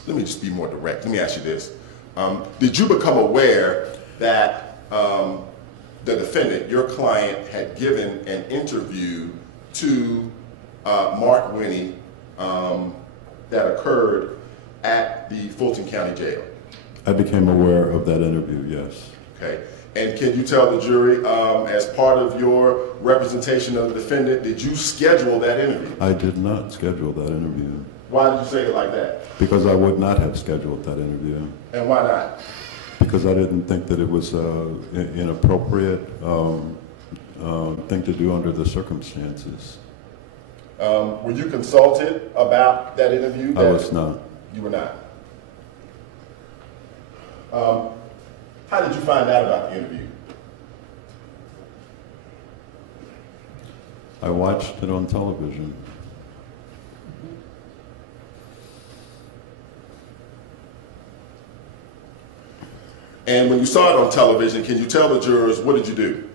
Let me just be more direct. Let me ask you this. Did you become aware that the defendant, your client, had given an interview to Mark Winnie that occurred at the Fulton County Jail? I became aware of that interview, yes. Okay. And can you tell the jury, as part of your representation of the defendant, did you schedule that interview? I did not schedule that interview. Why did you say it like that? Because I would not have scheduled that interview. And why not? Because I didn't think that it was an inappropriate thing to do under the circumstances. Were you consulted about that interview? I was not. You were not. How did you find out about the interview? I watched it on television. And when you saw it on television, can you tell the jurors, what did you do?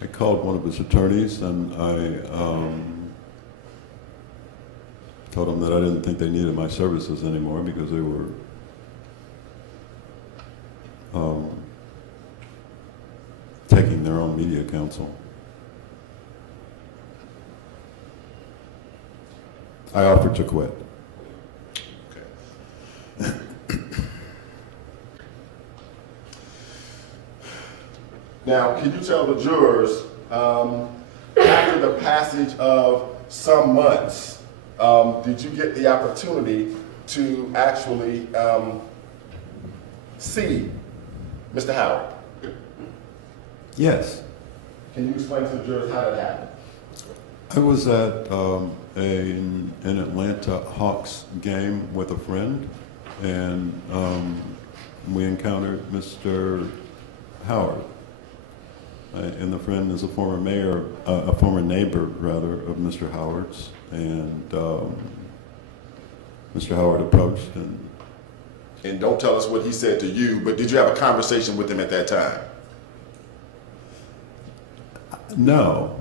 I called one of his attorneys and I told him that I didn't think they needed my services anymore because they were taking their own media counsel. I offered to quit. Okay. Now, can you tell the jurors, after the passage of some months, did you get the opportunity to actually see Mr. Howard? Yes. Can you explain to the jurors how that happened? I was at an Atlanta Hawks game with a friend, and we encountered Mr. Howard. And the friend is a former mayor, a former neighbor, rather, of Mr. Howard's. And Mr. Howard approached And don't tell us what he said to you, but did you have a conversation with him at that time? no,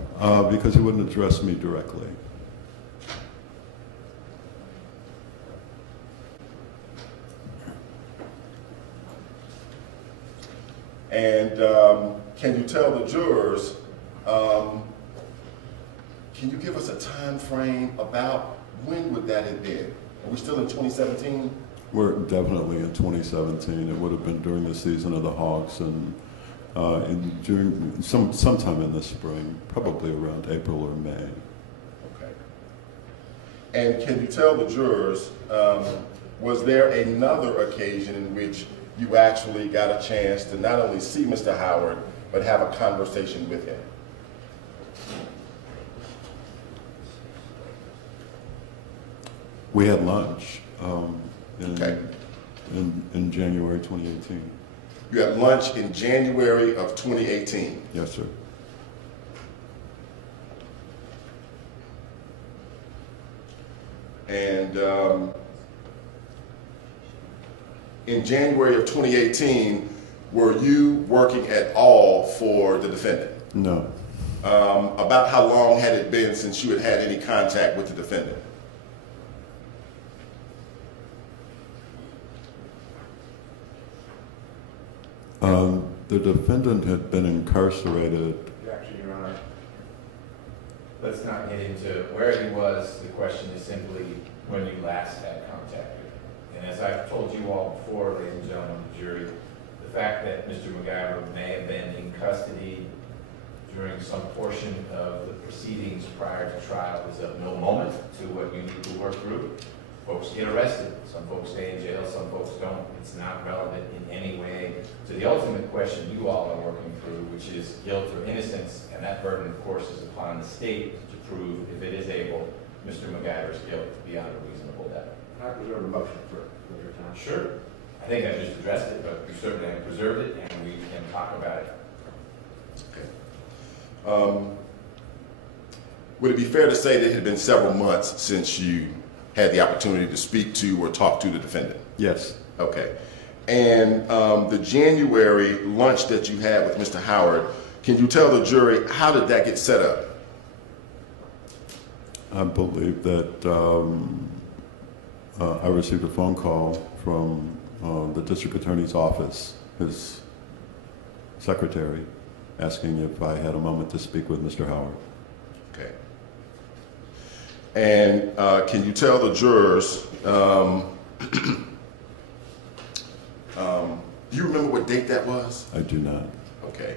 because he wouldn't address me directly. And can you tell the jurors, can you give us a time frame about when would that have been? Are we still in 2017? We're definitely in 2017. It would have been during the season of the Hawks and during sometime in the spring, probably around April or May. Okay. And can you tell the jurors, was there another occasion in which you actually got a chance to not only see Mr. Howard, but have a conversation with him? We had lunch Okay. in January 2018. You had lunch in January of 2018. Yes, sir. And in January of 2018, were you working at all for the defendant? No. About how long had it been since you had had any contact with the defendant? The defendant had been incarcerated. Actually, Your Honor, let's not get into where he was. The question is simply when you last had contact with him. And as I've told you all before, ladies and gentlemen of the jury, the fact that Mr. McIver may have been in custody during some portion of the proceedings prior to trial is of no moment to what you need to work through. Folks get arrested. Some folks stay in jail. Some folks don't. It's not relevant in any way to the ultimate question you all are working through, which is guilt or innocence. And that burden, of course, is upon the state to prove, if it is able, Mr. McIver's guilt beyond a reasonable doubt. I preserve a motion for your time. Sure. I think I just addressed it, but you certainly have preserved it, and we can talk about it. Okay. Would it be fair to say that it had been several months since you had the opportunity to speak to or talk to the defendant? Yes. Okay. And the January lunch that you had with Mr. Howard, can you tell the jury how did that get set up? I believe that I received a phone call from the district attorney's office, his secretary, asking if I had a moment to speak with Mr. Howard. Okay. And can you tell the jurors, do you remember what date that was? I do not. Okay.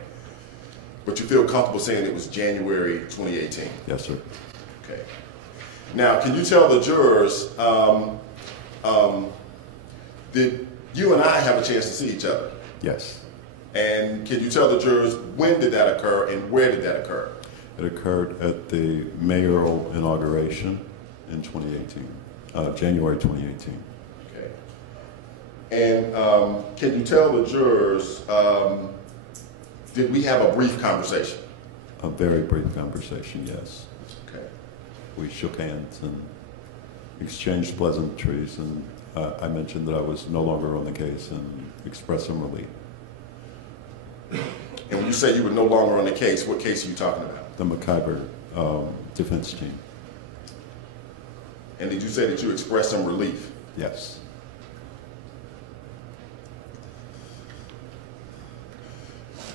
But you feel comfortable saying it was January 2018? Yes, sir. Okay. Now, can you tell the jurors, did you and I have a chance to see each other? Yes. And can you tell the jurors when did that occur and where did that occur? It occurred at the mayoral inauguration in 2018, January 2018. Okay. And can you tell the jurors, did we have a brief conversation? A very brief conversation, yes. Okay. We shook hands and exchanged pleasantries, and I mentioned that I was no longer on the case and expressed some relief. And when you say you were no longer on the case, what case are you talking about? The McIver defense team. And did you say that you expressed some relief? Yes.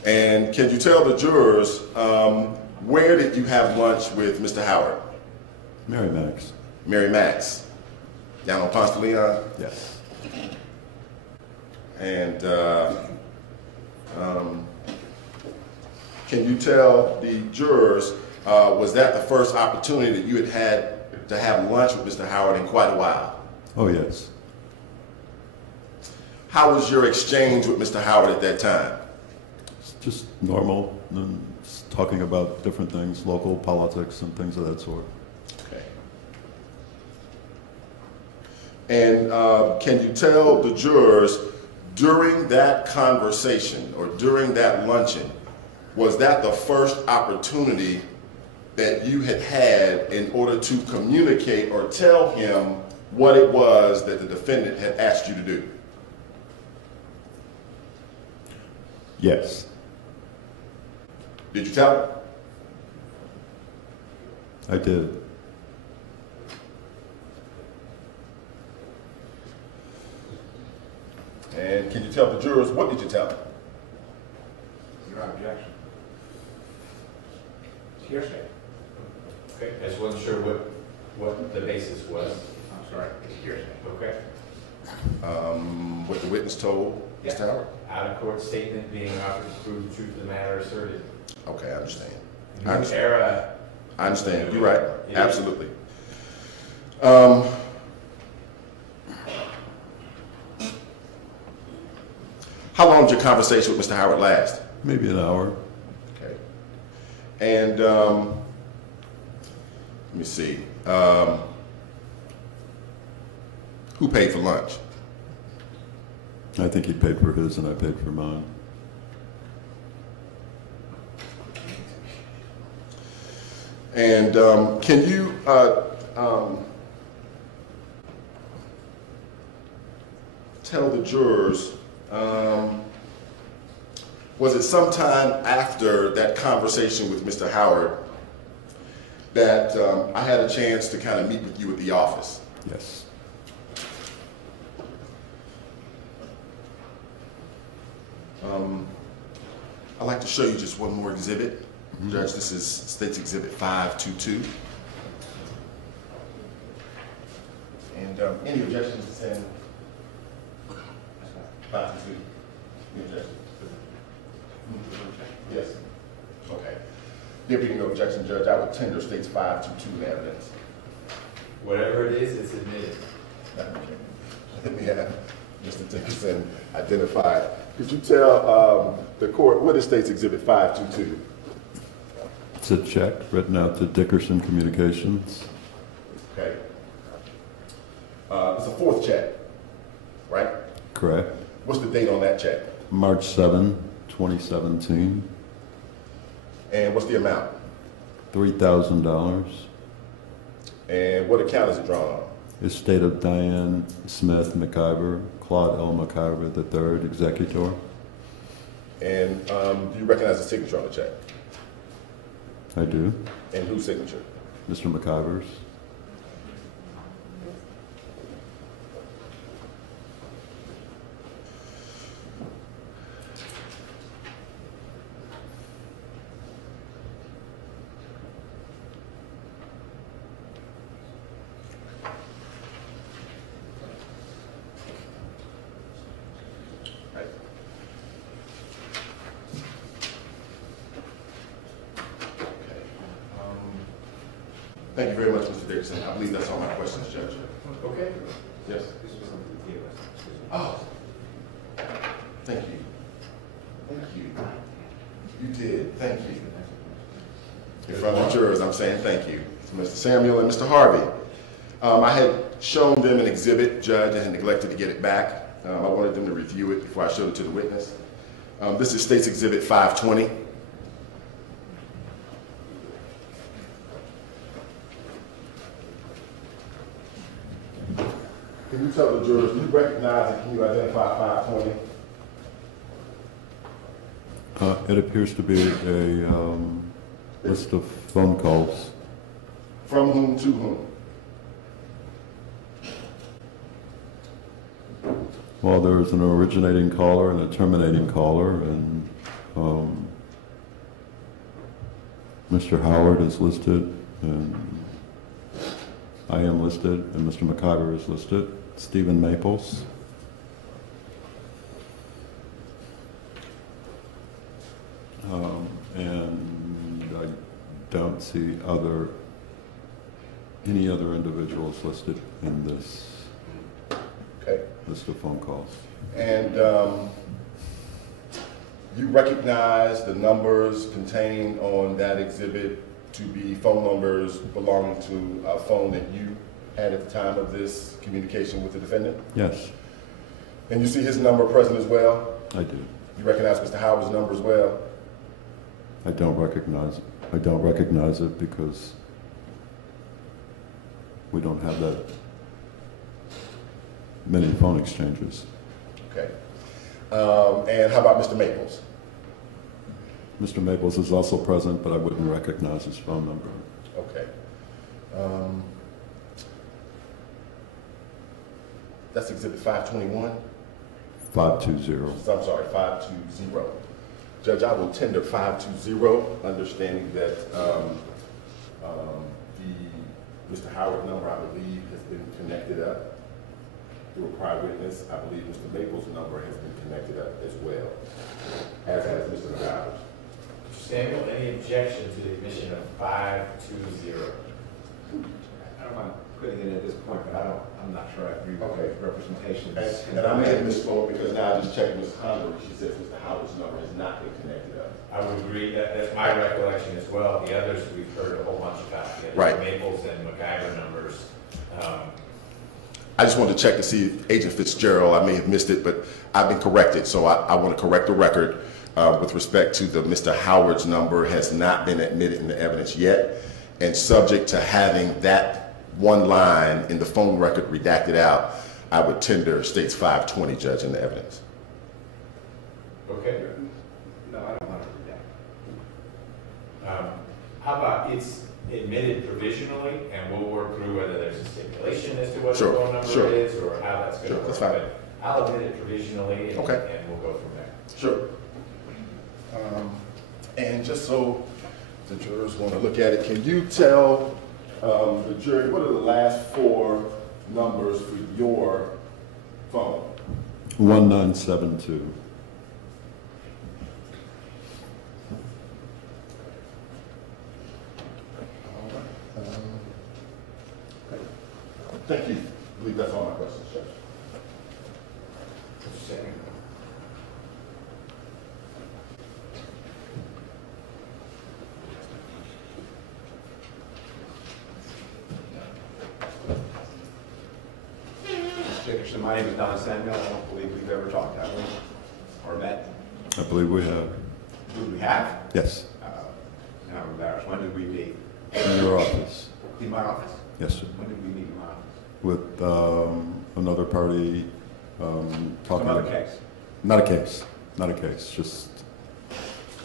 And can you tell the jurors, where did you have lunch with Mr. Howard? Mary Max. Mary Max, down on Ponce de Leon? Yes. And can you tell the jurors, was that the first opportunity that you had had to have lunch with Mr. Howard in quite a while? Oh, yes. How was your exchange with Mr. Howard at that time? It's just normal, and just talking about different things, local politics and things of that sort. Okay. And can you tell the jurors, during that conversation or during that luncheon, was that the first opportunity that you had had in order to communicate or tell him what it was that the defendant had asked you to do? Yes, Did you tell him? I did. And can you tell the jurors, what did you tell them? Your objection. It's hearsay. Okay, I just wasn't sure what the basis was. I'm sorry, it's hearsay. Okay. What the witness told Yeah. Mr. Howard? Out-of-court statement being offered to prove the truth of the matter asserted. Okay, I understand. New era. I understand. You're right. Yeah. Absolutely. How long did your conversation with Mr. Howard last? Maybe an hour. Okay. And let me see. Who paid for lunch? I think he paid for his and I paid for mine. And can you tell the jurors, was it sometime after that conversation with Mr. Howard that I had a chance to kind of meet with you at the office? Yes. I'd like to show you just one more exhibit. Judge, this is State's Exhibit 522. And any objections to saying 522? Any objections? Yes. Okay. There being no objection, Judge, I would tender State's 522 in evidence. Whatever it is, it's admitted. Let me have Mr. Dickerson identified. Could you tell the court what is State's Exhibit 522? It's a check written out to Dickerson Communications. Okay. It's a fourth check, right? Correct. What's the date on that check? March 7, 2017. And what's the amount? $3,000. And what account is it drawn on? Estate of Diane Smith McIver, Claude L. McIver III, executor. And do you recognize the signature on the check? I do. And whose signature? Mr. McIver's. Right. Thank you very much, Mr. Dickerson. I believe that's all my questions, Judge. Okay. Yes. Oh, thank you. Thank you. You did. Thank you. In front of the jurors, I'm saying thank you to Mr. Samuel and Mr. Harvey. I had shown them an exhibit, Judge, and had neglected to get it back. I wanted them to review it before I showed it to the witness. This is State's Exhibit 520. Can you tell the jurors, do you recognize and can you identify 520? It appears to be a list of phone calls. From whom to whom? Well, there is an originating caller and a terminating caller, and Mr. Howard is listed, and I am listed, and Mr. McIver is listed. Stephen Maples. And I don't see any other individuals listed in this Okay. list of phone calls. And you recognize the numbers contained on that exhibit to be phone numbers belonging to a phone that you had at the time of this communication with the defendant? Yes. And you see his number present as well? I do. You recognize Mr. Howard's number as well? I don't recognize it. I don't recognize it because we don't have that many phone exchanges. Okay. And how about Mr. Maples? Mr. Maples is also present, but I wouldn't recognize his phone number. Okay. That's Exhibit 521? 520. I'm sorry, 520. Judge, I will tender 520, understanding that Mr. Howard number, I believe, has been connected up through a prior witness. I believe Mr. Maples' number has been connected up as well, as has Mr. McIver. Samuel, any objection to the admission of 520? I don't mind putting it at this point, but I'm not sure I agree with Okay. the representations. And I may have misspoke because now I just checked Ms. Connery. She says Mr. Howard's number has not been connected up. I would agree, that's my recollection as well. The others we've heard a whole bunch about, the Right. Maples and McIver numbers. I just wanted to check to see if Agent Fitzgerald, I may have missed it, but I've been corrected. So I want to correct the record with respect to the Mr. Howard's number has not been admitted in the evidence yet. And subject to having that one line in the phone record redacted out, I would tender states 520, Judge, in the evidence. Okay. No, I don't want to read that. How about it's admitted provisionally, and we'll work through whether there's a stipulation as to what Sure, the phone number sure. is or how that's going to Sure, work. that's fine. But I'll admit it provisionally, and, Okay. and we'll go from there. Sure. And just so the jurors want to look at it, can you tell the jury what are the last four numbers for your phone? 1972. Thank you. I believe that's all my questions, Judge. Mr. Dickerson, my name is Don Samuel. I don't believe we've ever talked, have we? Or met? I believe we have. Do we have? Yes. And I'm embarrassed. When did we meet? In your office. In my office? Yes, sir. When did we meet in my office? With another party talking. Some other case? Not a case. Not a case. Just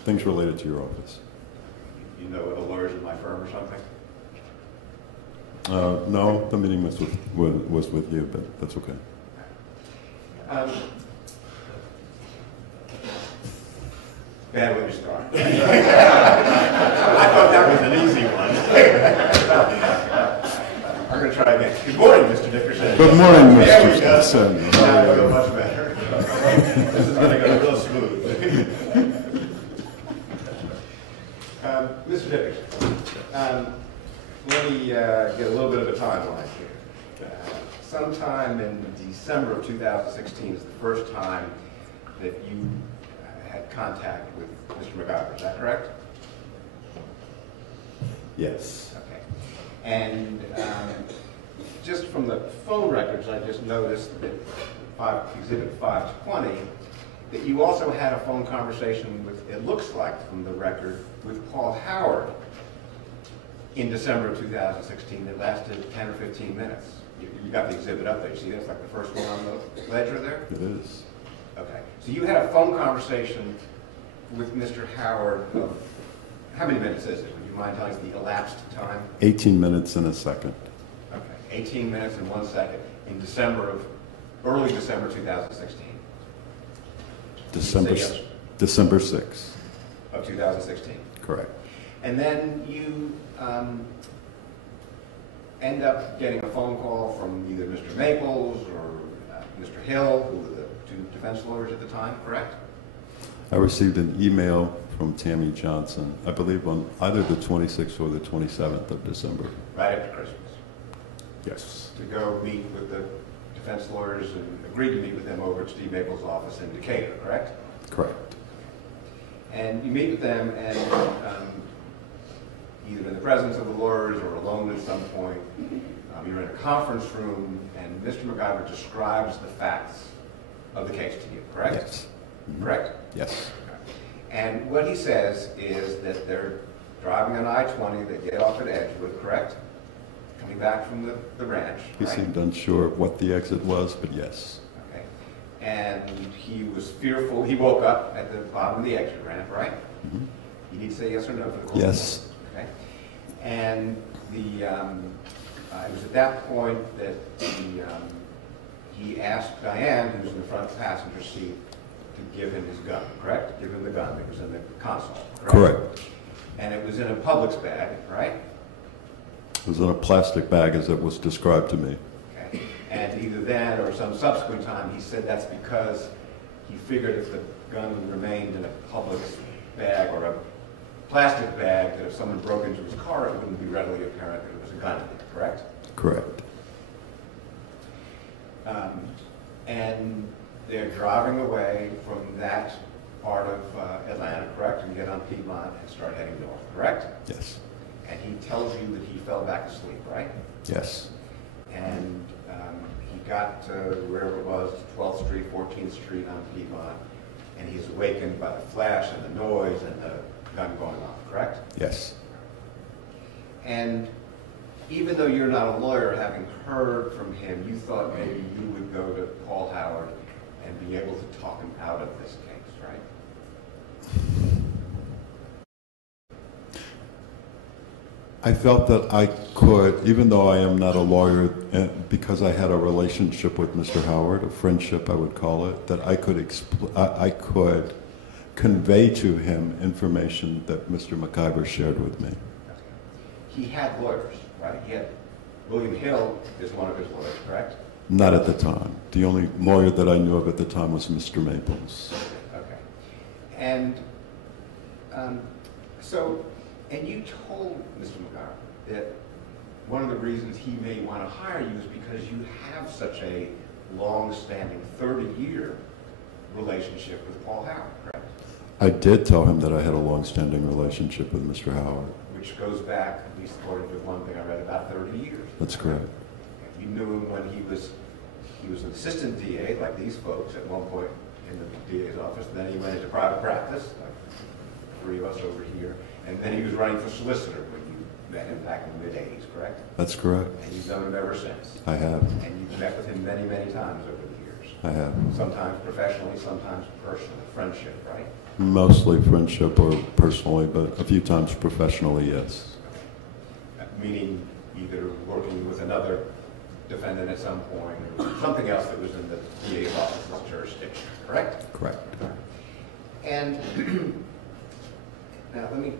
things related to your office. You know the lawyers in my firm or something? No, the meeting was with you, but that's okay. Bad way to start. I thought that was an easy one. I'm going to try again. Good morning, Mr. Dickerson. Good morning, There we Mr. go. Samuel. Now I feel much better. This is going to go real smooth. Mr. Dickerson, let me get a little bit of a timeline here. Sometime in December of 2016 is the first time that you had contact with Mr. McIver, is that correct? Yes. Okay. And just from the phone records, I just noticed that Exhibit 520, that you also had a phone conversation with, it looks like from the record, with Paul Howard in December of 2016 that lasted 10 or 15 minutes. You got the exhibit up there. You see that's like the first one on the ledger there? It is. Okay. So you had a phone conversation with Mr. Howard of, how many minutes is it? Would you mind telling us the elapsed time? 18 minutes and a second. Okay, 18 minutes and 1 second in early December 2016. December, Say yes. December 6th. Of 2016. Correct. And then you end up getting a phone call from either Mr. Maples or Mr. Hill, who were the two defense lawyers at the time, correct? I received an email from Tammy Johnson, I believe on either the 26th or the 27th of December. Right after Christmas. Yes. To go meet with the defense lawyers and agree to meet with them over at Steve Maples' office in Decatur, correct? Correct. And you meet with them and either in the presence of the lawyers or alone at some point, you're in a conference room and Mr. McIver describes the facts of the case to you, correct? Yes. Correct? Yes. And what he says is that they're driving on I-20, they get off at Edgewood, correct? Coming back from the ranch, He right? seemed unsure of what the exit was, but yes. Okay. And he was fearful, he woke up at the bottom of the exit ramp, right? Mhm. You need to say yes or no for the court. Yes. Okay. And it was at that point that he asked Diane, who was in the front passenger seat, to give him his gun, correct? Give him the gun that was in the console, correct? Correct. And it was in a Publix bag, right? It was in a plastic bag as it was described to me. Okay. And either then or some subsequent time, he said that's because he figured if the gun remained in a Publix bag or a plastic bag, that if someone broke into his car, it wouldn't be readily apparent that it was a gun in it, correct? Correct. And they're driving away from that part of Atlanta, correct? And get on Piedmont and start heading north, correct? Yes. And he tells you that he fell back asleep, right? Yes. And he got to wherever it was, 12th Street, 14th Street on Piedmont, and he's awakened by the flash and the noise and the gun going off, correct? Yes. And even though you're not a lawyer, having heard from him, you thought maybe you would go to Paul Howard and be able to talk him out of this case, right? I felt that I could, even though I am not a lawyer, because I had a relationship with Mr. Howard, a friendship I would call it, that I could convey to him information that Mr. McIver shared with me. He had lawyers, right? He had William Hill is one of his lawyers, correct? Not at the time. The only lawyer that I knew of at the time was Mr. Maples. Okay. And and you told Mr. McIver that one of the reasons he may want to hire you is because you have such a long-standing 30-year relationship with Paul Howard, correct? I did tell him that I had a long-standing relationship with Mr. Howard. Which goes back, at least according to one thing I read, about 30 years. That's correct. You knew him when he was an assistant DA, like these folks, at one point in the DA's office. Then he went into private practice, like three of us over here. And then he was running for solicitor when you met him back in the mid-'80s, correct? That's correct. And you've known him ever since. I have. And you've met with him many, many times over the years. I have. Sometimes professionally, sometimes personally. Friendship, right? Mostly friendship or personally, but a few times professionally, yes. Meaning either working with another defendant at some point or something else that was in the DA's office's jurisdiction, correct? Correct. And now let me,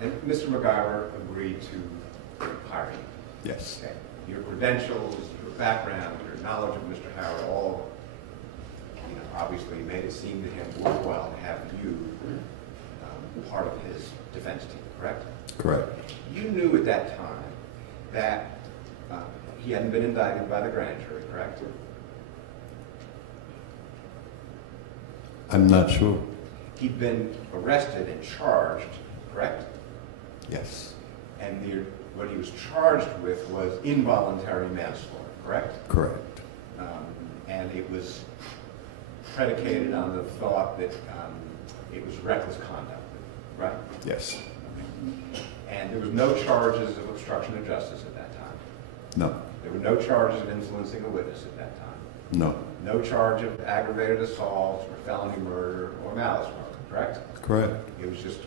and Mr. McIver agreed to hire you. Yes. Okay. Your credentials, your background, your knowledge of Mr. Howard, all, obviously made it seem to him worthwhile to have you part of his defense team, correct? Correct. You knew at that time that he hadn't been indicted by the grand jury, correct? I'm not sure. He'd been arrested and charged, correct? Yes. And what he was charged with was involuntary manslaughter, correct? Correct. And it was predicated on the thought that it was reckless conduct, right? Yes. And there was no charges of obstruction of justice at that time. No. There were no charges of influencing a witness at that time. No. No charge of aggravated assault or felony murder or malice murder, correct? Correct. It was just,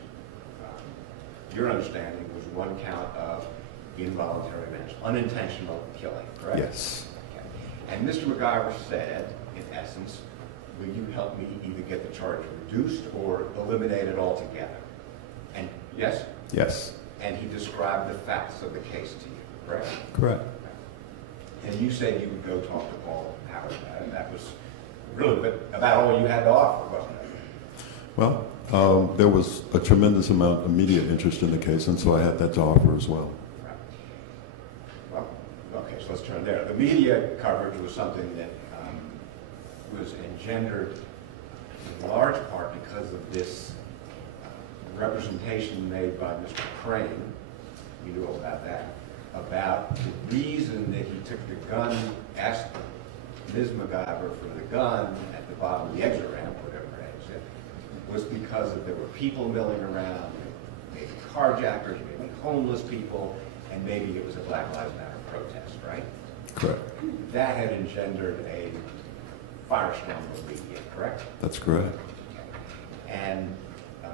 your understanding was one count of involuntary manslaughter, unintentional killing, correct? Yes. Okay. And Mr. McIver said, in essence, will you help me either get the charge reduced or eliminated altogether? And yes? Yes. And he described the facts of the case to you, correct? Correct. And you said you would go talk to Paul Howard about it. That was really about all you had to offer, wasn't it? Well, there was a tremendous amount of media interest in the case, and so I had that to offer as well. Right. Well, okay, so let's turn there. The media coverage was something that was engendered in large part because of this representation made by Mr. Crane, you knew all about that, about the reason that he took the gun, asked Ms. McIver for the gun at the bottom of the exit ramp, whatever it is, was because that there were people milling around, maybe carjackers, maybe homeless people, and maybe it was a Black Lives Matter protest, right? Correct. That had engendered a firestorm of media, correct? That's correct. And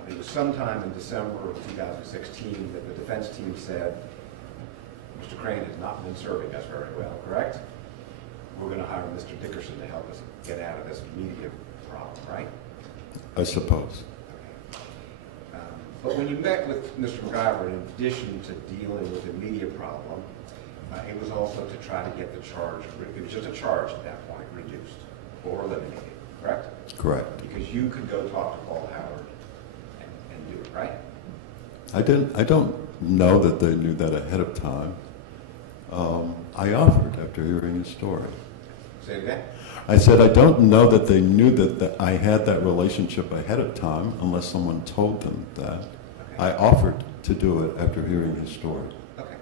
it was sometime in December of 2016 that the defense team said, Mr. Crane has not been serving us very well, correct? We're going to hire Mr. Dickerson to help us get out of this media problem, right? I suppose. But when you met with Mr. McIver, in addition to dealing with the media problem, it was also to try to get the charge, it was just a charge at that point, reduced or eliminated, correct? Correct. Because you could go talk to Paul Howard and do it, right? I don't know that they knew that ahead of time. I offered after hearing his story. Say it again? I said, I don't know that they knew that I had that relationship ahead of time unless someone told them that. Okay. I offered to do it after hearing his story. Okay.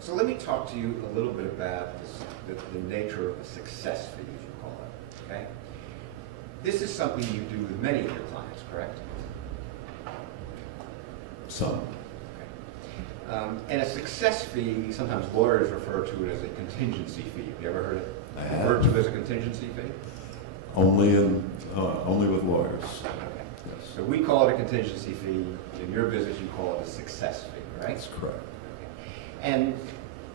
So let me talk to you a little bit about the nature of a success fee, as you call it, okay? This is something you do with many of your clients, correct? Some. And a success fee, sometimes lawyers refer to it as a contingency fee. Have you ever heard it I have. referred to as a contingency fee? Only with lawyers. Okay. Yes. So we call it a contingency fee. In your business, you call it a success fee, right? That's correct. And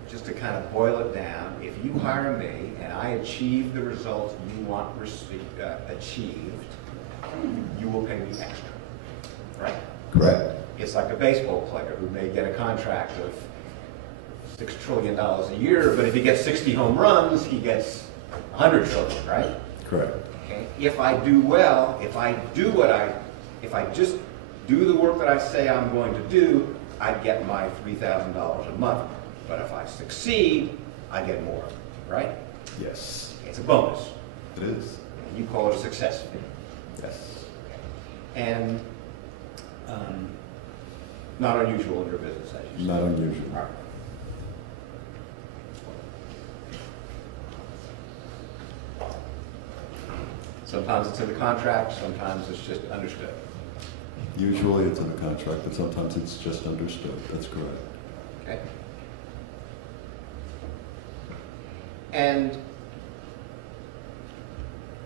just to kind of boil it down, if you hire me and I achieve the results you want achieved, you will pay me extra, right? Correct. It's like a baseball player who may get a contract of $6 trillion a year, but if he gets 60 home runs, he gets 100 trillion, right? Correct. Okay. If I do well, if I just do the work that I say I'm going to do, I get my $3,000 a month. But if I succeed, I get more, right? Yes. It's a bonus. It is. And you call it a success fee. Yes. And not unusual in your business, as you said. Not unusual. All right. Sometimes it's in the contract, sometimes it's just understood. Usually it's in the contract, but sometimes it's just understood. That's correct. Okay? And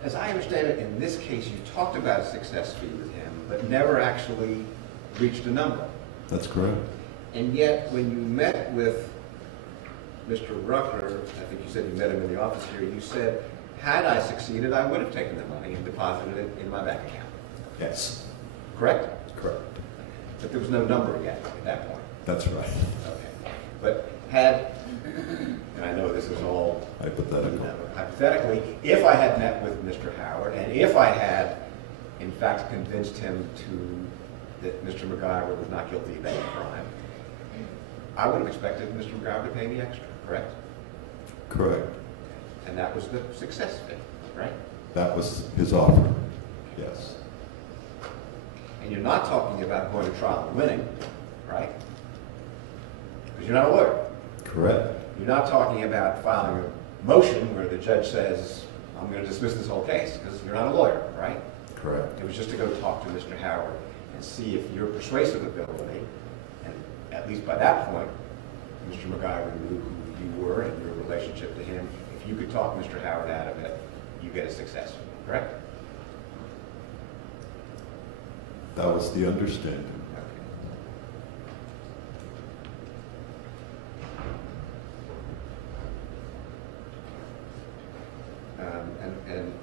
as I understand it, in this case, you talked about a success fee with him, but never actually reached a number. That's correct. And yet, when you met with Mr. Rucker, I think you said you met him in the office here, you said, had I succeeded, I would have taken the money and deposited it in my bank account. Yes. Correct? Correct. But there was no number yet at that point. That's right. Okay. But had, and I know this is all Hypothetical. hypothetically, if I had met with Mr. Howard, and if I had, in fact, convinced him that Mr. McIver was not guilty of any crime, I would have expected Mr. McIver to pay me extra, correct? Correct. And that was the success fee, right? That was his offer. Yes. And you're not talking about going to trial and winning, right? Because you're not a lawyer. Correct. You're not talking about filing a motion where the judge says, I'm going to dismiss this whole case, because you're not a lawyer, right? Correct. It was just to go talk to Mr. Howard and see if your persuasive ability, and at least by that point, Mr. McIver knew who you were and your relationship to him. If you could talk Mr. Howard out of it, you get a success, correct? That was the understanding. And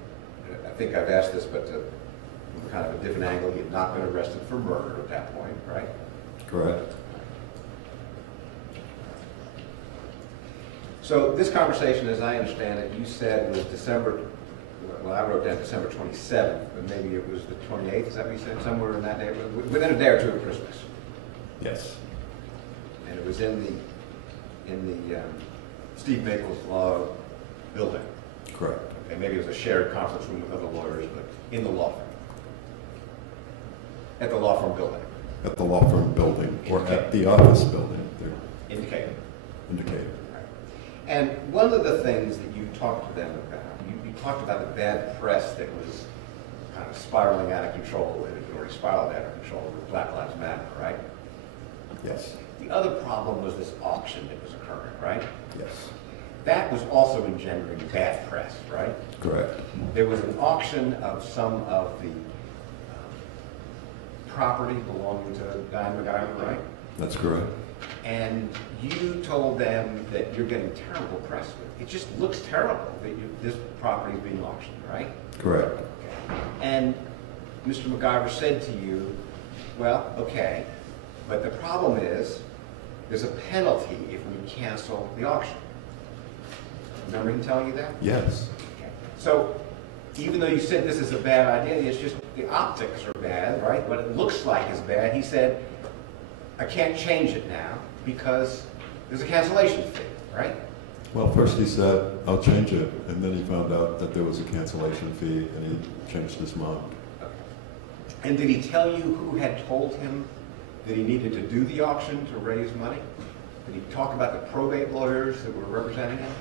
I think I've asked this, but from kind of a different angle, he had not been arrested for murder at that point, right? Correct. So this conversation, as I understand it, you said was December, well, I wrote down December 27th, but maybe it was the 28th, is that what you said? Somewhere in that neighborhood, within a day or two of Christmas. Yes. And it was in the Steve Maples Law building. Correct. Okay, maybe it was a shared conference room with other lawyers, but in the law firm. At the law firm building. At the law firm building or at the office building. There. Indicator. indicator. And one of the things that you talked to them about, you talked about the bad press that was kind of spiraling out of control, and it had already spiraled out of control with Black Lives Matter, right? Yes, The other problem was this auction that was occurring, right? yes, That was also engendering bad press, right? correct. There was an auction of some of the property belonging to Tex McIver, right? That's correct. And you told them that you're getting terrible press with it. It just looks terrible that this property is being auctioned, right? Correct. And Mr. McIver said to you, well, okay, but the problem is there's a penalty if we cancel the auction. Remember him telling you that? Yes, Okay. So even though you said this is a bad idea, it's just the optics are bad, right? What it looks like is bad. He said, I can't change it now because there's a cancellation fee, right? well, first he said, I'll change it, and then he found out that there was a cancellation fee, and he changed his mind. Okay. And did he tell you who had told him that he needed to do the auction to raise money? Did he talk about the probate lawyers that were representing him?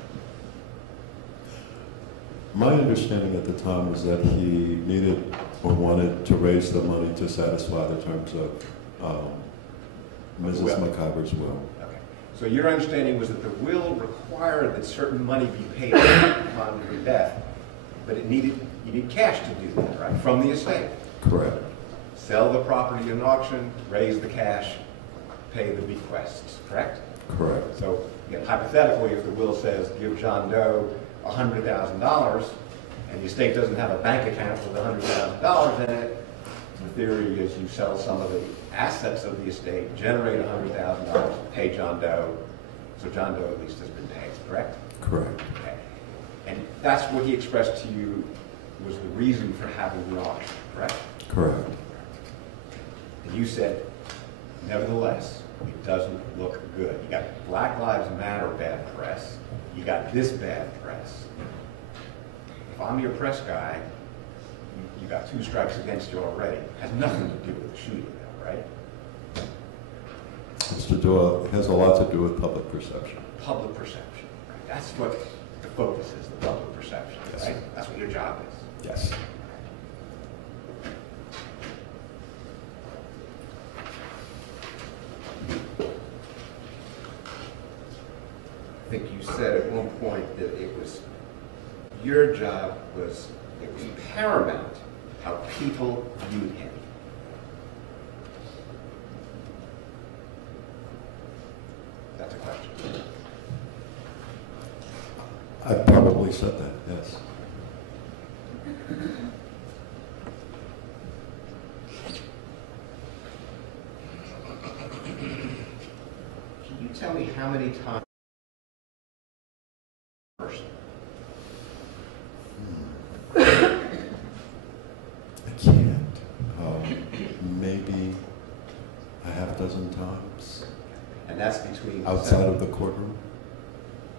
My understanding at the time was that he needed or wanted to raise the money to satisfy the terms of Mrs. Will. McIver's will. Okay. So your understanding was that the will required that certain money be paid upon her death, but you need cash to do that, right? From the estate. Correct. Sell the property in an auction, raise the cash, pay the bequests, correct? Correct. So again, hypothetically, if the will says give John Doe $100,000 and the estate doesn't have a bank account with $100,000 in it, the theory is you sell some of the assets of the estate, generate $100,000, pay John Doe, so John Doe at least has been paid, correct? Correct. Okay. And that's what he expressed to you was the reason for having the auction, correct? Correct. And you said, nevertheless, it doesn't look good. You got Black Lives Matter bad press. You got this bad press. If I'm your press guy, you got 2 strikes against you already. It has nothing to do with the shooting, though, right? It has a lot to do with public perception. Public perception. Right? That's what the focus is, the public perception, Yes. right? That's what your job is. Yes. I think you said at one point that it was your job was it was paramount how people viewed him. That's a question. I probably said that, yes. Can you tell me how many times person? I can't. Maybe a half dozen times And that's between outside of the courtroom.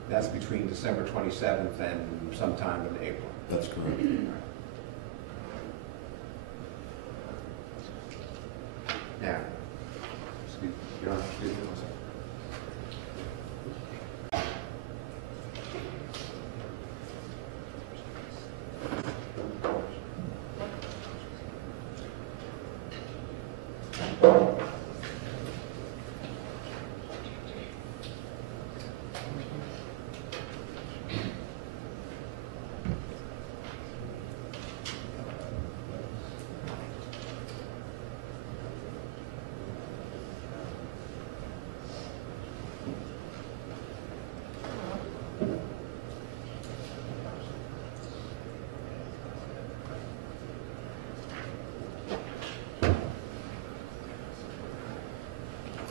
That's between December 27th and sometime in April. That's correct. Now, Your Honor, excuse me one second.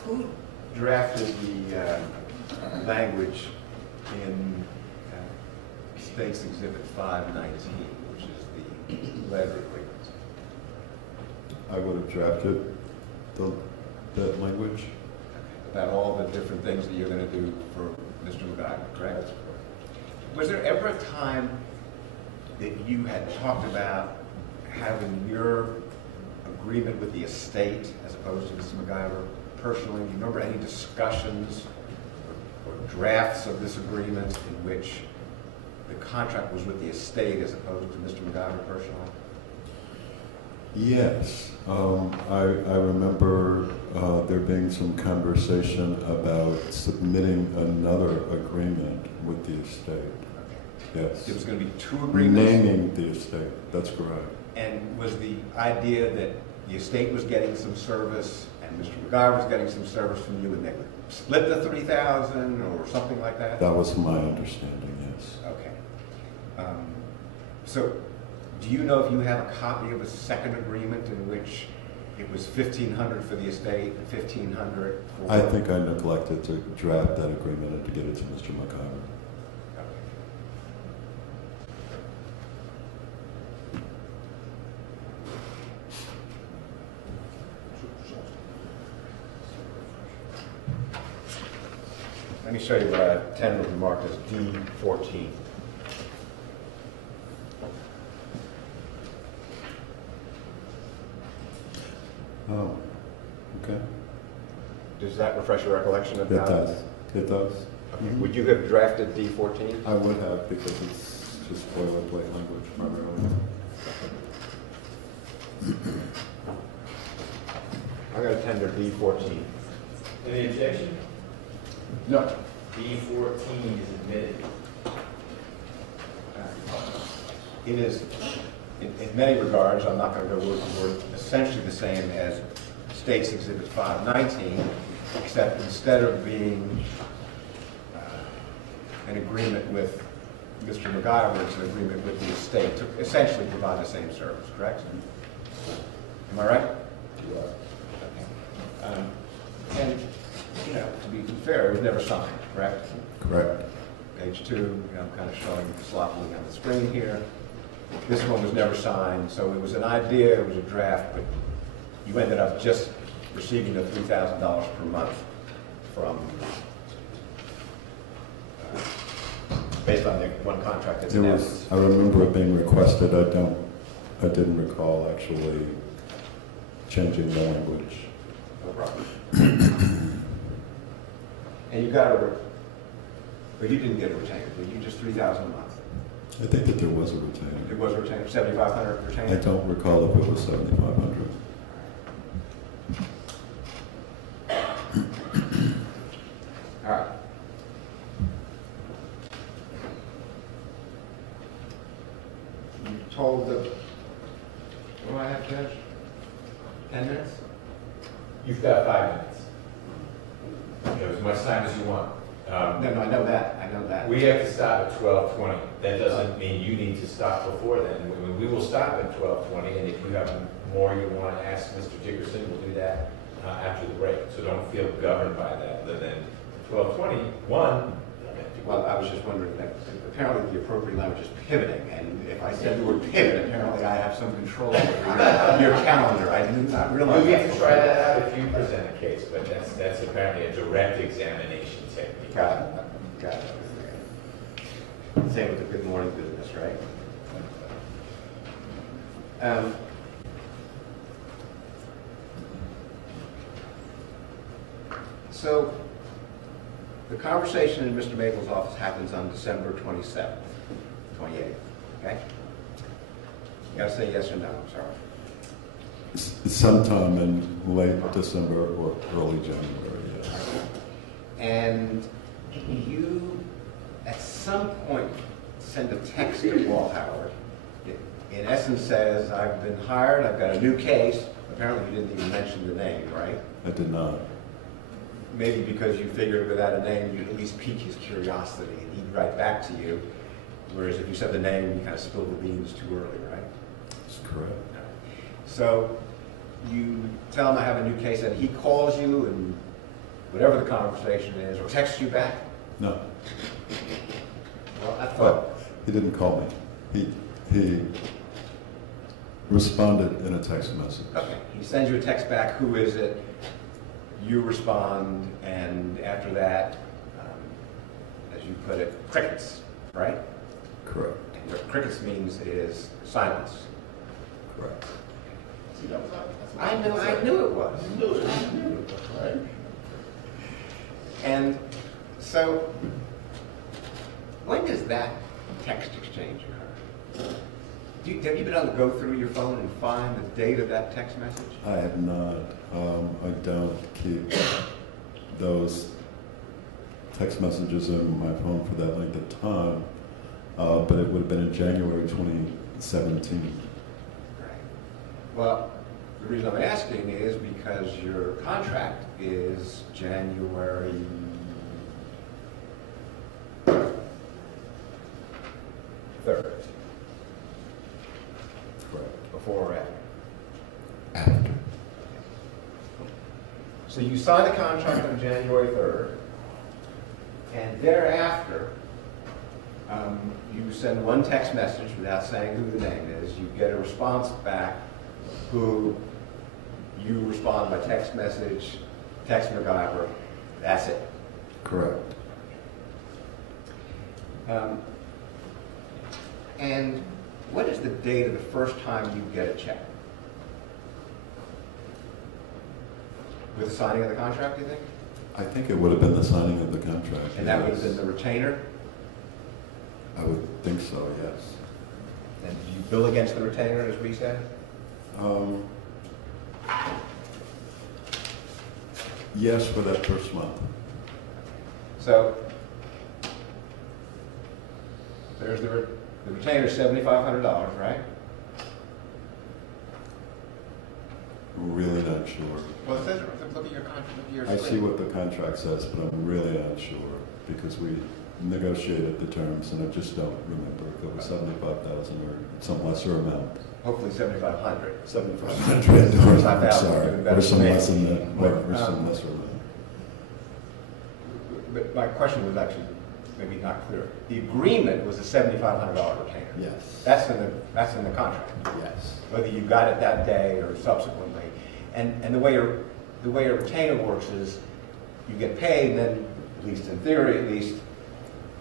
Who drafted the language in State's Exhibit 519, which is the letter agreement? I would have drafted that language. About all the different things that you're going to do for Mr. McIver, correct? Was there ever a time that you had talked about having your agreement with the estate as opposed to Mr. McIver personally? Do you remember any discussions drafts of this agreement in which the contract was with the estate as opposed to Mr. McIver personally? Yes, I remember there being some conversation about submitting another agreement with the estate. Yes. There was going to be two agreements? Naming the estate, that's correct. And was the idea that the estate was getting some service and Mr. McIver was getting some service from you and they would split the 3,000 or something like that? That was my understanding, yes. Okay. So, do you know if you have a copy of a second agreement in which it was $1,500 for the estate and $1,500 for... I think I neglected to draft that agreement and to get it to Mr. McIver. Let me show you what I tentatively marked as D14. Oh, okay. Does that refresh your recollection of It how does. It does. Okay. Would you have drafted D14? I would have, because it's just boilerplate language primarily. I'm going to tender D14. Any objection? No. D14 is admitted. It is, in many regards, I'm not going to go word for word, essentially the same as State's Exhibit 519, except instead of being an agreement with Mr. McIver, it's an agreement with the estate to essentially provide the same service, correct? Am I right? You are. Okay. And, you know, to be fair, it was never signed, correct? Correct. Page 2, I'm kind of showing you sloppily on the screen here. This one was never signed, so it was an idea, it was a draft, but you ended up just receiving the $3,000 per month from, based on the one contract that's It announced. was, I remember it being requested. I didn't recall actually changing the language. No problem. And you got a, but you didn't get a retainer, did you? Just $3,000 a month? I think that there was a retainer. It was a retainer, $7,500 retainer? I don't recall if it was 7,500. All right. You told the, what do I have, Judge? 10 minutes? You've got 5 minutes. You have as much time as you want. No, I know that, I know that. We have to stop at 12:20. That doesn't mean you need to stop before then. We will stop at 12:20, and if you have more you want to ask Mr. Dickerson, we'll do that after the break. So don't feel governed by that, other than 12:21. Well, I was just wondering that apparently the appropriate language is pivoting, and if I said the word pivot, apparently I have some control over your calendar. I did not realize You that. get to try that out if you present a case, but that's apparently a direct examination technique. Got it. Got it. Same with the good morning business, right? So, the conversation in Mr. Maple's office happens on December 27th, 28th, okay? You gotta say yes or no, I'm sorry. Sometime in late December or early January, yes. And you, at some point, send a text to Walt Howard. It, in essence, says, I've been hired, I've got a new case. Apparently, you didn't even mention the name, right? I did not. Maybe because you figured without a name, you'd at least pique his curiosity, and he'd write back to you. Whereas if you said the name, you kind of spilled the beans too early, right? That's correct. So you tell him I have a new case, and he calls you, and whatever the conversation is, or texts you back. No. Well, I thought. But he didn't call me. He responded in a text message. Okay, he sends you a text back, who is it? You respond, and after that, as you put it, crickets, right? Correct. And what crickets means is silence. Correct. I knew it was. And so So, when does that text exchange occur? Have you been able to go through your phone and find the date of that text message? I have not. I don't keep those text messages in my phone for that length of time, but it would have been in January 2017. Right. Well, the reason I'm asking is because your contract is January 3rd. Correct. Before or after? After. So you sign the contract on January 3rd, and thereafter, you send one text message without saying who the name is. You get a response back who you respond by text message, Tex McIver. That's it. Correct. And what is the date of the first time you get a check? With the signing of the contract, do you think? I think it would have been the signing of the contract. And that would have yes. been the retainer? I would think so, yes. And did you bill against the retainer, as we said? Yes, for that first month. So, there's the retainer, $7,500, right? Really not sure. Well, it says, look at your contract, look at your I screen. see what the contract says, but I'm really not sure because we negotiated the terms and I just don't remember if it was 75,000 or some lesser amount. Hopefully 7,500. 7,500. I'm 5,000, sorry. doing better Or some than me. less than that, or some lesser amount. But my question was actually maybe not clear. The agreement was a $7,500 retainer. Yes. That's in the contract. Yes. Whether you got it that day or subsequently. And the way a retainer works is you get paid, and then, at least in theory at least,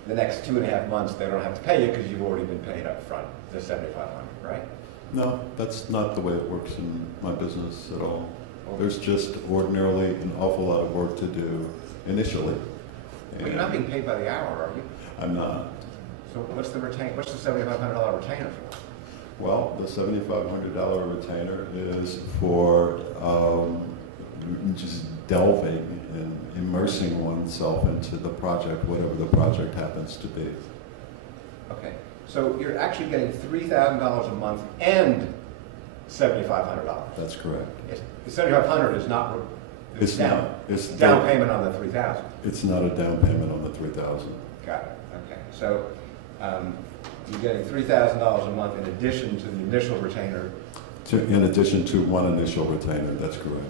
the next 2.5 months they don't have to pay you because you've already been paid up front, the $7,500, right? No, that's not the way it works in my business at all. There's just ordinarily an awful lot of work to do initially. But you're not being paid by the hour, are you? I'm not. So what's the $7,500 retainer for? Well, the $7,500 retainer is for just delving and immersing oneself into the project, whatever the project happens to be. Okay, so you're actually getting $3,000 a month and $7,500. That's correct. The $7,500 is not. It's down. not. It's Down payment on the $3,000. It's not a down payment on the $3,000. Got it. Okay, so you're getting $3,000 a month in addition to the initial retainer. In addition to one initial retainer, that's correct.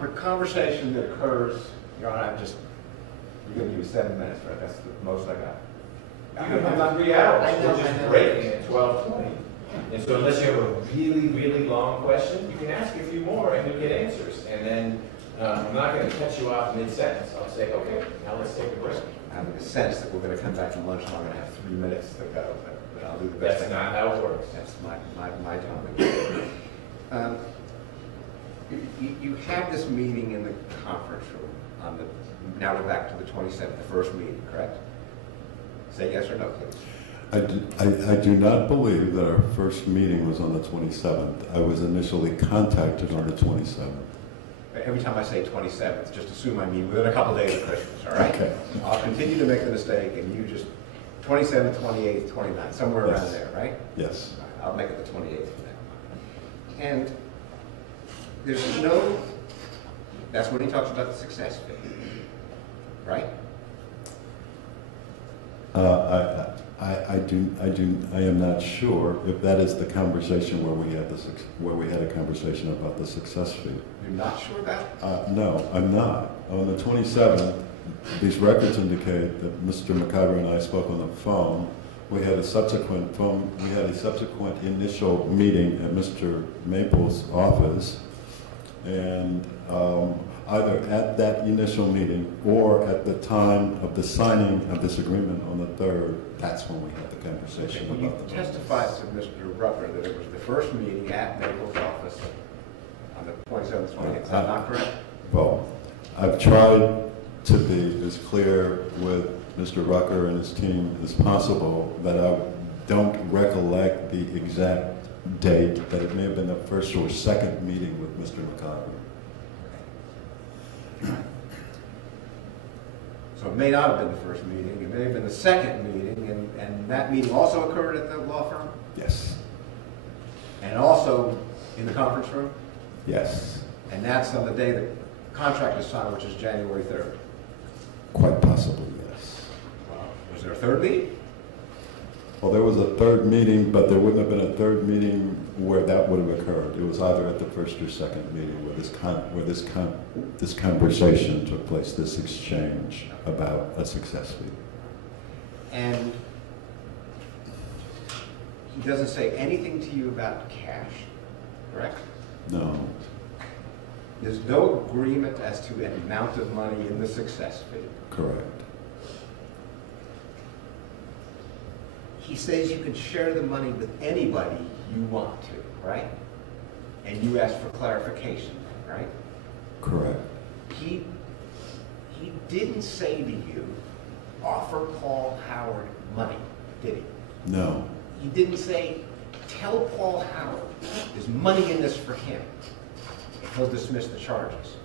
The conversation that occurs, Your Honor, you're going to give me 7 minutes, right? That's the most I got. You can have 3 hours, I know, we're just I know. breaking at 12:20. And so unless you have a really, really long question, you can ask a few more and you'll get answers. And then I'm not going to cut you off mid-sentence. I'll say, okay, now let's take a break. I have a sense that we're going to come back from lunch and I'm going to have 3 minutes to go, but I'll do the best. That's I can. not how it works. That's my time. You had this meeting in the conference room now we're back to the 27th, the first meeting, correct? Say yes or no, please. I do not believe that our first meeting was on the 27th. I was initially contacted on the 27th. Every time I say 27th, just assume I mean within a couple days of Christmas, all right? Okay. I'll continue to make the mistake, and you just 27th, 28th, 29th, somewhere around Yes. there, right? Yes. All right, I'll make it the 28th for now. And there's that's when he talks about the success fee, right? I am not sure if that is the conversation where we had a conversation about the success fee. You're not sure about it? No, I'm not. On the 27th, these records indicate that Mr. McIver and I spoke on the phone. We had a subsequent initial meeting at Mr. Maple's office And either at that initial meeting or at the time of the signing of this agreement on the 3rd, that's when we had the conversation When you about the testified to Mr. Rucker that it was the first meeting at Maple's office on the 27th, 28th, is that not correct? Well, I've tried to be as clear with Mr. Rucker and his team as possible, but I don't recollect the exact date, but it may have been the first or second meeting with Mr. McIver. So it may not have been the first meeting, it may have been the second meeting, and that meeting also occurred at the law firm? Yes. And also in the conference room? Yes. And that's on the day the contract is signed, which is January 3rd? Quite possibly, yes. Was there a third meeting? Well, there was a third meeting, but there wouldn't have been a third meeting where that would have occurred. It was either at the first or second meeting where this conversation took place, this exchange about a success fee. And he doesn't say anything to you about cash, correct? No. There's no agreement as to an amount of money in the success fee. Correct. He says you can share the money with anybody you want to, right? And you ask for clarification, right? Correct. He didn't say to you, offer Paul Howard money, did he? No. He didn't say, tell Paul Howard there's money in this for him. He'll dismiss the charges.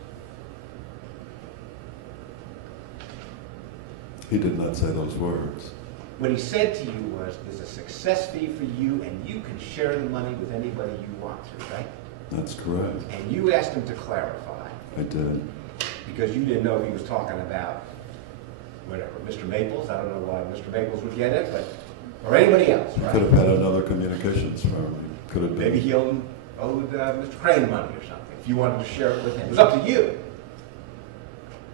He did not say those words. What he said to you was, there's a success fee for you and you can share the money with anybody you want to, right? That's correct. And you asked him to clarify. I did. Because you didn't know he was talking about, whatever, Mr. Maples. I don't know why Mr. Maples would get it, but, or anybody else, right? Could have had another communications firm. Could have been. Maybe he owed Mr. Crane money or something, if you wanted to share it with him. It was up to you.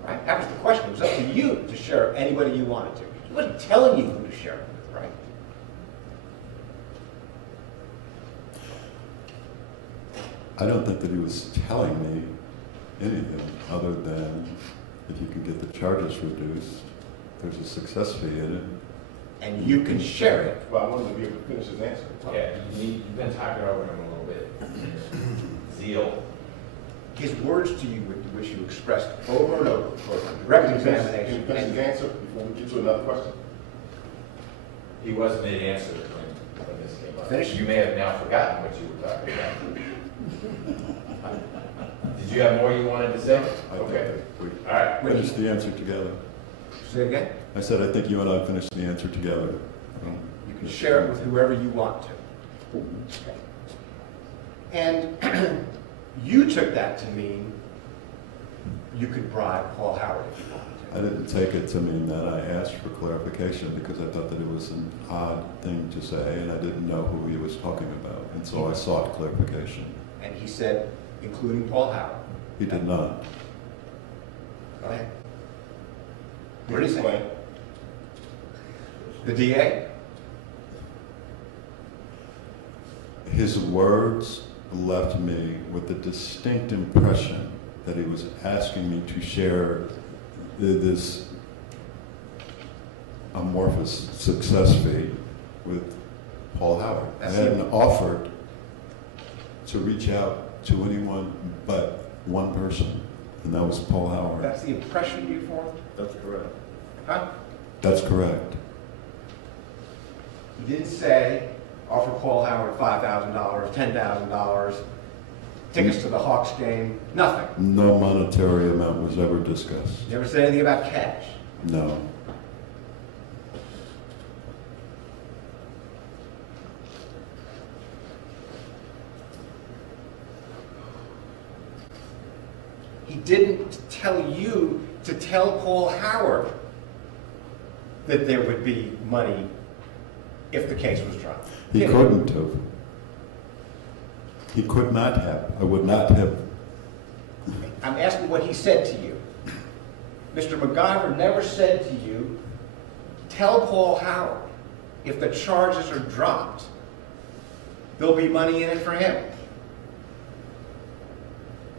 Right? That was the question. It was up to you to share anybody you wanted to. He wasn't telling you who to share it with, right? I don't think that he was telling me anything other than if you can get the charges reduced, there's a success fee in it. And you can share it. Well, I wanted to be able to finish his answer. Yeah, you've been talking over him a little bit. Zeal. His words to you, which you expressed over and over for direct Can you examination. finish his answer before we get to another question? He was mid-answer when this came up. Finish. You may have now forgotten what you were talking about. Did you have more you wanted to say? I think Okay. that we All right. finished the answer together. Say it again? I said, I think you and I finished the answer together. You can share it with whoever you want to. And you took that to mean you could bribe Paul Howard if you wanted to. I didn't take it to mean that. I asked for clarification because I thought that it was an odd thing to say and I didn't know who he was talking about. And so I sought clarification. And he said, including Paul Howard. He did not. Go ahead. What did he say? The DA? His words left me with the distinct impression that he was asking me to share this amorphous success fee with Paul Howard. I hadn't offered to reach out to anyone but one person, and that was Paul Howard. That's the impression you formed? That's correct. Huh? That's correct. He didn't say, offer Paul Howard $5,000, $10,000, tickets to the Hawks game, nothing. No monetary amount was ever discussed. Never said anything about cash. No. He didn't tell you to tell Paul Howard that there would be money if the case was dropped. He couldn't have. He could not have. I would not have. I'm asking what he said to you. Mr. McIver never said to you, tell Paul Howard if the charges are dropped, there'll be money in it for him.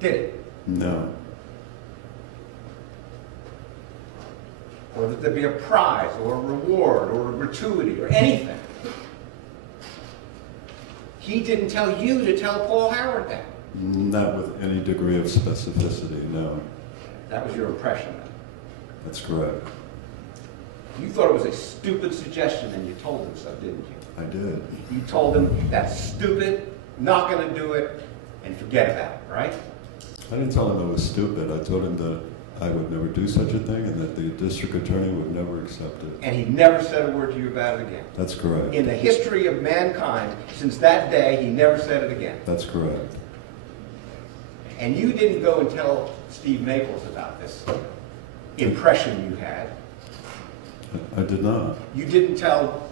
Did it? No. Or that there be a prize or a reward or a gratuity or anything. He didn't tell you to tell Paul Howard that. Not with any degree of specificity, no. That was your impression then. That's correct. You thought it was a stupid suggestion and you told him so, didn't you? I did. You told him, that's stupid, not going to do it, and forget about it, right? I didn't tell him it was stupid. I told him that I would never do such a thing and that the district attorney would never accept it. And he never said a word to you about it again. That's correct. In the history of mankind, since that day, he never said it again. That's correct. And you didn't go and tell Steve Maples about this impression you had. I did not. You didn't tell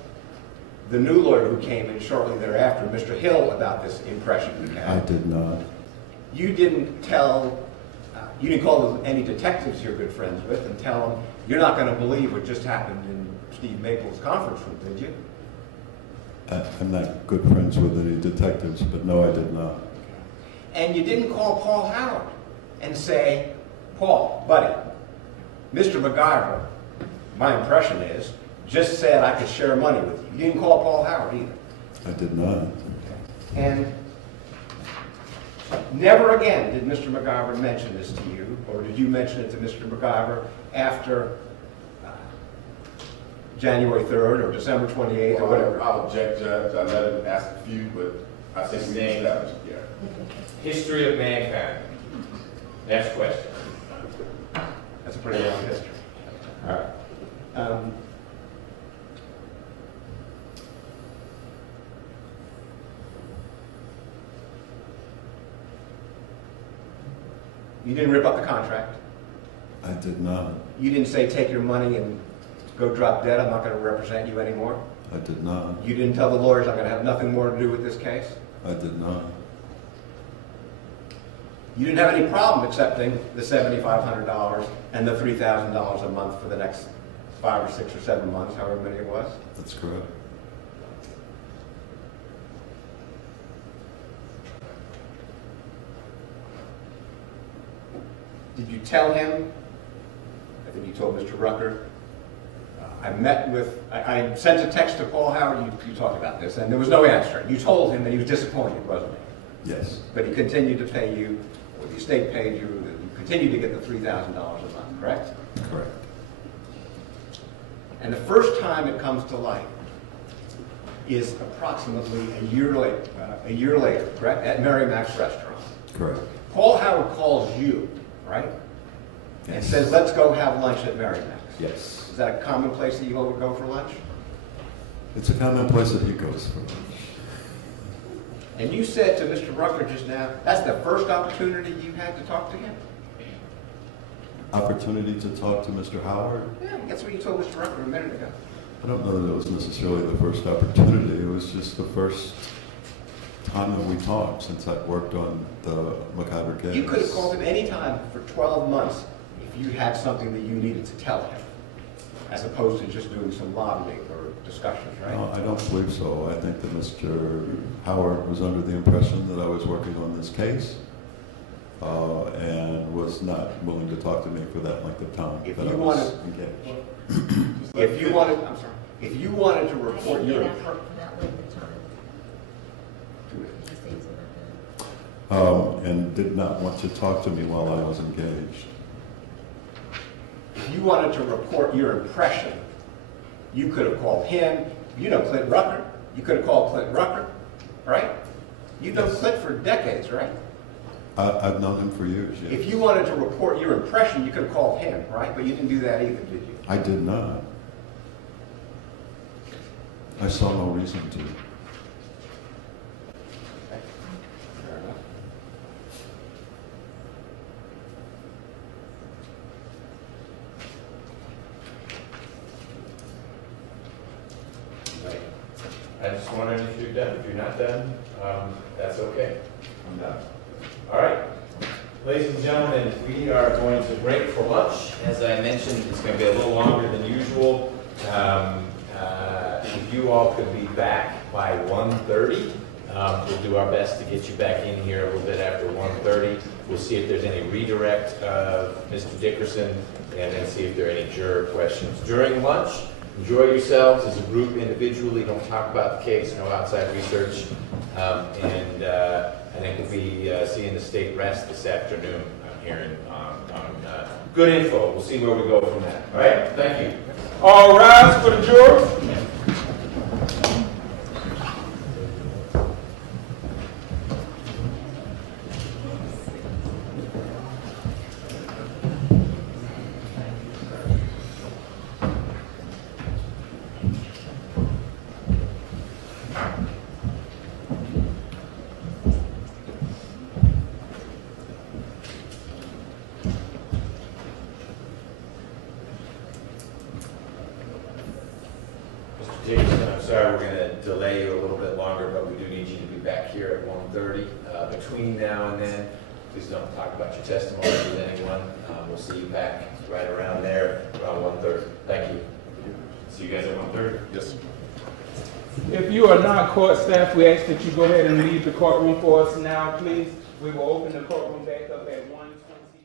the new lawyer who came in shortly thereafter, Mr. Hill, about this impression you had. I did not. You didn't tell, you didn't call any detectives you're good friends with and tell them, you're not going to believe what just happened in Steve Maples' conference room, did you? I'm not good friends with any detectives, but no, I did not. And you didn't call Paul Howard and say, Paul, buddy, Mr. McIver, my impression is, just said I could share money with you. You didn't call Paul Howard either. I did not. And never again did Mr. McIver mention this to you, or did you mention it to Mr. McIver after January 3rd or December 28th or whatever? I'll object, Judge. I let him ask a few, but I think we established, yeah. History of mankind. Next question. That's a pretty long history. All right. You didn't rip up the contract. I did not. You didn't say take your money and go drop dead. I'm not going to represent you anymore. I did not. You didn't tell the lawyers I'm going to have nothing more to do with this case. I did not. You didn't have any problem accepting the $7,500 and the $3,000 a month for the next 5 or 6 or 7 months, however many it was. That's correct. Did you tell him? I think you told Mr. Rucker. I sent a text to Paul Howard, you talked about this, and there was no answer. You told him that he was disappointed, wasn't he? Yes. But he continued to pay you, or the estate paid you, you continued to get the $3,000 a month, correct? Correct. And the first time it comes to light is approximately a year later, correct? At Mary Mac's restaurant. Correct. Paul Howard calls you, right? And Yes. says, let's go have lunch at Mary Mac's. Yes. Is that a common place that you all would go for lunch? It's a common place that he goes for. And you said to Mr. Rucker just now, that's the first opportunity you had to talk to him? Opportunity to talk to Mr. Howard? Yeah, that's what you told Mr. Rucker a minute ago. I don't know that it was necessarily the first opportunity. It was just the first time that we talked since I worked on the McIver case. You could have called him any time for 12 months if you had something that you needed to tell him, as opposed to just doing some lobbying or discussions, right? No, I don't believe so. I think that Mr. Howard was under the impression that I was working on this case and was not willing to talk to me for that length of time If that you I was wanted- engaged. If you wanted, I'm sorry, if you wanted to report your, And did not want to talk to me while I was engaged. if you wanted to report your impression, you could have called him. You know Clint Rucker. You could have called Clint Rucker, right? You've known Clint for decades, right? I've known him for years, yes. If you wanted to report your impression, you could have called him, right? But you didn't do that either, did you? I did not. I saw no reason to. Okay. Fair enough. Right. I just wondering if you're done. If you're not done, that's okay. I'm done. All right. Ladies and gentlemen, we are going to break for lunch. As I mentioned, it's going to be a little longer than usual. If you all could be back by 1:30, we'll do our best to get you back in here a little bit after 1:30. We'll see if there's any redirect of Mr. Dickerson, and then see if there are any juror questions. During lunch, enjoy yourselves as a group, individually. Don't talk about the case, no outside research. I think we'll be seeing the state rest this afternoon. I'm hearing on good info. We'll see where we go from that. All right? Thank you. All rise for the jurors. I'm sorry we're going to delay you a little bit longer, but we do need you to be back here at 1:30. Between now and then, please don't talk about your testimony with anyone. We'll see you back right around there, around 1:30. Thank you. See you guys at 1:30. Yes. If you are not court staff, we ask that you go ahead and leave the courtroom for us now, please. We will open the courtroom back up at 1:20.